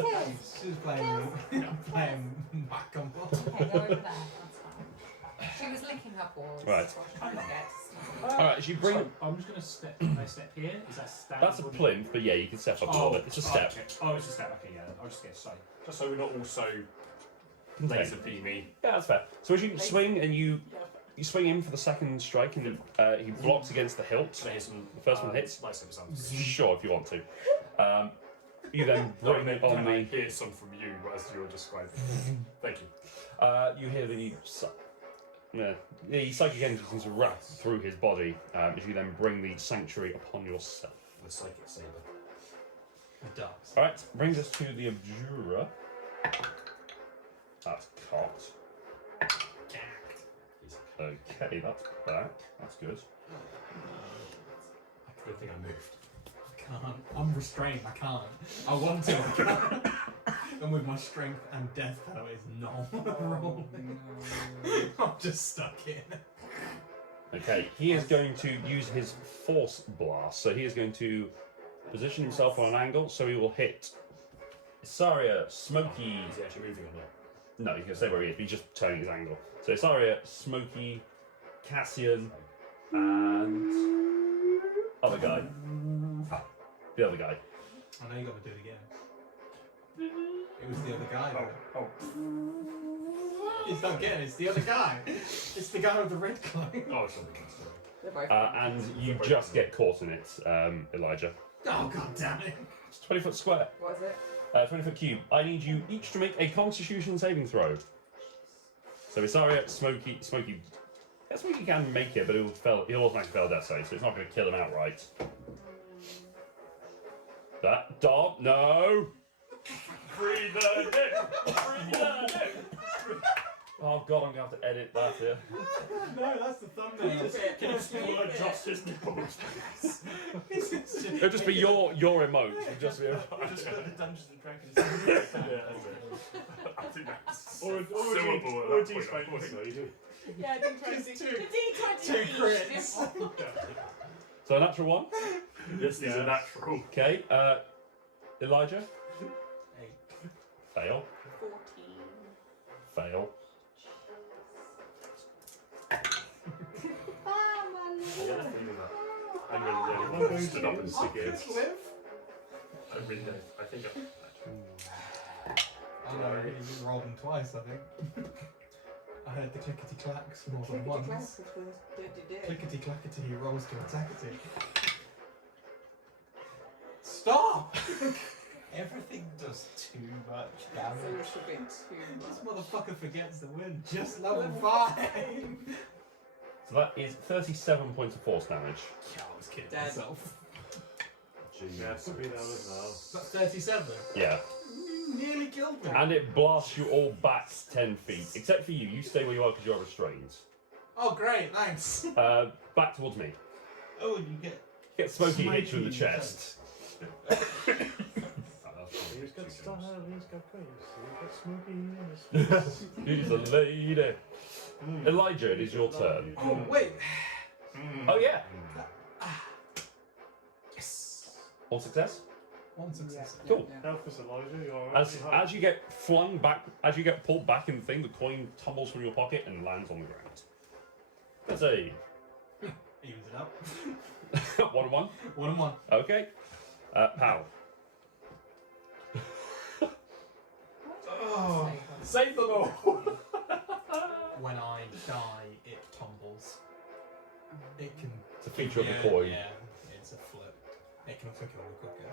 She was playing whack-a-mole. Okay, go over there. That's fine. She was licking her paws. Right. So I was trying to get to snuggle. Alright, you bring. So, I'm just going to step. Can I step here? Is that stand? That's a plinth, but yeah, you can step up a little bit. It's a step. Okay. Oh, it's a step. Okay, yeah. I'll just get side. Just so we're not also Contained. laser beamy. Yeah, that's fair. So as you swing and you swing in for the second strike, and he blocks against the hilt. Can I hear some? The first one hits. Lightsaber sound. Sure, if you want to. You then bring it on Can I the. hear some from you as you're describing? Thank you. You hear the psychic energy seems to wrap through his body as you then bring the sanctuary upon yourself. The psychic saber. It does. Alright, brings us to the Abjura. That's cocked. Okay, that's back. That's good. Good thing I moved. I can't. I'm restrained. I can't. I want to. I can't. And with my strength and death, that is not wrong. I'm just stuck in. Okay, he is going to use his force blast. So he is going to position himself on an angle, so he will hit Isaria, Smokey. Is he actually moving or not? No, he's going to stay where he is, but he's just turning his angle. So Isaria, Smokey, Cassian, and other guy. The other guy. I know you got to do it again. It was the other guy. Oh. It's not getting it. It's the other guy. It's the guy with the red cloak. Oh, it's something. They're both And you just get caught in it, Elijah. Oh, god damn it. It's 20-foot square, What is it? 20-foot cube. I need you each to make a Constitution saving throw. So Isaria, Smokey. Yeah, Smokey can make it, but he'll automatically fail death save, so it's not going to kill him outright. That dog, no. Free the hip. Free the hip. Oh god, I'm going to have to edit that here. No, that's the thumbnail. Can you still adjust his nipples? It'll just be your emote. It'll just be. Just put the Dungeons and Dragons. Yeah, that's it. I think that's Or suable at do that point, I think. Yeah, D20. Just two- The D20 Two each. crits. So a natural one. This is a natural. Okay, Elijah. Hey. Fail. 14. Fail. I get a feeling that I'm really stood up and stick it. I think Oh no, you rolled them twice, I think. I heard the clickety clacks more than once. Clickety clackety, he rolls to attackety. Stop! Everything does too much damage. It's a bit too This much. motherfucker forgets to win. Just level 5! So that is 37 points of force damage. Yeah, I was kidding Dead. myself. Yeah, it's be now as now. That's 37. Yeah. You nearly killed me. And it blasts you all back 10 feet. Except for you. You stay where you are because you're restrained. Oh, great, thanks. Back towards me. Oh, and you get Smoky hits you in the Smoky in the chest. He's got style, he's got grace, he's got smoky in his He's a lady. Elijah, it is your turn. Oh, wait. Oh, yeah. Yes. All success? One success. Cool. Help us, Elijah, you're alright. As you get flung back, as you get pulled back in the thing, the coin tumbles from your pocket and lands on the ground. That's a Evens it up. 1-1. 1 and 1. Okay. Pow. Oh. Save them all. When I die, it tumbles. It can. It's a feature of the Yeah, coin. Yeah, it's a flip. It can also kill me quicker.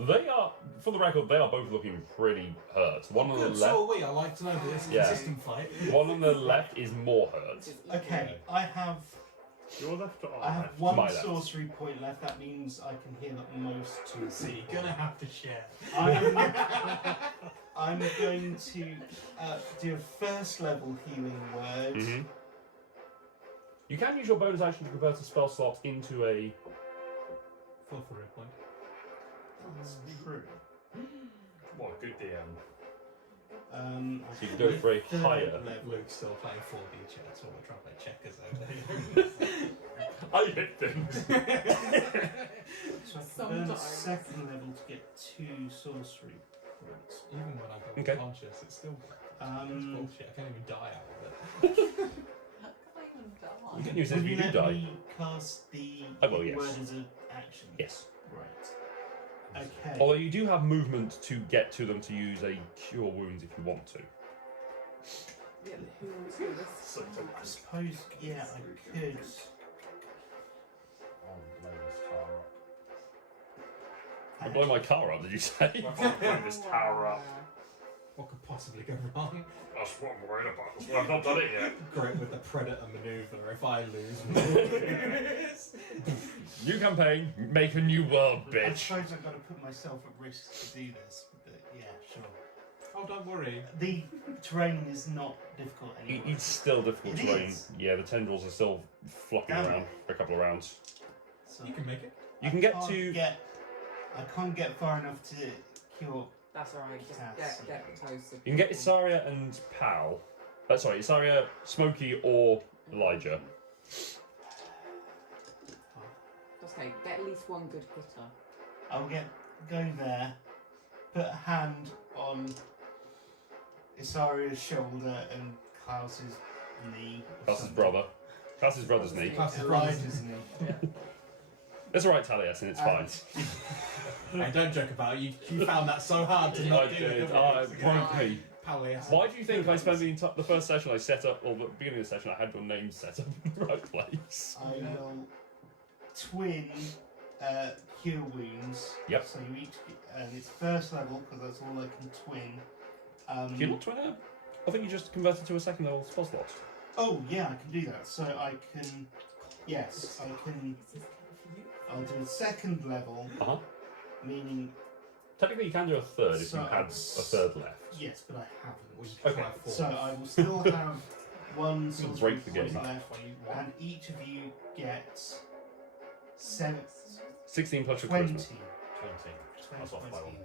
They are, for the record, they are both looking pretty hurt. One on the Good, left, so are we. I like to know that it's a Yeah. consistent fight. one on the left is more hurt. Okay, I have Your left or I our have left? one My left. sorcery point left. That means I can heal at most 2 So you're people. gonna have to share. I'm going to do a first level healing word. Mm-hmm. You can use your bonus action to convert a spell slot into a. For a point. That's true. What a good DM. So you can go for a third higher. level. Luke's still playing 4D chess while we're trying to play checkers over here. I hit things. So I can burn Sometimes. second level to get 2 sorcery points. Even when I go Okay. unconscious, it's still it's Um, bullshit. I can't even die out of it. How can I even die? You can use it Will if you you do let die. me cast the I will, yes. word as an action? Yes. Right. Okay. Although you do have movement to get to them to use a cure wounds if you want to. Yeah, who wants to do this? I suppose, yeah, I could. I'll blow this tower up. I blow my car up, did you say? If I blow this tower up, What could possibly go wrong? that's what I'm worried about. That's why I've not done it yet. Great with the predator maneuver. If I lose, New campaign, make a new world, I bitch. suppose I've got to put myself at risk to do this, but yeah, sure. oh, don't worry. The terrain is not difficult anymore. It's still difficult It terrain. is? Yeah, the tendrils are still flopping Damn. around for a couple of rounds. So You can make it. You can I get can't to. I can't get far enough to cure. That's alright, just get close. You can get Isaria and Pal. Sorry, Isaria, Smokey, or Elijah. Okay, get at least one good quitter. I'll go there, put a hand on Isaria's shoulder and Klaus's knee. or Klaus's something. brother. Klaus's brother's knee. Klaus's brother's Elijah's knee. It's alright, Taliesin, it's fine. Hey, don't joke about it. You found that so hard to I not do did. it. Point me. Palliative. Why do you think I spent the first session I set up, or the beginning of the session I had your name set up in the right place? I will twin cure wounds. Yep. So you each, and it's first level because that's all I can twin. Can you not twin it? I think you just converted to a second level spell slot. Oh yeah, I can do that. So I can. Yes, I can. I'll do a second level, Uh huh. meaning Technically, you can do a third if So you had a third left. yes, but I haven't. We Okay. try four. So I will still have one You'll sorcery break the point game. left, and each of you gets 16 plus your 20. charisma. 20. That's off by 20. one.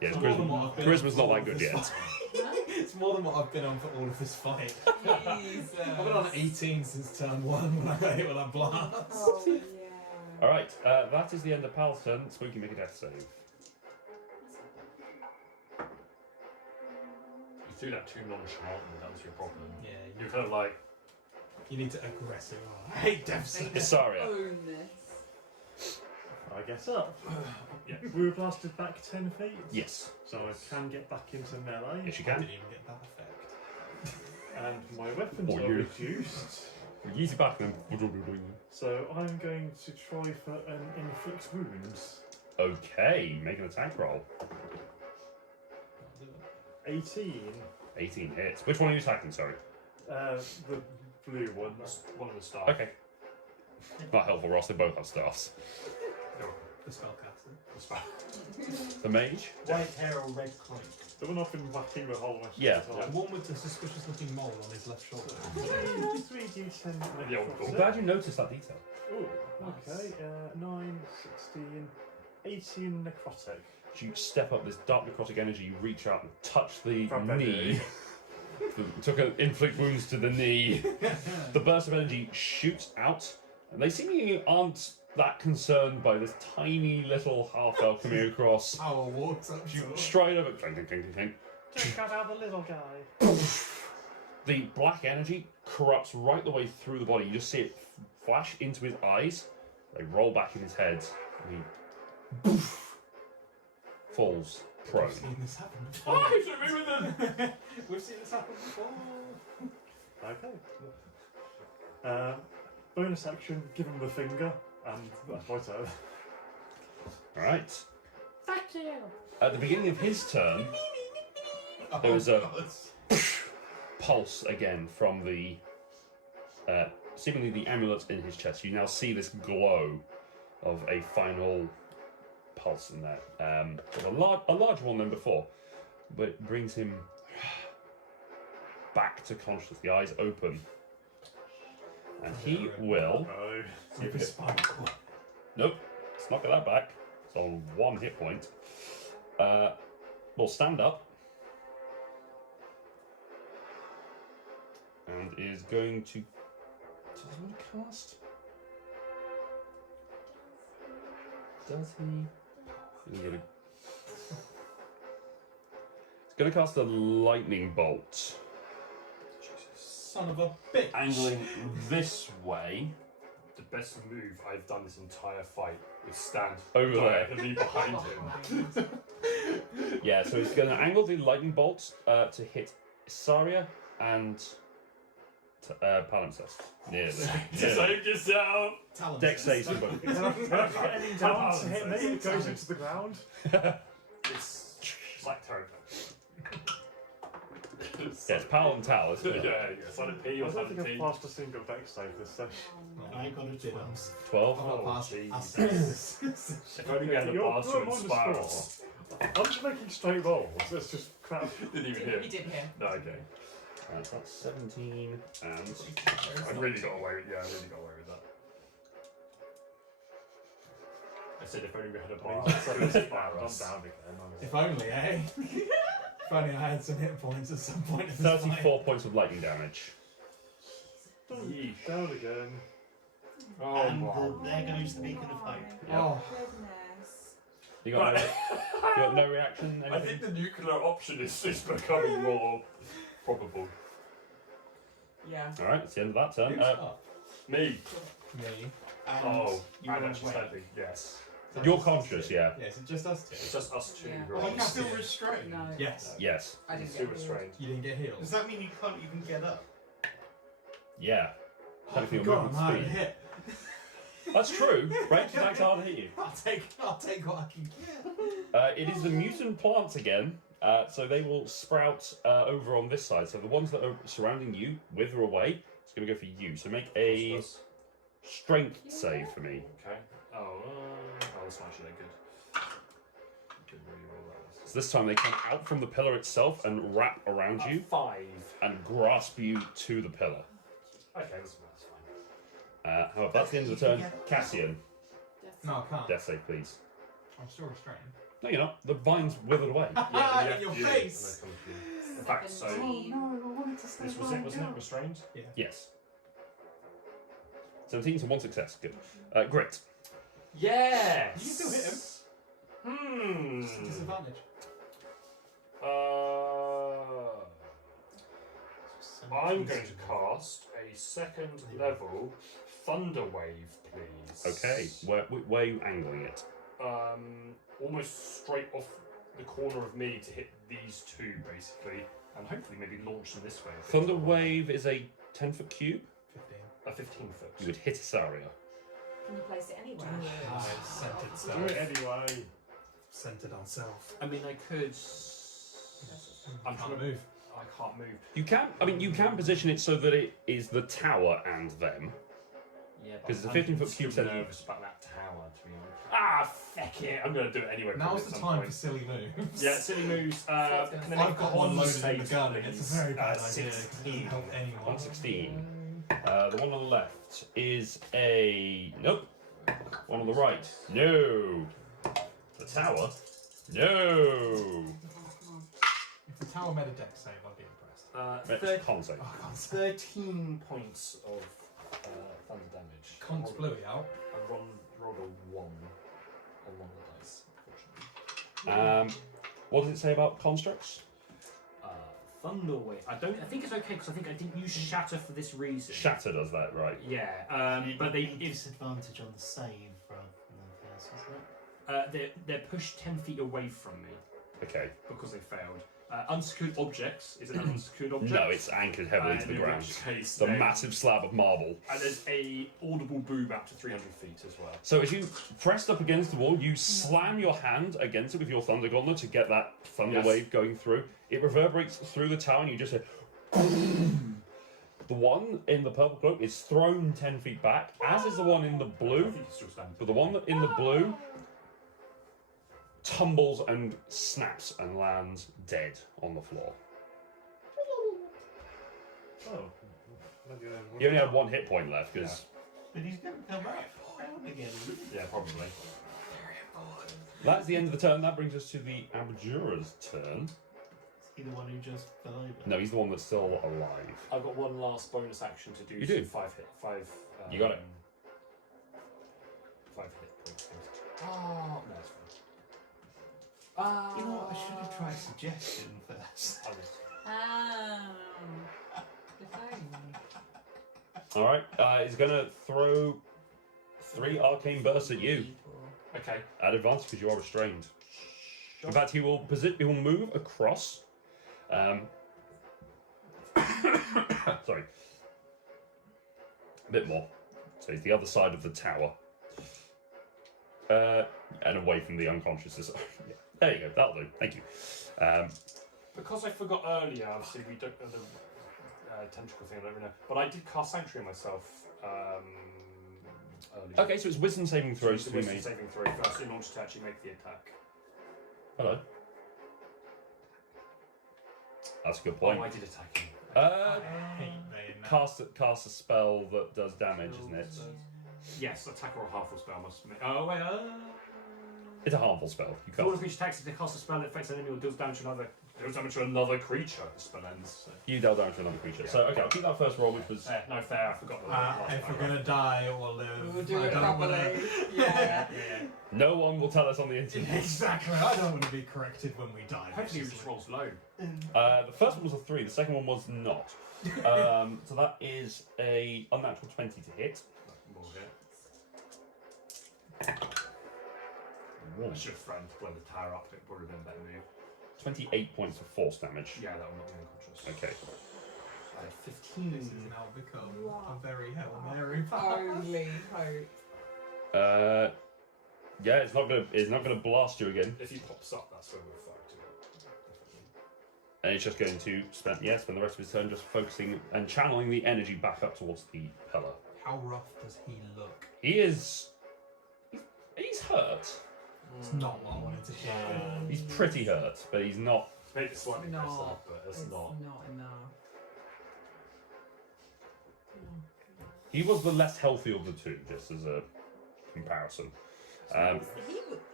Yeah, It's more than what I've been on charisma's for not all that of good this yet. fight. It's more than what I've been on for all of this fight. Jesus. I've been on 18 since turn 1 when I got hit with that blast. Oh, yeah. Alright, that is the end of Pal's turn. Spooky, make a death save. You do that too nonchalantly, that's your problem. Yeah, You're kind of like, You need to aggressive. Oh, I hate death saves. Isaria. Own this. I guess up. Yeah. We were blasted back 10 feet. Yes. So I can get back into melee. Yes, you I can. didn't even get that effect. And my weapons Or are you. reduced. Use it back then. So I'm going to try for an inflict wounds. Okay, make an attack roll. 18. 18 hits. Which one are you attacking, sorry? The blue one. That's one of the staff. Okay. Not helpful, Ross. They both have staffs. The spellcaster. The staff. The mage? White hair or red cloak? The one I've been whacking the whole rest Yeah. of the The time. one with the suspicious looking mole on his left shoulder. 3d10. The old I'm glad you noticed that detail. Oh, okay. 9, 16, 18 necrotic. As you step up this dark necrotic energy, you reach out and touch the From that knee. Took an inflict wounds to the knee. The burst of energy shoots out, and they seemingly aren't that concerned by this tiny little half-elf coming across. Power walks up to You him. stride over, clink, clink, clink, clink. Check out the little guy. The black energy corrupts right the way through the body. You just see it flash into his eyes. They roll back in his head, and he falls prone. We've seen this happen before. Oh, he took me with him! We've seen this happen before. Okay. Bonus action, give him the finger, and that's my turn. Alright. Fuck you. At the beginning of his turn, there was a pulse again from the seemingly the amulet in his chest. You now see this glow of a final pulse in there. But a larger one than before, but it brings him back to consciousness. The eyes open, and he will. Oh. With his spinal cord. Nope, let's not get that back. It's on 1 hit point. Will stand up. And is going to. Does he want to cast? Does he? He's going to cast a lightning bolt. Son of a bitch. Angling this way. The best move I've done this entire fight is stand Over there. directly behind him. Yeah, so he's going to angle the lightning bolt to hit Isaria and Palimpsest. Nearly. Save yourself! Talent. Dex saves him both. When I get any down to hit me, it goes into the ground. It's like terrifying. Yeah, it's Pal and Tal, isn't it? Yeah, Silent P I or don't think Silent I've T. passed a single dex save this session. I got a 12. 12? I've got Oh, past jeez. assets. If only we had a You're bastard and minus spirals. 4. I'm just making straight rolls. It's just crap. Didn't even hear. You did hear. No, okay. That's 17 and. I really got away with I really got away with that. I said if only we had a I mean, bastard and I'm spirals. down again. If only, eh? If only I had some hit points at some point in this fight. 34 points of lightning damage. Yeesh. Down again. Oh And my. there goes the beacon of hope. Oh, Goodness. You got, no, you got no reaction? I Anything? think the nuclear option is becoming more probable. Yeah. Alright, it's the end of that turn. who's up? Me. Me. And Oh, you I'm were actually awake. standing. Yes. You're conscious, yeah. Yeah, is it just us two? It's just us two. Yeah. who are Are you on- still restrained? No. Yes. Yes. I didn't Still get healed. restrained. You didn't get healed. Does that mean you can't even get up? Yeah. Oh, Technically, God, your I'm movement hard to speed. hit. That's true. Ranged attacks are hard to hit you. I'll take what I can get. It is the mutant plants again. So they will sprout over on this side. So the ones that are surrounding you wither away. It's going to go for you. So make a What's strength save for me. this? Okay. Oh, that's not actually that good. Didn't really roll that. So this time they come out from the pillar itself and wrap around you 5. and grasp you to the pillar. Okay, that's fine. However, that's the end of the turn. Cassian, No, I can't. death save, please. I'm still restrained. No, you're not. The vines withered away. In your face! In fact, so 17. I wanted to stay this was it, wasn't it? Restrained? Yes. 17 to 1 success. Good. Grit. Yes! You can still hit him. Just a disadvantage. I'm going to cast a second level Thunder Wave, please. Okay, where are you angling it? Almost straight off the corner of me to hit these two, basically, and hopefully maybe launch them this way. Thunder Wave is a 10-foot cube. 15. A 15-foot. You would hit Asaria. Can you place it anywhere? Centered self. Do it anyway. Centered on self. I mean, I could. I'm trying to move. I can't move. You can. I mean, you can position it so that it is the tower and them. Yeah, 'Cause the I'm 15-foot still cube said- nervous about that tower, to be honest. Ah, feck it! I'm going to do it anyway. Now's probably the at some time point. for silly moves. Yeah, silly moves. Can I I've make got con one loaded in saves, the gun, and it's please? a very bad idea. 16. It doesn't help anyone. 116. The one on the left is a nope. One on the right, no. The tower, no. If the tower made a deck save, I'd be impressed. That's con save. Oh, God. 13 points of thunder damage. Con's blew it out. I rolled a 1 on one of the dice, unfortunately. What does it say about constructs? Thunder Wave. I think it's okay because I think I didn't use Shatter for this reason. Shatter does that, right? Yeah. But they disadvantage on the save rather than the versus, isn't it? they're pushed 10 feet away from me Okay. because they failed. Unsecured objects. Is it an unsecured object? No, it's anchored heavily to the in ground. which case, The then- massive slab of marble. And there's a audible boom out to 300 feet as well. So as you pressed up against the wall, you slam your hand against it with your thunder gauntlet to get that thunder Yes. wave going through. It reverberates through the tower, and you just hear. The one in the purple cloak is thrown 10 feet back, as is the one in the I blue. think it's still standing. But the one in the blue tumbles and snaps and lands dead on the floor. Oh. Maybe He only had 1 hit point left because But he's going to come back down again. Yeah, probably. that's the end of the turn. That brings us to the Abjura's turn. Is he the one who just fell over? No, he's the one that's still alive. I've got one last bonus action to do. You do? 5 hit. 5. You got it. 5 hit points. Oh, no, it's fine. You know what? I should have tried suggestion first. I was- All right, he's gonna throw 3 arcane bursts at you Okay. at advantage because you are restrained. In fact, he will move across. Sorry, a bit more. So he's the other side of the tower, and away from the unconscious. Yeah. There you go. That'll do. Thank you. Because I forgot earlier, obviously we don't know the tentacle thing, I don't really know. But I did cast Sanctuary myself earlier. Okay, so it's wisdom saving throws So to be wisdom made. saving throw first in order to actually make the attack. Hello. That's a good Oh, point. I did attack him. I hate saying that. Cast a spell that does damage, isn't it? Yes, attack or a harmful spell must make. Oh, wait. It's a harmful spell. You If one can't. creature attacks, if they cast a spell that affects an enemy or deals damage to another creature, the spell ends. So. You dealt damage to another creature. So okay, I'll keep that first roll, which was No, fair, I forgot the last If one. we're gonna die or live, We'll do I it don't wanna... properly. Yeah. no one will tell us on the internet. Exactly. I don't want to be corrected when we die. Hopefully it It's just rolls low. The first one was a 3. The second one was not. So that is a unnatural 20 to hit. More hit. Ooh. I should have thrown to blow the tower up, it would have been a better move. 28 points of force damage. Yeah, that will not be unconscious. Okay. I had 15. This has now become Wow. a very Hail Mary pass. Only hope. Yeah, it's not gonna blast you again, If he pops up, that's where we're fucked. Definitely. and it's just going to spend the rest of his turn just focusing and channeling the energy back up towards the pillar. How rough does he look? He's hurt. It's not what I wanted to hear. He's pretty hurt, but he's not. It's made it slightly No, better, but it's not. not enough. He was the less healthy of the two, just as a comparison.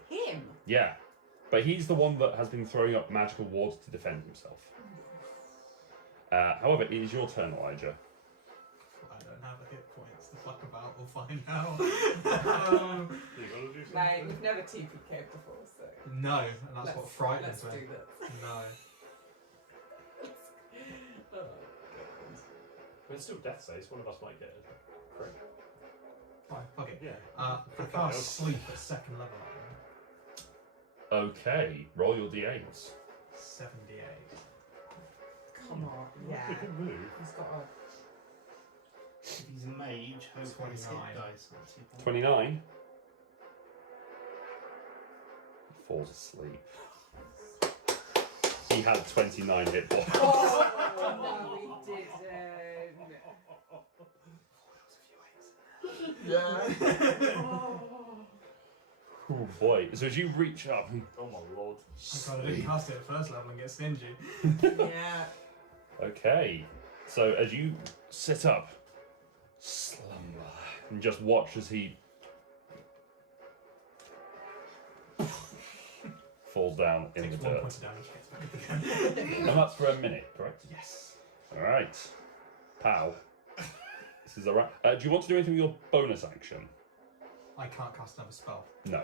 Him. Yeah, but he's the one that has been throwing up magical wards to defend himself. However, it is your turn, Elijah. I don't have a hit points to fuck about. We'll find out. You gotta do something. Mate, we've never TPK'd before, so. No, and that's what frightens Let's me. do this. No. Oh, God. It's still death saves. One of us might get a crit. Right, fuck it. Yeah. I cast sleep at 2nd level. Okay, roll your d8s. 78. Come on. Yeah. We can move. He's got a. If he's a mage, hopefully his hit 29. dice aren't too bad. 29. He falls asleep. He had 29 hit points. No, he didn't. Oh boy. So as you reach up, Oh my lord. I kind of didn't cast it at 1st level and get stingy. Yeah. okay. So as you sit up, slumber, and just watch as he falls down in the Takes 1 dirt. point of damage, gets back up again. And that's for a minute, correct? Yes. Alright. Pow. This is alright. Do you want to do anything with your bonus action? I can't cast another spell. No.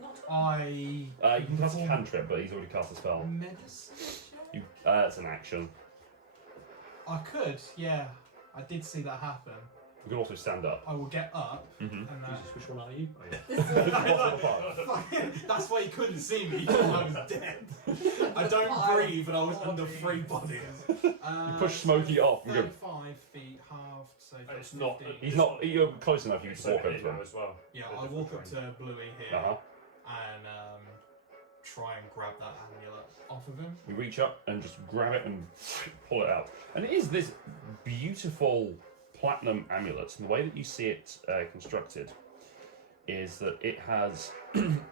Not I. You can cast a cantrip, but he's already cast a spell. Medicine check? That's an action. I could, yeah. I did see that happen. You can also stand up. I will get up Mm-hmm. and Jesus, which one are you? Oh, yeah. that's why you couldn't see me because I was dead. I don't breathe and I was under 3 bodies. You push Smokey off and go. 35 feet, halved, so And it's 15. not. He's not. You're close enough. You can It's just walk a over to him. hit as well. Yeah, With I the walk full up to Bluey here Uh-huh. and try and grab that amulet off of him. You reach up and just grab it and pull it out. And it is this beautiful platinum amulet. And the way that you see it constructed is that it has.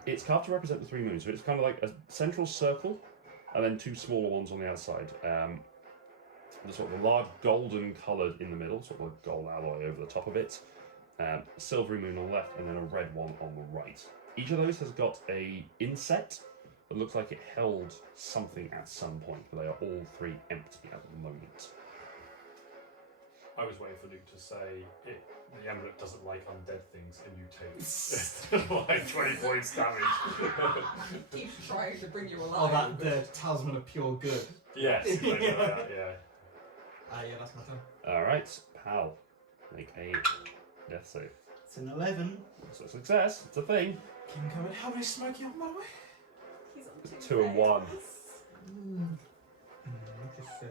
It's carved to represent the 3 moons. So it's kind of like a central circle and then 2 smaller ones on the outside. There's sort of a large golden coloured in the middle, sort of a gold alloy over the top of it. A silvery moon on the left, and then a red one on the right. Each of those has got a inset that looks like it held something at some point, but they are all 3 empty at the moment. I was waiting for Luke to say the amulet doesn't like undead things, and you take like 20 points damage. keeps trying to bring you Oh, alive. the talisman of pure good. Yes, like that, yeah. Yeah, that's my turn. Alright, pal. Make a death save. It's an 11. It's a success, it's a thing. Keep him coming. How many smoky on my way? He's on 2 and 1. Just say.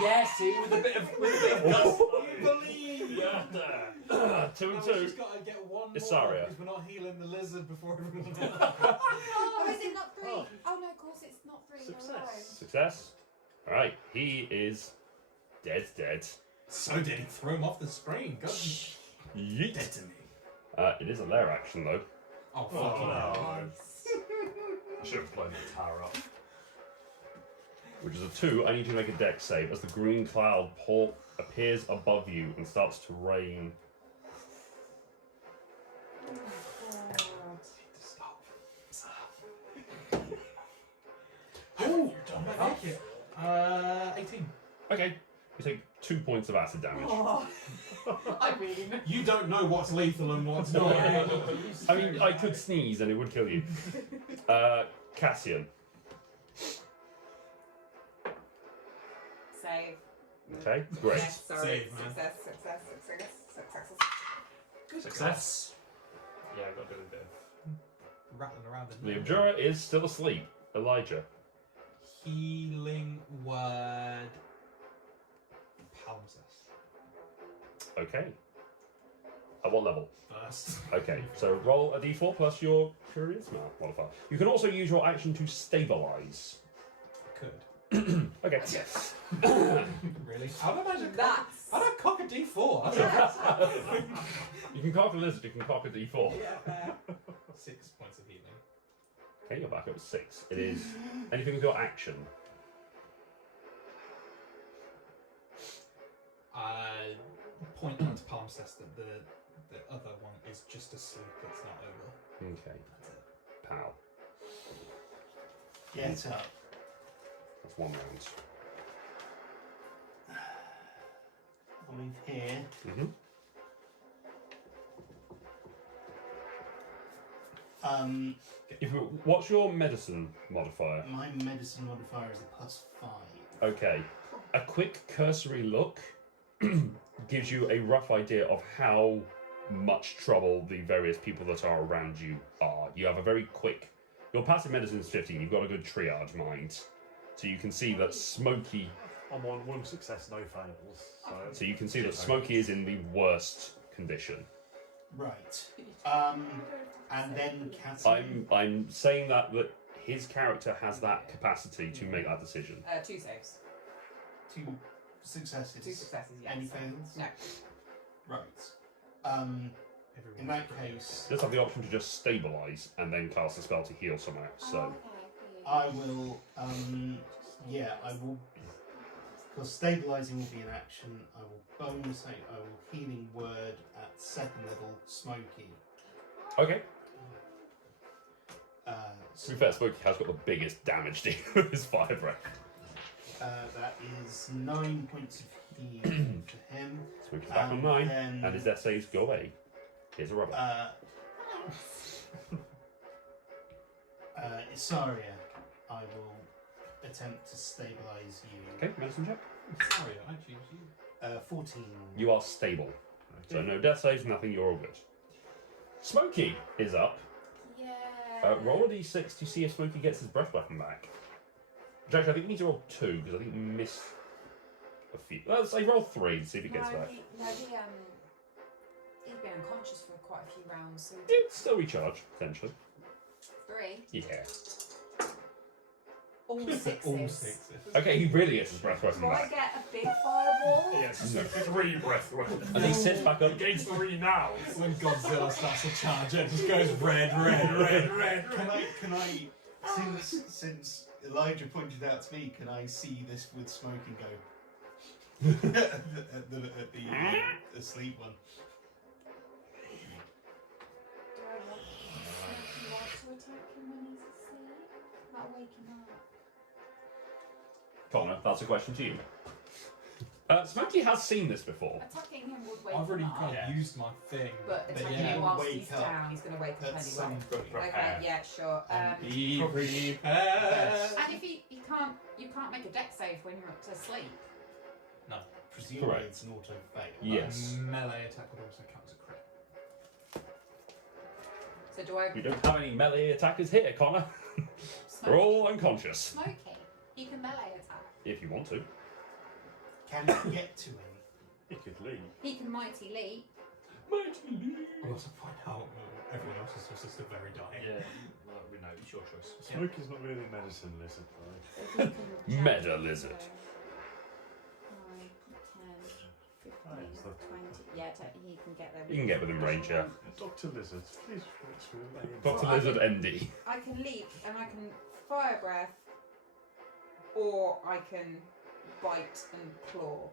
Yes, see, with a bit of gusto. Believe! Yeah. 2 and I've 2. just got to get one more Isaria. because we're not healing the lizard before everyone else. Oh, is it not 3? Oh. Oh no, of course it's not 3. You're Success. right. Success. Alright, he is dead. So did he throw him off the screen? God, Yeet. dead to me. It is a lair action though, Oh, fucking hell. I should have blown the tower up. which is a 2. I need you to make a dex save as the green cloud appears above you and starts to rain. Stop. Oh, I like it. 18. Okay, you take 2 points of acid damage. Oh. I mean, You don't know what's lethal and what's not. I mean, I could sneeze and it would kill you. Cassian. Save. Okay, great. Yes, sorry. Save, man. Success. Good Success. Yeah, I got to do a bit of. Rattling around The the Abjura is still asleep. Elijah. Healing word. Palimpsest. Okay. At what level? First. Okay, so roll a d4 plus your charisma modifier. You can also use your action to stabilize. Could. Okay. Really? How do I imagine that's. I don't cock a d4. You can cock a lizard, you can cock a d4. Yeah, fair. 6 points of healing. Okay, you're back up to 6. It is anything with your action. Point out to Palimpsest that the other one is just asleep. It's not over. Okay. That's it. Pow. Get up. That's 1 round. I'll move here. Mm-hmm. What's your medicine modifier? My medicine modifier is a +5. Okay. a quick cursory look gives you a rough idea of how much trouble the various people that are around you are. You have a very quick... Your passive medicine is 15. You've got a good triage mind. So you can see that Smokey... I'm on 1 success, no fails. So you can see that Smokey is in the worst condition. Right. And then Cassie. I'm saying that his character has that capacity to make that decision. 2 saves. 2 successes. 2 successes, yes. Any fails? No. Right. In that case, He does have the option to just stabilize and then cast a spell to heal someone else. So I will. I will. Because stabilizing will be an action. I will bonus. I will healing word at 2nd level. Smokey. okay. So To be fair, Smokey has got the biggest damage deal with his fire breath. that is 9 points of healing for him. Smokey's back on 9, then, and his death saves go away. Here's a rubber. Isaria, I will attempt to stabilize you. Okay, medicine check. Sorry, I choose you. 14. You are stable. So no death saves, nothing, you're all good. Smokey is up. Yeah. Roll a d6 to see if Smokey gets his breath weapon back. Which actually, I think you need to roll 2, because I think you missed a few. Let's say roll 3 to see if he gets back. He's been unconscious for quite a few rounds, so It's still recharge, potentially. 3. Yeah. All 6s. All 6. Okay, he really gets his breath weapon Do I back. get a big fireball? Yes, No. 3 breath weapons. And he sits back up. Gains 3 now. When Godzilla starts to charge, it just goes red, red, red, red. Can I, since Elijah pointed out to me, can I see this with Smoke and go? at the asleep one. Do I want to attack him when he's asleep? That'll wake him up. Connor, that's a question to you. Smokey has seen this before. Attacking him would wake I've already him up. kind of used my thing. But attacking yeah. him whilst Wake he's up down, he's going to wake up at some anyway. point. Okay, yeah, sure. Be Probably prepared. And if you can't make a deck save when you're asleep. No. Presumably Correct. it's an auto fail. Yes. Melee attack would also count as a crit. So do I... We don't have any melee attackers here, Connor. Smokey. We're all unconscious. Smokey. He can melee attack. If you want to. Can you get to him? He could leave. He can mighty leap. I also point out everyone else is also still very dying. Yeah, well, we know, it's your choice. Smokey's not really a medicine lizard, though. So he can jump Meta lizard. 5, 10, 15, Right, so- 20. Yeah, he can get there. You can get within range, yeah. Dr. Lizard, please explain. Dr. Well, I Lizard MD. I can leap and I can fire breath, or I can bite and claw.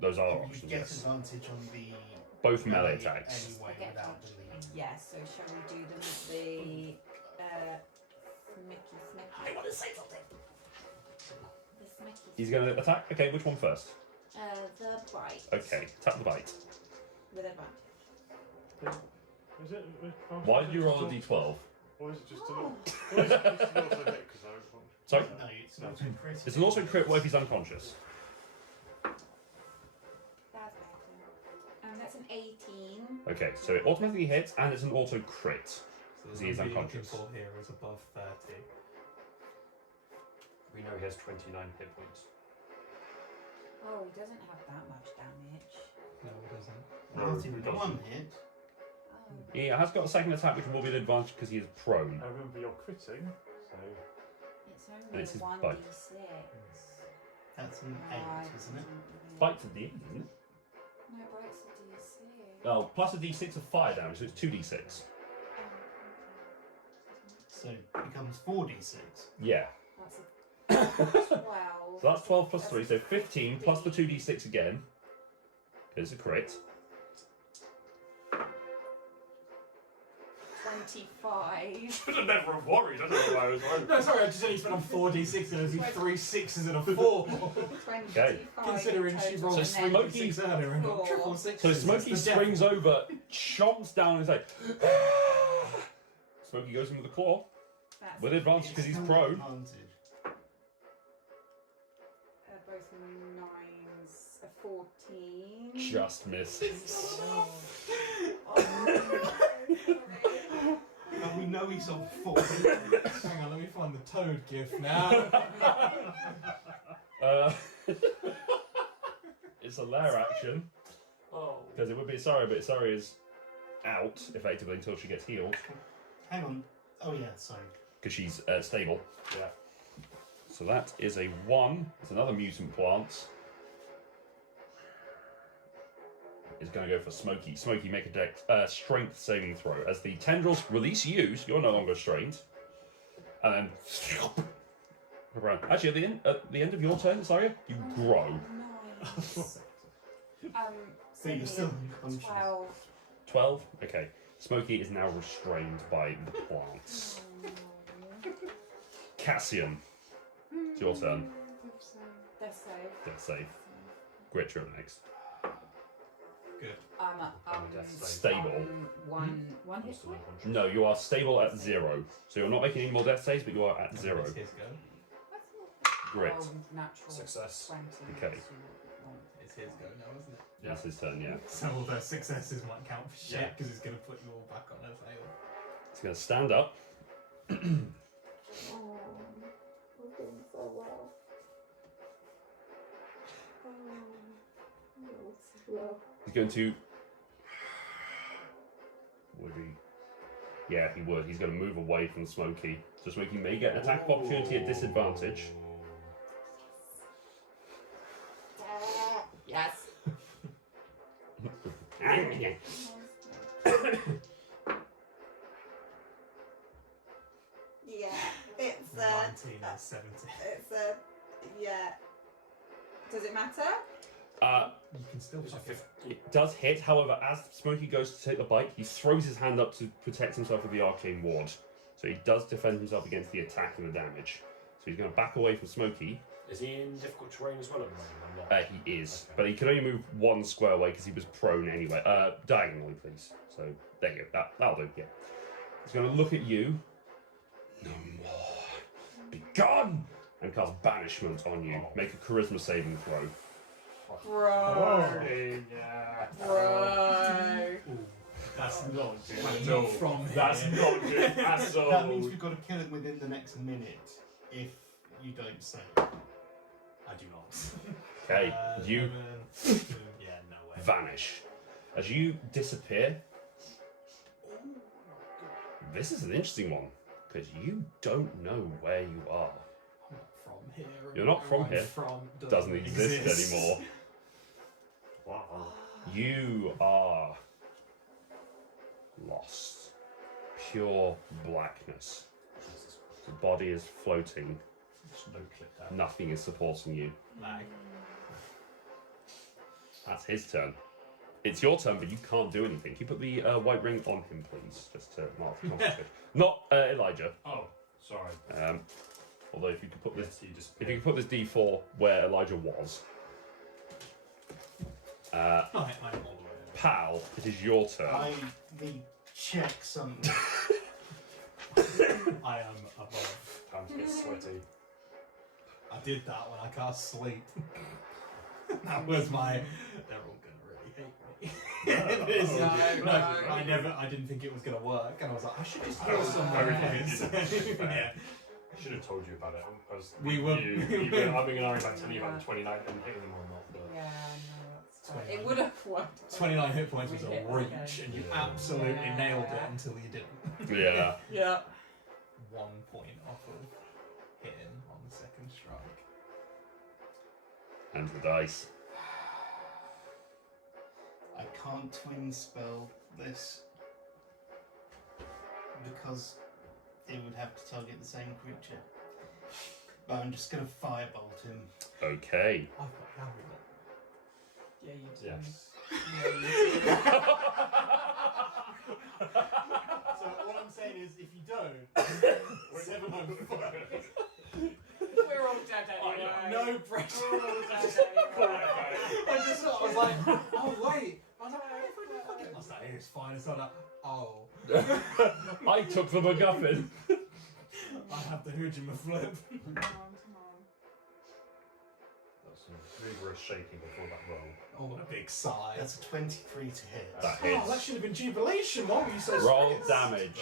Those are You options, get yes. advantage on the Both melee attacks. anyway I get without the lead. Yeah, so shall we do them with the Smicky? I want to say something. The Smicky. He's going to attack? Okay, which one first? The bite. Okay, tap the bite. With advantage. Is it? Why did you roll a d12? Or is it just an or is it just an auto hit? Because I was Sorry? No, it's not a crit. It's an auto crit. What if he's unconscious? That's better. That's an 18. Okay, so it automatically hits and it's an auto crit. So He the is number you're unconscious. looking for here is above 30. We know he has 29 hit points. Oh, he doesn't have that much damage. No, it doesn't. Not in it doesn't. one hit. Oh. He has got a second attack, which will be an advantage because he is prone. I remember you're critting, so It's And only it's his 1d6. bite. That's an No, I 8, isn't it? didn't- Bite's at the end, isn't it? No, bite's a d6. Oh, plus a d6 of fire damage, so it's 2d6. So it becomes 4d6. Yeah. That's a 12. So that's 12 plus 3, so 15 plus the 2d6 again. It's a crit. 25. Should have never have worried. I don't know why I was worried. No, sorry, I just only spent on 4d6 and there's 3 6s and a 4. 25 Considering she total, rolled and So then- Smokey- 6 earlier and got Four. triple 6. So Smokey springs over, chomps down, and is like, Smokey goes in with a claw That's with advantage because he's Still prone. advantage. both 9's a 14. Just misses. And we know he's on 4. Hang on, let me find the toad gif now. It's a lair action. Oh. Because it would be sorry, but sorry is out effectively until she gets healed. Hang on. Oh yeah, sorry. Because she's stable. Yeah. So that is a 1. It's another mutant plant. Is going to go for Smokey. Smokey, make a strength saving throw. As the tendrils release you, so you're no longer strained. And then... around. Actually, at the end of your turn, Saria, you grow. Nice. So you're still unconscious. 12. 12? Okay. Smokey is now restrained by the plants. Cassian, it's your turn. They're safe. Death save. Grit, you're next. Good. Stable. One hit point. No, you are stable at 0. So you're not making any more death saves, but you are at 0. It's his go. Grit. Oh, natural Success. 20. Okay. It's his go now, isn't it? That's his turn, yeah. Some of those successes might count for shit Yeah. because it's going to put you all back on a fail. He's going to stand up. Oh, we're doing so well. He's going to... Would he? Yeah, he would. He's going to move away from Smokey. So Smokey may get an attack of opportunity at disadvantage. Yes. Yeah, it's 19 and 17. it's a, yeah. Does it matter? You can still It's a fuck it. 50. It does hit, however, as Smokey goes to take the bite, he throws his hand up to protect himself with the arcane ward. So he does defend himself against the attack and the damage. So he's going to back away from Smokey. Is he in difficult terrain as well at the moment? I'm not. He is, Okay. but he can only move 1 square away because he was prone anyway. Diagonally, please. So there you go. That'll do. Yeah. He's going to look at you. No more. Be gone! And cast banishment on you. Make a charisma saving throw. Bro. Yeah. Bro. That's not good. At Not all. from here. That's not good at all. That means we've got to kill him within the next minute if you don't save. I do not. Okay, you Yeah, no way. vanish. As you disappear, this is an interesting one, because you don't know where you are. I'm not from here. You're not from Where I'm here. From Doesn't exist anymore. Wow. You are lost. Pure blackness. The body is floating. Just no clip down. Nothing is supporting you. Lag. That's his turn. It's your turn, but you can't do anything. Can you put the white ring on him, please? Just to mark the concentration. Not Elijah. Oh, sorry. Although if you could put this, Yes, you just. if you could put this D4 where Elijah was. I'm all the way there. Pal, it is your turn. I need check something. I am above. Time to get sweaty. I did that when I cast sleep. That was my. They're all gonna really hate me. It is- I didn't think it was gonna work, and I was like, I should just I heal was someone. very else. confused. Yeah. I should have told you about it. I was We were- You were umming and ahhing about telling you about the 29 and hitting them or not. But Yeah, no, that's fine. 29. It would have worked. 29 hit points was a Okay. reach, and you Yeah. absolutely Yeah. nailed it until you didn't. Yeah. Yeah. 1 point off of hitting on the second strike. And the dice. I can't twin spell this because it would have to target the same creature. But I'm just going to firebolt him. Okay. I've got amulet. Yeah, you do. yes. So all I'm saying is, if you don't, 705. We're all dead anyway. No pressure. We're all dead anyway. I was like, oh wait. I was like, oh, if I don't fucking. I was like, it's fine. It's not like, oh, I took the MacGuffin. I have the Hujima flip. Come on, come on. That's vigorous shaking before that roll. Oh, a big sigh. That's a 23 to hit. That Oh, hits. that should have been jubilation. Why were you so Roll stressed? damage.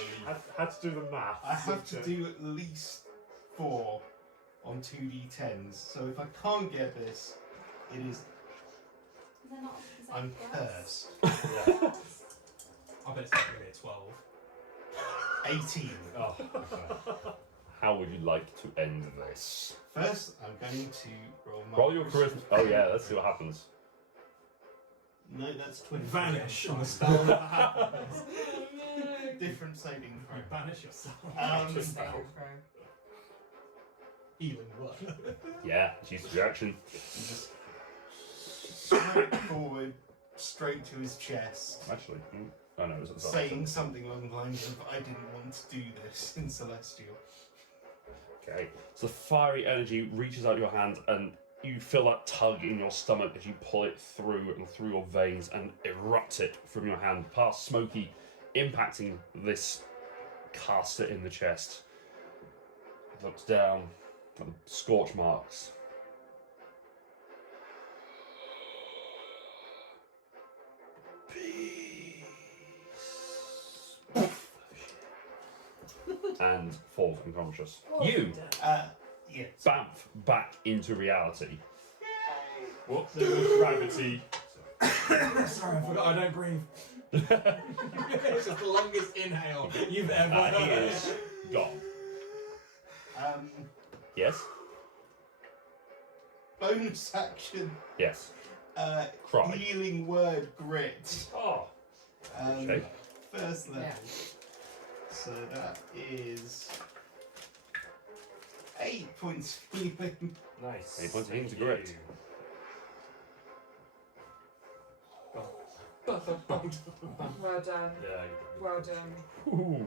Had to do the math. I have to do at least 4 on 2d10s. So if I can't get this, it is I'm cursed. Yeah. I bet it's not going to be a 12. 18. Oh, okay. How would you like to end this? First, I'm going to roll my. Roll your charisma. Oh yeah, let's see what happens. No, that's 20. Vanish and the spell never happens. Different saving throw. You banish yourself. Saving throw. Healing word. Yeah, use the reaction. And just straight forward, straight to his chest, Actually, oh no, it was at the start. saying something along the lines of, I didn't want to do this in Celestial. Okay, so the fiery energy reaches out your hand and you feel that tug in your stomach as you pull it through and through your veins and erupt it from your hand past Smokey, impacting this caster in the chest. He looks down at the scorch marks. And falls unconscious. You Yes. bamf back into reality. What? Gravity. Sorry, I forgot I don't breathe. It's just the longest inhale you've ever He heard. is gone. Yes? Bonus action. Yes. Cry. Healing word grit. Oh. Okay. First level. Yeah. So that is 8 points of healing. Nice. 8 points of healing to Thank grit. you. Well done. Yeah. Well done. Ooh.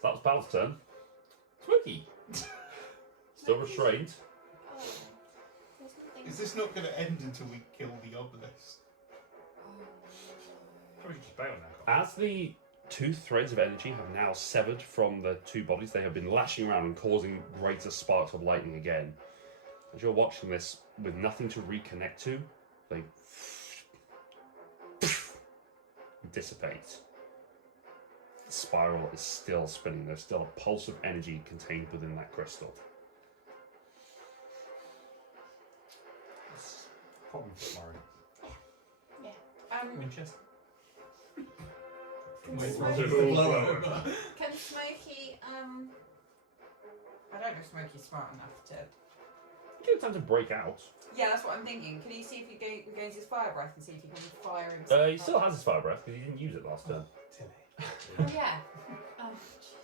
So that was Pal's turn. Twiggy. Still restrained. Oh, there's nothing. Is this not going to end until we kill the obelisk? Probably just bail now. As the two threads of energy have now severed from the two bodies, they have been lashing around and causing greater sparks of lightning again. As you're watching this with nothing to reconnect to, they dissipate. The spiral is still spinning. There's still a pulse of energy contained within that crystal. Problem for Murray. Winchester. Can Wait, Smokey, Smokey blow over. can Smokey, I don't know if Smokey's smart enough to. You get time to break out. Yeah, that's what I'm thinking. Can he see if he regains his fire breath and see if he can fire himself? He still has his fire breath because he didn't use it last turn. Oh yeah. Oh jeez.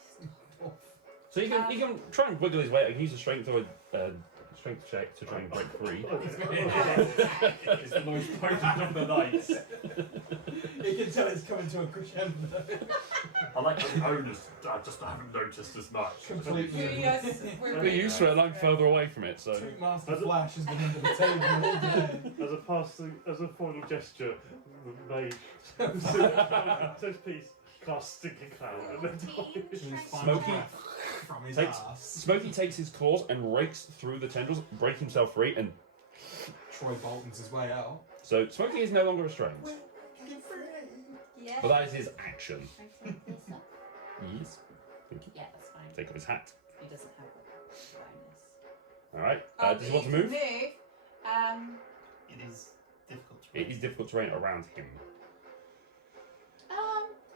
So he can try and wiggle his way. He can use a strength or a strength check to try and break free. It's the most potent of the night. You can tell it's coming to a crescendo. I like the owners. I just haven't noticed as much. Completely. Yes, We're used to it, and I'm further away from it. So Street Master Flash has been under the table all day. As a final gesture, the mage says peace, cast stinking cloud, and then Smokey from his takes ass. Smokey takes his claws and rakes through the tendrils, break himself free, and Troy Bolton's his way out. so Smokey is no longer restrained. Yeah. But that is his action. I take this up. Yes. Thank you. Yeah, that's fine. Take off his hat. He doesn't have a bonus. All right. Does he want to move? It is difficult to It is difficult terrain around him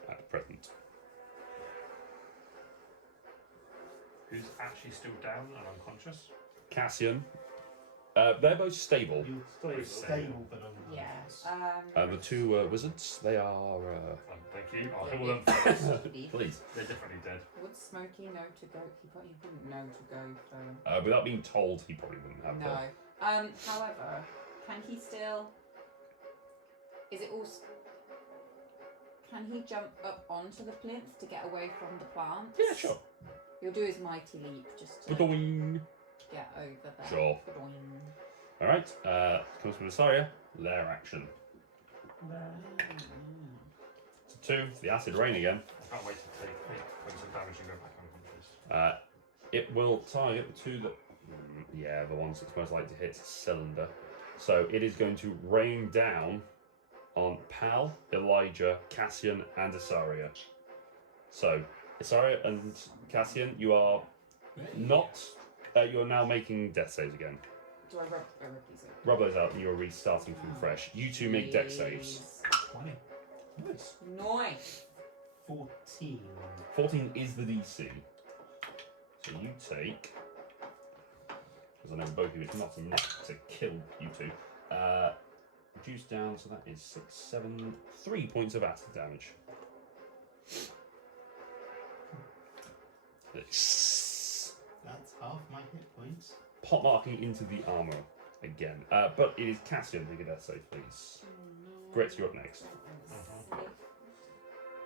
at present. Who's actually still down and unconscious? Cassian. They're both stable. You're stable, but Yeah. The two wizards, they are. Thank you. I'll heal them first. Please. They're definitely dead. Would Smokey know to go? He probably wouldn't know to go for. Without being told, he probably wouldn't have. No. However, can he still? Is it all? Can he jump up onto the plinth to get away from the plants? Yeah, sure. He'll do his mighty leap just to Ba-doing. get over there. Sure. Ba-doing. All right. Comes from Asaria. Their action. It's a 2. It's the acid rain again. I can't wait to take 8 points of damage and go back unconscious. It will target the two that. Yeah, the ones that's most likely to hit cylinder. So it is going to rain down on Pal, Elijah, Cassian, and Isaria. So Isaria and Cassian, you are not. You're now making death saves again. Do I rub these out? Rub those out, and you're restarting from fresh. You two make dex saves. 20. Nice. Nice. 14. 14 is the DC. So you take, because I know both of you, it's not enough to kill you two. Reduce down, so that is 6, 7, 3 points of acid damage. That's half my hit points. Pot marking into the armor again. But it is Cassian. Make a death save, please. Grit, you're up next.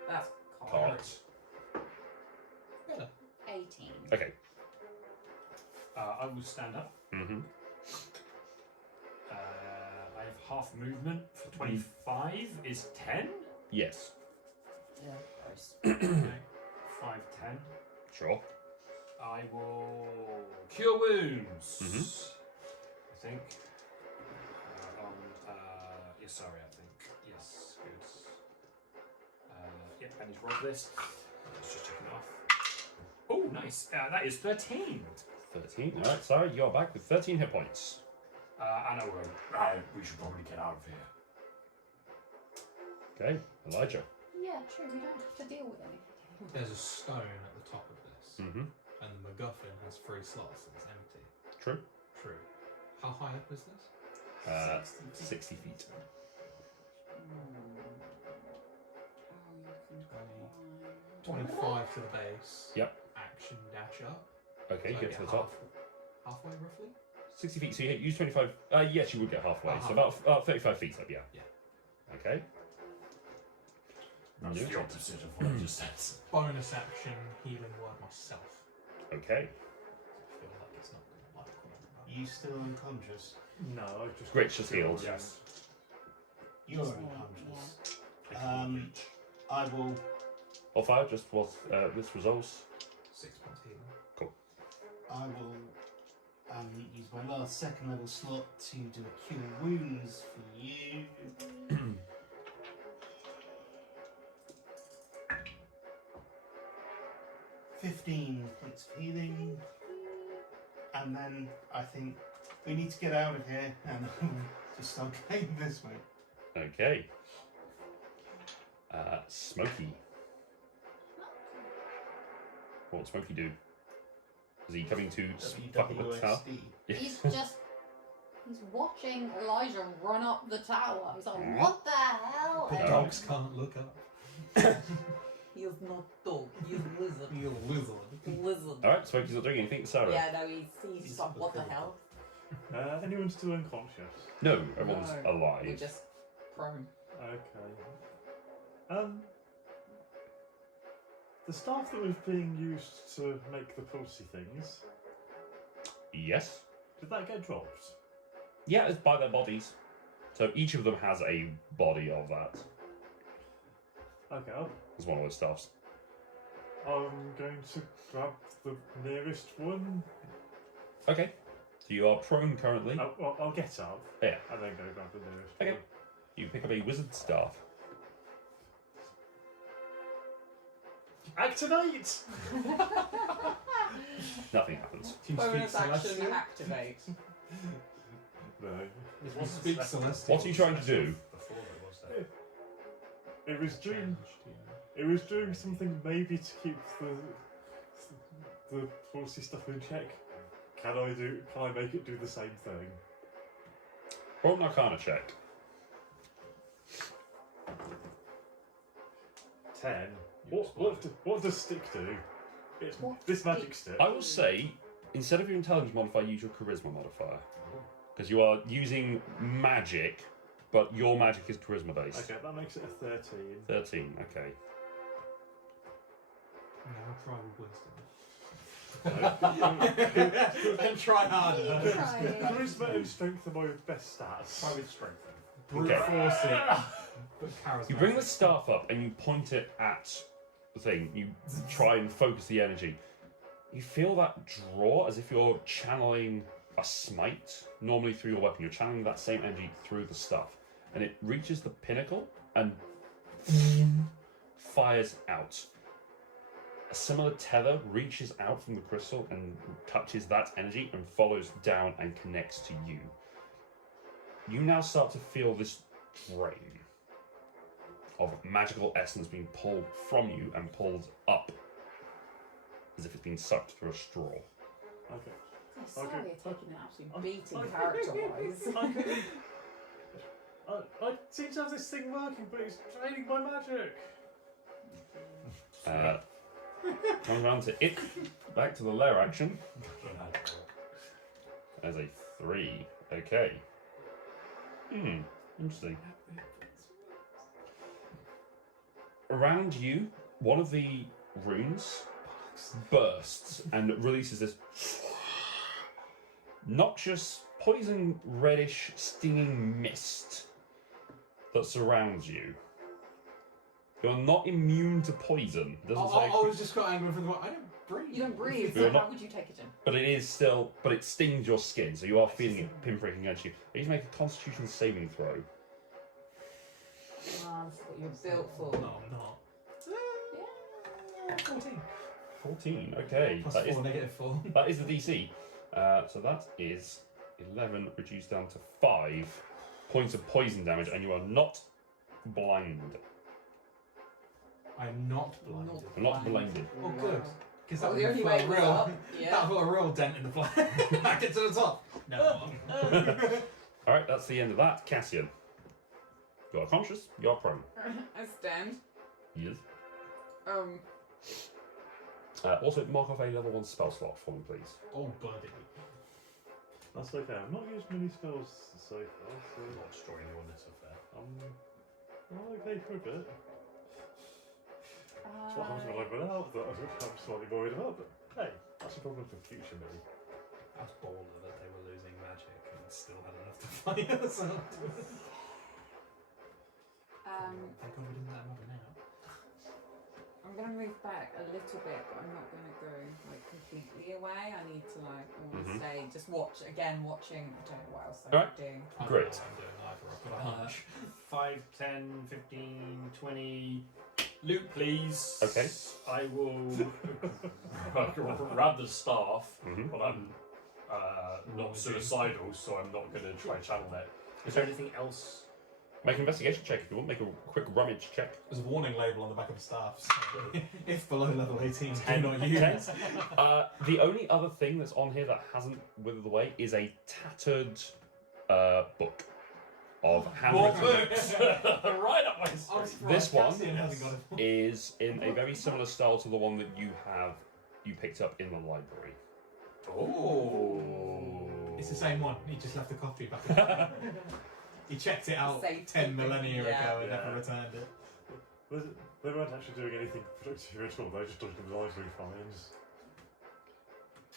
That's Pot. 18. Okay. I will stand up. Mm-hmm. I have half movement for 25 is 10. Yes. Yeah, gross. Okay. 5, 10. Sure. I will cure wounds. I think. Yeah, sorry, I think. Yes, good. Yeah, and he's rolled this. Let's just check it off. Oh, nice. That is 13. 13. Alright, sorry, you're back with 13 hit points. And I will. We should probably get out of here. Okay, Elijah. Yeah, true. We don't have to deal with anything. There's a stone at the top of this, Mm-hmm. and the MacGuffin has 3 slots and it's empty. True. True. How high up is this? 60 feet. Oh, you can 25 to the base. Yep. Action dash up. Okay, So I get to the top. Halfway roughly? 60 feet, so you use 25. Yes, you would get halfway. So about 35 feet up, yeah. Yeah. Okay. That's Noted. the opposite of what I just said. Bonus action, healing word myself. Okay. I feel like it's not going to like You still unconscious? No, I just. Grit's just healed. Yes. You're unconscious. I will. Off fire, just what this resolves. 6 points healing. I will use my last second level slot to do a cure wounds for you. 15 points of healing, and then I think we need to get out of here and just start going this way. Okay. Smokey. What would Smokey do? Is he coming to fuck up the tower? He's watching Elijah run up the tower. He's like, what the hell? The And dogs can't look up. He is not dog. He is lizard. You're a lizard. Lizard. Alright, Smokey's not doing anything. Sarah? Yeah, no, he's just like, what the hell? Anyone still unconscious? No, everyone's No. We're alive. just prone. Okay. The staff that was being used to make the pulsy things, Yes. did that get dropped? Yeah, it's by their bodies. So each of them has a body of that. Okay, It's one of those staffs. I'm going to grab the nearest one. Okay. So you are prone currently. I'll get up. Yeah. And then go grab the nearest Okay. one. You pick up a wizard staff. Activate! Nothing happens. Can you speak Bonus action Celestial? activate. No. If you speak Celestial. What are you trying to do? Before there was that. It was doing something maybe to keep the pulsy stuff in check. Can I make it do the same thing? Roll an Arcana check. 10. What does stick do? It's this magic stick. I will say, instead of your intelligence modifier, use your charisma modifier. Because you are using magic, but your magic is charisma based. Okay, that makes it a 13. 13, okay. Now try with wisdom. And try harder. Charisma and strength are my best stats. Try with strength. Brute Okay. force it, but charismatic. You bring the staff up and you point it at the thing. You try and focus the energy. You feel that draw as if you're channeling a smite, normally through your weapon. You're channeling that same energy through the stuff, and it reaches the pinnacle and fires out. A similar tether reaches out from the crystal and touches that energy and follows down and connects to you. You now start to feel this drain of magical essence being pulled from you and pulled up as if it's been sucked through a straw. Okay. Sorry, Okay. you're taking an absolute I- beating I- character-wise. I seem to have this thing working, but it's draining my magic. Comes around to it. Back to the lair action. As a 3. Okay. Interesting. Around you, one of the runes bursts and releases this noxious, poison, reddish, stinging mist that surrounds you. You're not immune to poison. It doesn't say, I was just got angry from the I don't breathe. You don't breathe, You're so not- how would you take it in? but it is still, but it stings your skin, so you are feeling it pinpricking against you. You need to make a Constitution saving throw. That's what you're built for. No, I'm not. Yeah. 14. 14. Okay, Plus that is 4, -4. that is the DC. So that is 11 reduced down to 5 points of poison damage, and you are not blind. I'm not blinded. Not blinded. Oh, good. Because that Well, would the only put way a was real, up. Yeah. that would put a real dent in the plan. Back it to the top. No. All right, that's the end of that. Cassian, you are conscious. You are prone. I stand. Yes. Um, Also, mark off a level 1 spell slot for me, please. Oh, buddy. That's okay. I've not used many spells so far, so Not destroy anyone, that's fair. I'm okay for a bit. That's what happens when I run out that I'm slightly worried about, but hey, that's a problem for future me. That's baller that they were losing magic and still had enough to fight us out. Thank God we didn't let them have it now. I'm gonna move back a little bit, but I'm not gonna go like completely away. I need to I want to stay, just watching. I don't know what else I'm Alright. doing. I don't Great. know what I'm doing either. I've got a hunch. 5, 10, 15, 20. Loot, please. Okay. I will grab the staff, Mhm. but I'm not suicidal, so I'm not going to try and channel it. Is there anything else? Make an investigation check if you want. Make a quick rummage check. There's a warning label on the back of the staff. So if below level 18, do 10. not use. The only other thing that's on here that hasn't withered away is a tattered book of handwritten. Right up my street. This one Cassian hasn't got it. is in a very similar style to the one that you picked up in the library. Oh. It's the same one. He just left the copy back. He checked it out Same 10 thing, millennia yeah. ago and Yeah. never returned it. They weren't actually doing anything productive at all, they were just doing the library finds.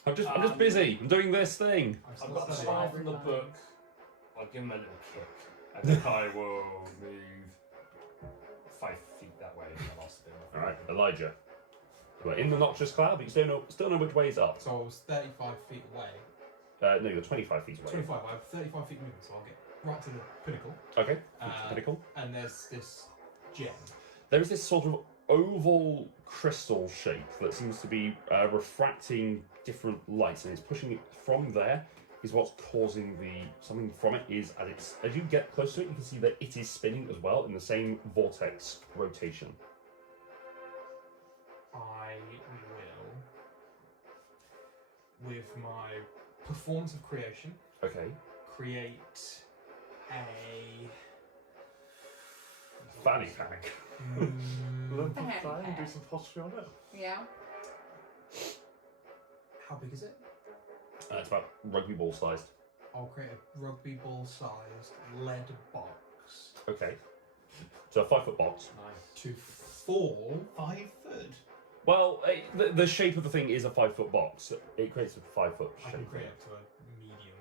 I'm just busy. I'm doing this thing. I've got the studying. staff from the book. I'll give him a little kick, and then I will move 5 feet that way. And I'll spin my All right, Elijah. We're in the noxious cloud, but you still know which way is up. So I was 35 feet away. No, you're 25 feet away. 25, I have 35 feet movement, so I'll get right to the pinnacle. Okay. Uh, Pinnacle. And there's this gem. There is this sort of oval crystal shape that seems to be refracting different lights, and it's pushing it from there. Is what's causing something from it is as you get close to it, you can see that it is spinning as well in the same vortex rotation. I will, with my performance of creation, Okay. create a Fanny pack. Learn from Fanny plan and do pack. some pottery on it. Yeah. How big is it? It's about rugby ball sized. I'll create a rugby ball sized lead box Okay. So a 5-foot box. to fall 5 foot. Well, the shape of the thing is a 5-foot box. It creates a 5-foot I can shape. create up to a medium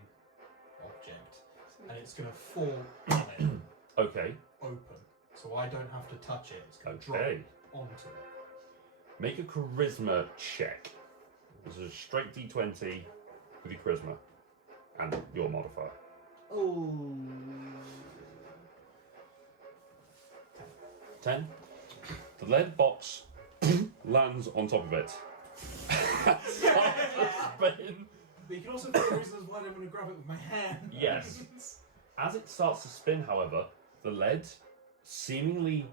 object, and it's going to fall on it Okay. open, so I don't have to touch it. It's going to Okay. drop onto it. Make a charisma check. This is a straight D20 with your charisma. and your modifier. Oh. 10. The lead box lands on top of it. Spin. But you can also find reasons why I don't want to grab it with my hand. Yes. As it starts to spin, however, the lead seemingly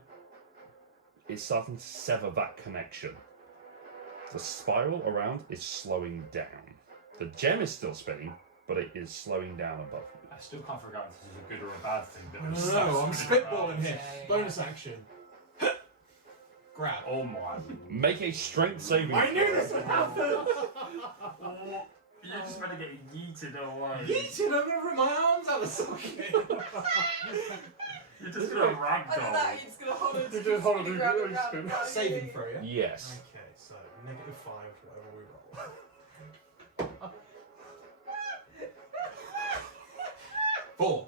is starting to sever that connection. The spiral around is slowing down. The gem is still spinning, but it is slowing down above you. I still can't figure out if this is a good or a bad thing. But No, I'm spitballing here. Yeah. Bonus action. Grab. Oh my. Make a strength saving. I knew this would happen! You're just going to get yeeted away. Yeeted, I'm gonna rip my arms out of the socket! You're just going to Other than that, ragdoll. you're just gonna hold it. You're just holding grab it, it round and round. Saving throw, yeah? Yes. Okay, so -5 whatever we roll. 4.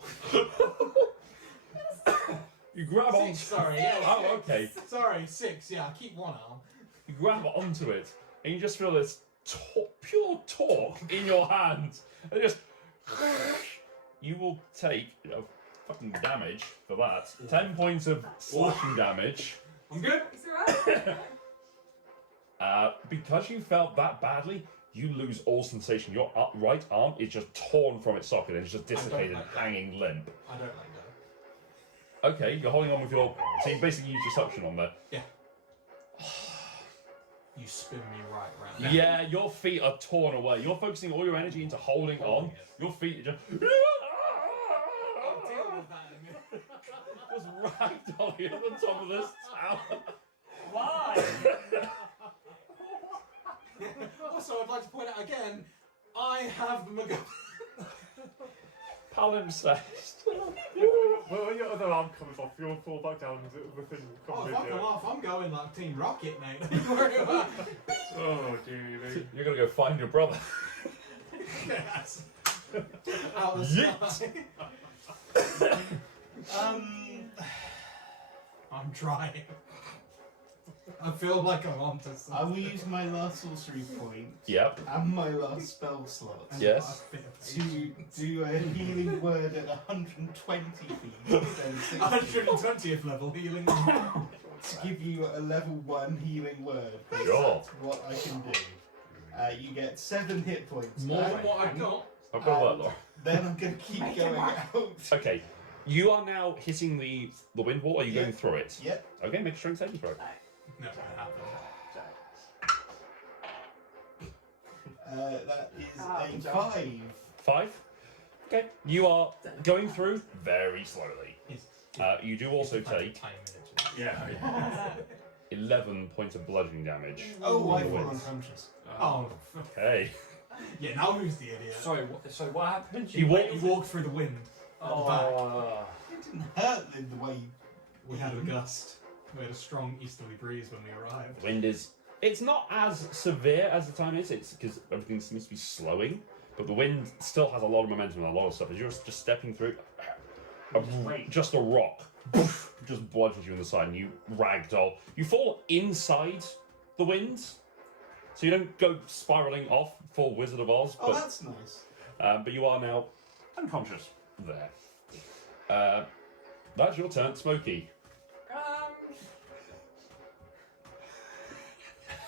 You grab on. 6, sorry, yeah. Oh, okay. Sorry, 6, yeah, I keep one arm. You grab onto it, and you just feel this pure torque in your hand, and just you will take fucking damage for that. 10 points of slashing damage. I'm good? It's alright. Because you felt that badly, you lose all sensation. Your right arm is just torn from its socket and it's just dislocated, like that. hanging limp. I don't like that. Okay, you're holding on with your. So you basically use your suction on there. Yeah. You spin me right round. Yeah, your feet are torn away. You're focusing all your energy into holding on. Your feet are just. I'll deal with that in a minute. Just ragdolling at the top of this tower. Why? Also, I'd like to point out again, I have the MacGuffin. Palimpsest. Well, when your other arm comes off, you'll fall back down and the thing Oh, comes if I in come you. off, I'm going like Team Rocket, mate. Don't worry about it. Oh, dearie. You're gonna go find your brother. Yes. Out the sky. I'm trying. I feel like I'm onto something. I will use my last sorcery point Yep. and my last spell slot Yes. to do a healing word at 120 feet instead of 60 120th level healing. to give you a level 1 healing word. Sure. That's what I can do. You get 7 hit points. More than back, what I've got. I've got a lot. Then I'm going to keep Make it going work. out. Okay. You are now hitting the wind wall. Are you Yeah. going through it? Yep. Okay, make a strength saving throw. Never gonna happen. That is Ah, a good job. 5. 5. Okay. You are going through very slowly. You do also take Time minutes. Yeah. 11 points of bludgeoning damage. Oh, I From the fall winds. unconscious. Oh, Okay. yeah. Now who's the idiot? Sorry, what happened? You walk- You walked through the wind. At the back. It didn't hurt in the way. We had a gust. We had a strong easterly breeze when we arrived. Wind is. It's not as severe as the time is. It's because everything seems to be slowing, but the wind still has a lot of momentum and a lot of stuff. As you're just stepping through, just a rock just bludgeons you in the side, and you ragdoll. You fall inside the wind, so you don't go spiraling off full Wizard of Oz, Oh, but that's nice. but you are now unconscious there. That's your turn, Smokey.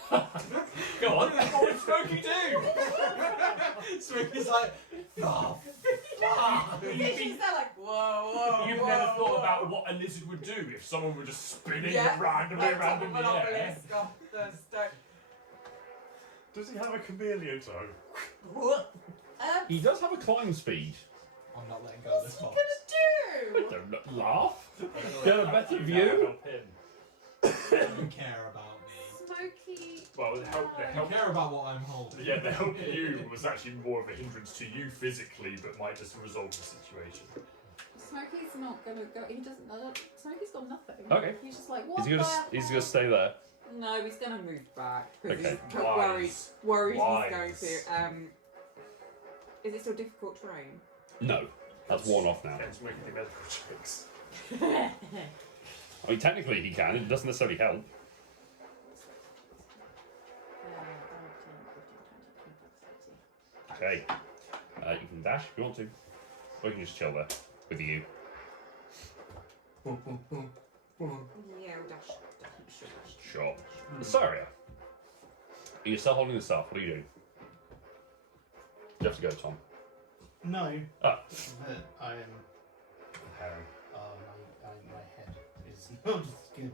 Go on, what would Smokey do? Smokey's like, oh, fuck. She's there like, whoa. You've whoa, never whoa. thought about what a lizard would do if someone were just spinning Yeah, randomly on top around of in an the air. obelisk off the stone. Does he have a chameleon toe? He does have a climb speed. I'm not letting go of this What's box. he gonna do? Don't laugh. Get a better view. You care about me. Smokey. Well, the help, You care about what I'm holding. yeah, the help you was actually more of a hindrance to you physically, but might just resolve the situation. Smokey's not gonna go. He doesn't. Smokey's got nothing. Okay. He's just like, what? Is he gonna stay there? No, he's gonna move back because Okay. he's worried he's going Wise. to. Is it still difficult terrain? No, that's worn off now. Let's make the medical checks. I mean, technically he can. It doesn't necessarily help. 15, 20, 25, 30. Okay. You can dash if you want to, or you can just chill there with you. Yeah, we'll dash. Sure. Saria, you're still holding the staff. What do you do? You have to go, Tom. No. Ah. But I am. Harry. My head is not good.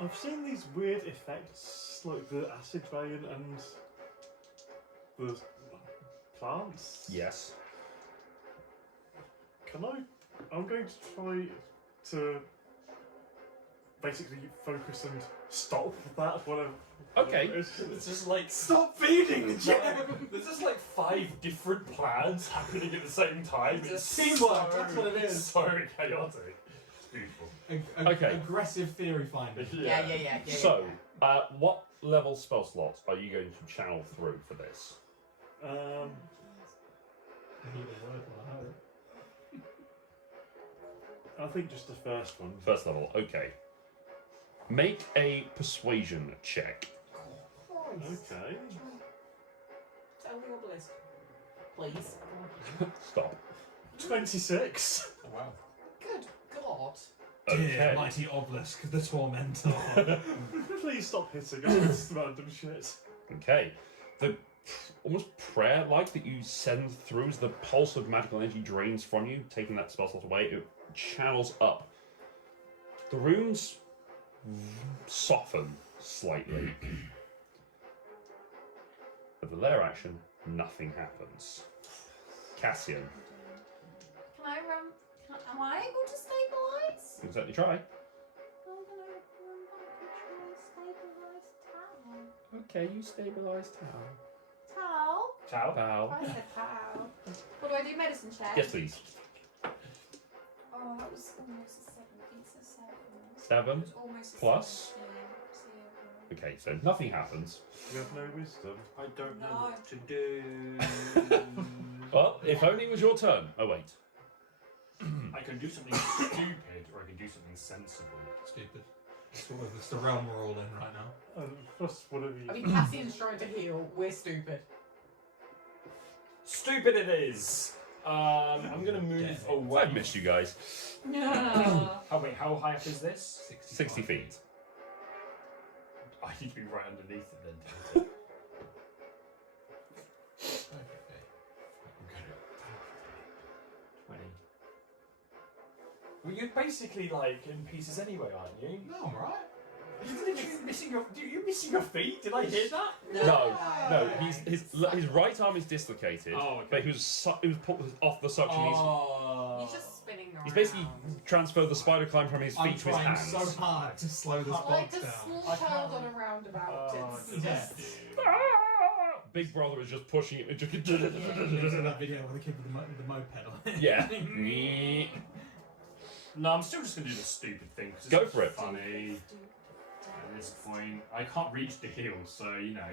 I've seen these weird effects, like the acid rain and the plants. Yes. Can I? I'm going to try to basically focus and stop that. Whatever. Okay. It's just like Stop feeding the there's just like 5 different plans happening at the same time. It's teamwork, that's what it is. So chaotic. It's beautiful. Okay. Aggressive theory finding. Yeah. So, what level spell slots are you going to channel through for this? I think just the first one. First level, okay. Make a persuasion check. Okay. Tell the obelisk. Please. Stop. 26. Oh, wow. Good God. Dear Okay. mighty obelisk, the tormentor. Please stop hitting us with random shit. Okay. The almost prayer-like that you send through as the pulse of magical energy drains from you, taking that spell slot away, it channels up. The runes soften slightly. With the lair action, nothing happens. Cassian, Can I run? Am I able to stabilise? you can certainly try. I'm gonna run back and try stabilise tower. Okay, you stabilise tower. Towel? Ciao. Bow. I said towel. What do I do? Medicine check? Yes, please. Oh, that was almost a 7. It's a 7. 7. It was almost a Plus? 7. Yeah. Okay, so nothing happens. You have no wisdom. I don't know No. what to do. Well, if only it was your turn. Oh, wait. I can do something stupid, or I can do something sensible. Stupid. It's the realm we're all in right now. Plus, whatever you. I mean, Cassian's trying to heal. We're stupid. Stupid it is! I'm gonna move away. I've missed you guys. No. How high up is this? 60 feet. I need to be right underneath it then. Okay. 20. Well, you're basically like in pieces anyway, aren't you? No, I'm alright. You're literally missing you're missing your feet. Did I hear that? No, his right arm is dislocated, Oh, okay. but he was put off the suction. He's just spinning around. He's basically transferred the spider climb from his I'm feet to his trying hands. so hard to slow this like box a down. small child on a roundabout. It's Yeah. just... Ah! Big brother is just pushing it. Just There's that video with the kid with the moped on it. yeah. No, I'm still just gonna do the stupid thing. 'Cause it's Go for it. Funny. At this point, I can't reach the heel, so you know.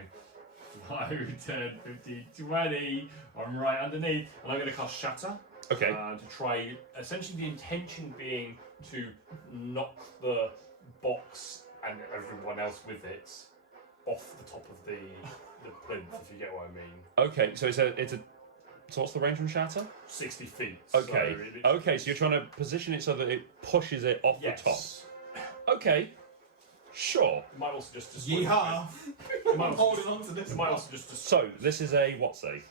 5, 10, 15, 20. I'm right underneath, and I'm going to cast Shatter. Okay. To try, essentially, the intention being to knock the box and everyone else with it off the top of the plinth, if you get what I mean. Okay. So it's a. So what's the range from Shatter? 60 feet. Okay. So it- Okay. So you're trying to position it so that it pushes it off Yes. the top. Okay. Sure. It might also just destroy. Yeehaw! It might I'm also holding just- on to this. It might one. also just destroy. So this is a what save?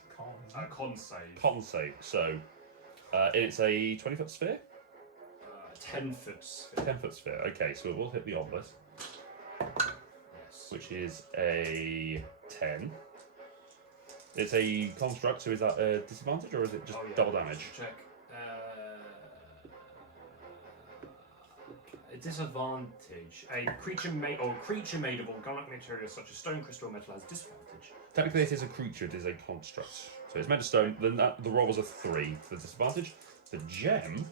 Con save. Con save. So it's a 20-foot sphere. 10 foot sphere. 10-foot sphere. Okay. So it will hit the obelisk, Yes. which is a 10. It's a construct, so is that a disadvantage or is it just Oh, yeah. double damage? Check. A disadvantage. A creature made of organic material such as stone, crystal, or metal has disadvantage. Technically, it is a creature, it is a construct. So it's made of stone, then the roll was a 3 for the disadvantage. The gem.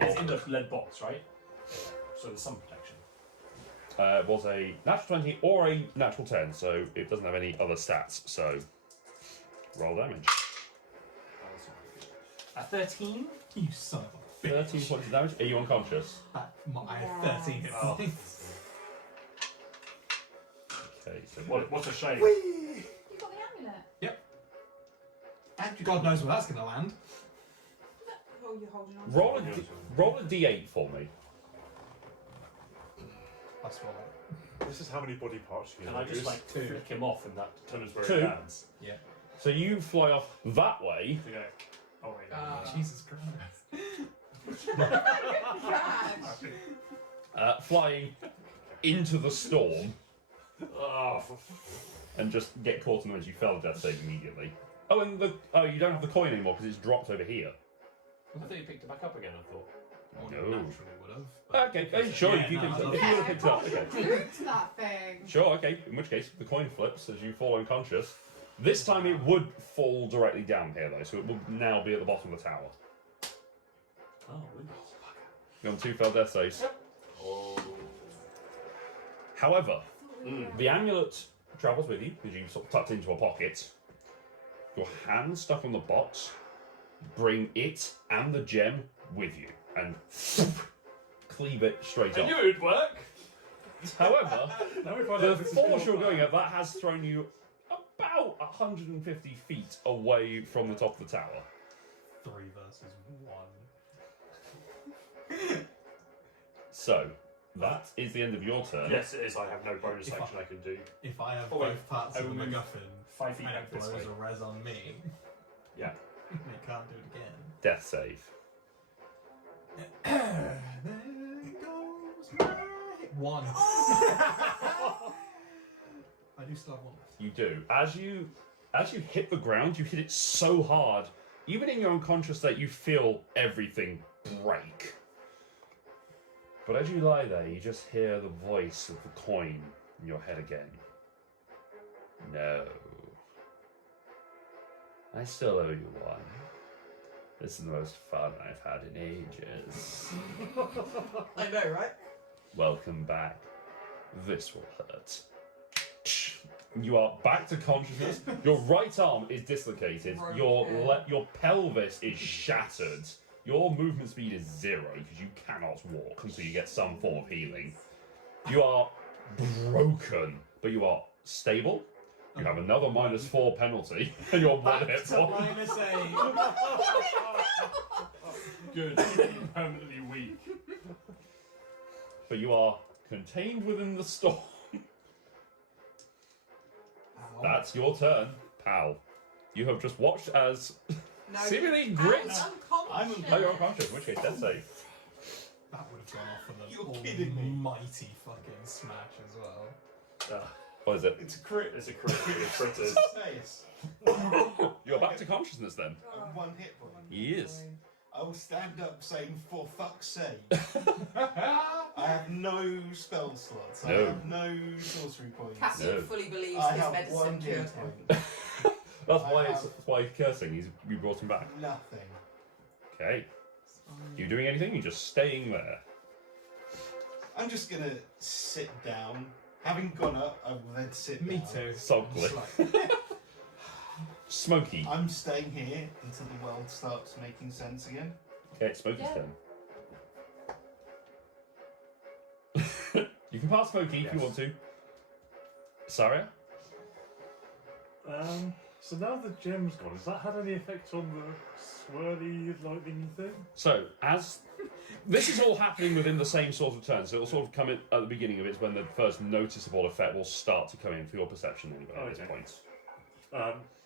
It's in the lead box, right? So there's some protection. Was a natural 20 or a natural 10, so it doesn't have any other stats, so roll damage. A 13. You son of a bitch. 13 points of damage. Are you unconscious? I have 13 hit Oh. points. Okay, so What a shame. You got the amulet. And God knows where that's going to land. Oh, you're holding on. roll a d8 for me. I swear. This is how many body parts you Can I just like Two. flick him off and that determines where Two. it lands? Yeah. So you fly off that way. To go. Oh wait. Jesus Christ. Flying into the storm Oh, and just get caught in the wind. You fail the death save immediately. Oh, and you don't have the coin anymore because it's dropped over here. I thought you picked it back up again. I thought. Well, No. naturally would have. Okay, sure. Yeah, if you no, would I have picked it up, okay. Glued to that thing. Sure, okay. In which case, the coin flips as you fall unconscious. This time it would fall directly down here, though, so it would now be at the bottom of the tower. Oh, really? You're on 2 failed death saves. Oh. However, the amulet travels with you because you sort of tucked into a pocket. Your hand stuck on the box. Bring it and the gem with you and cleave it straight I off. knew it would work. However, Now we find the out this is force you're your going at, that has thrown you about 150 feet away from the top of the tower. 3 versus 1. So, that is the end of your turn. Yes, it is. I have no bonus If I- action I can do. If I have Oh, wait. both parts I of the will move MacGuffin 5 feet and back it this blows way. a res on me, Yeah. it can't do it again. Death save. There goes my 1. I do still have 1 left. You do. As you hit the ground, you hit it so hard, even in your unconscious state, you feel everything break. But as you lie there, you just hear the voice of the coin in your head again. No. I still owe you one. This is the most fun I've had in ages. I know, right? Welcome back. This will hurt. You are back to consciousness. Your right arm is dislocated. Your pelvis is shattered. Your movement speed is 0 because you cannot walk until you get some form of healing. You are broken, but you are stable. You have another -4 penalty, and you're 1 hit point. -8. Good. Permanently weak. But you are contained within the storm. That's your turn, pal. You have just watched as No. seemingly grit. I'm unconscious. Oh, you're unconscious. In which case, death save. That would have gone off on You're an kidding me. almighty fucking smash as well. What is it? It's a crit. It's a crit. It's a crit. Nice. You're back to consciousness then. I'm 1 hit point. He is. I will stand up saying, for fuck's sake. I have no spell slots. I No. have no sorcery points. Cassian No. fully believes I his have medicine 1 cured hit him. point. That's I why have- that's why he's cursing. You brought him back. Nothing. Okay. You doing anything? You're just staying there. I'm just gonna sit down. Having gone up, I will then sit Me down. too. Sulkily. Just like, Smoky. I'm staying here until the world starts making sense again. Okay, Smoky's Yeah. turn. You can pass Smoky if you Yes. want to. Saria? So now the gem's gone, has that had any effect on the swirly lightning thing? So, as this is all happening within the same sort of turn, so it'll sort of come in at the beginning of it when the first noticeable effect will start to come in for your perception anyway at this Okay. point.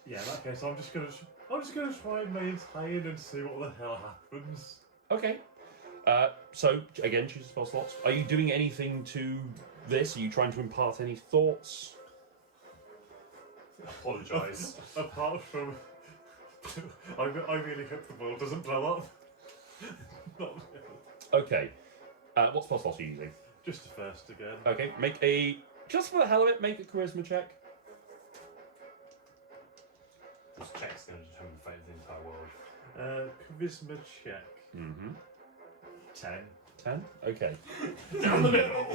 Yeah, in that case, I'm just gonna try and maintain and see what the hell happens. Okay. So again, choose spell slots. Are you doing anything to this? Are you trying to impart any thoughts? Apologise. Apart from, I really hope the world doesn't blow up. Not really. Okay. What spell slots are you using? Just the first again. Okay, just for the hell of it, make a charisma check. This check's going to determine the fate of the entire world. Charisma check. Mm-hmm. 10. 10? Okay. Down the middle.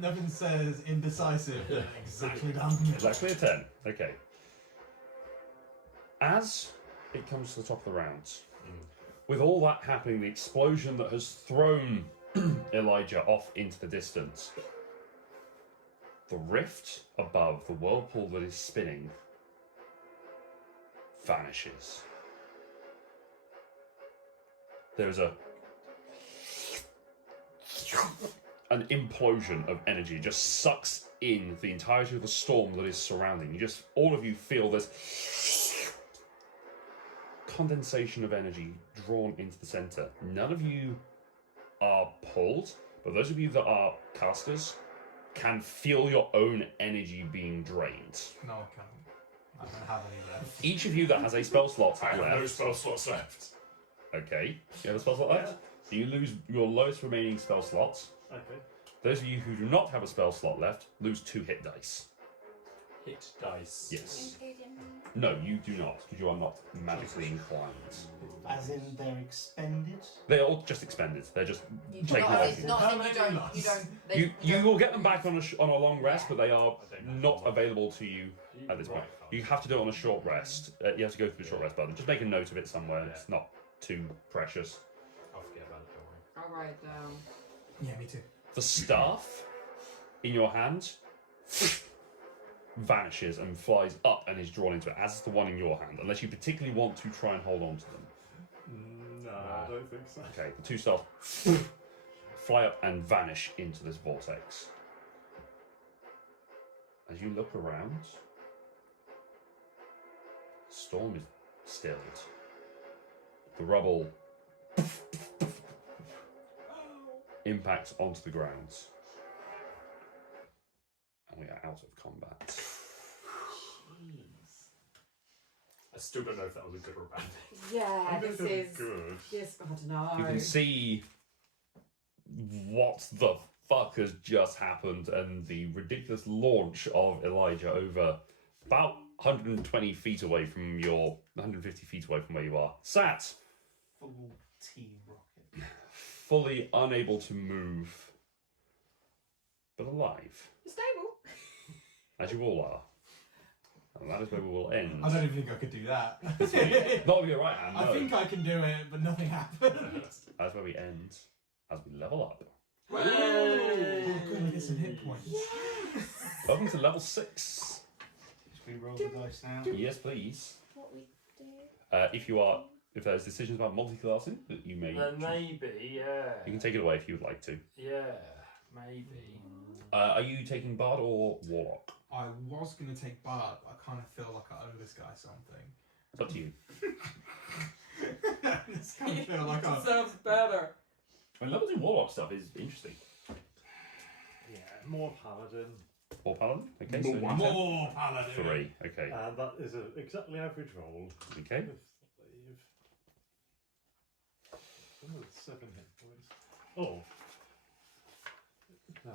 nothing says indecisive. Exactly down the middle. Exactly a 10. Okay. As it comes to the top of the round, with all that happening, the explosion that has thrown Elijah off into the distance, The rift above the whirlpool that is spinning vanishes. There's an implosion of energy just sucks in the entirety of the storm that is surrounding you. Just all of you feel this condensation of energy drawn into the center. None of you are pulled, but those of you that are casters can feel your own energy being drained. No, I can't. I don't have any left. Each of you that has a spell slot I have left. no spell slots left. Okay, you have a spell slot left? So you lose your lowest remaining spell slots. Okay. Those of you who do not have a spell slot left lose 2 hit dice. Hit dice. Yes. No, you do not, because you are not magically inclined. As in they're expended? They're all just expended. They're just taken Not away as from in, you. not as in you don't. You will get them back on a long rest, but they are I don't not know. available to you at this point. You have to do it on a short rest. You have to go through the short rest button. Just make a note of it somewhere. Yeah. It's not too precious. I'll forget about it, don't worry. I'll write it down. Yeah, me too. The staff in your hand vanishes and flies up and is drawn into it, as is the one in your hand, unless you particularly want to try and hold on to them. No, I don't think so. Okay, the 2 staff fly up and vanish into this vortex. As you look around, the storm is stilled. The rubble impacts onto the ground. And we are out of combat. I still don't know if that was a good or a bad thing. Yeah, I'm this gonna go is. good. Yes, I don't know. You can see what the fuck has just happened and the ridiculous launch of Elijah over about 120 feet away from 150 feet away from where you are. Sat, Full T rocket. fully unable to move, but alive, Stable. as you all are. And that is where we will end. I don't even think I could do that. Not with your right hand, I no. think I can do it, but nothing happened. That's where we end, as we level up. Oh, good, I get some hit points. Welcome to level 6. Should we roll the dice now? Yes, please. What we do? If there's decisions about multi-classing that you may, Maybe, yeah. you can take it away if you would like to. Yeah, maybe. Are you taking Bard or Warlock? I was going to take Bard, but I kind of feel like I owe this guy something. It's up to you. I just kind of feel like I... Deserves better. I mean, level 2 Warlock stuff is interesting. Yeah, more paladin. Or Paladin? Okay, so More. More paladin. 3. Okay. And that is an exactly average roll. Okay. With leave. 7 hit points. Oh. No.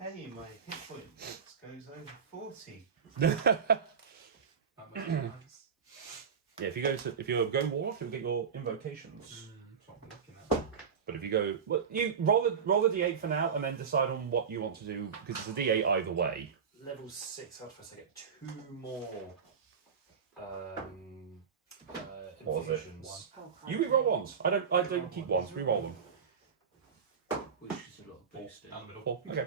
Hey, my hit point goes over 40. That must be nice. Yeah, if you go Warlock, you'll get your invocations. That's what I'm looking at. But if you go, well, you roll the d8 for now, and then decide on what you want to do because it's a d8 either way. Level 6, I'd first I get 2 more What was it? infusions. Oh, You re-roll ones. I don't keep ones. Re-roll them. Which is a lot of boosting. Down the middle. 4. Okay.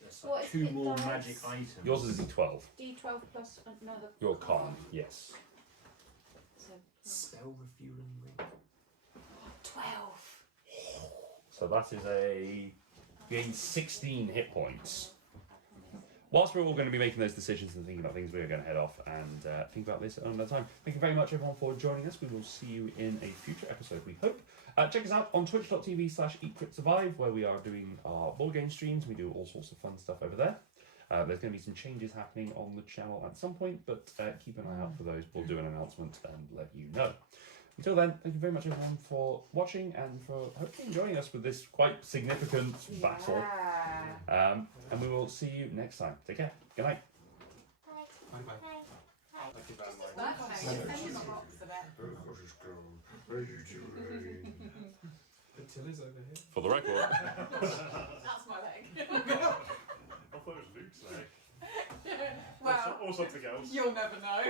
There's What like is 2 hit more dice? magic items. Yours is a d12. D12 plus another. Your con, yes. So Spell refueling ring. 12. So that is you gain 16 hit points. Whilst we're all going to be making those decisions and thinking about things, we are going to head off and think about this another time. Thank you very much, everyone, for joining us. We will see you in a future episode, we hope. Check us out on twitch.tv/eatquitsurvive, where we are doing our board game streams. We do all sorts of fun stuff over there. There's going to be some changes happening on the channel at some point, but keep an eye out for those. We'll do an announcement and let you know. Until then, thank you very much, everyone, for watching and for hopefully enjoying us with this quite significant battle. Yeah. And we will see you next time. Take care. Good night. Bye-bye. Thank you very much. That's nice. Send him a box of it. Attila's over here. For the record. That's my leg. I thought it was Luke's leg. Well, Or something else. you'll never know.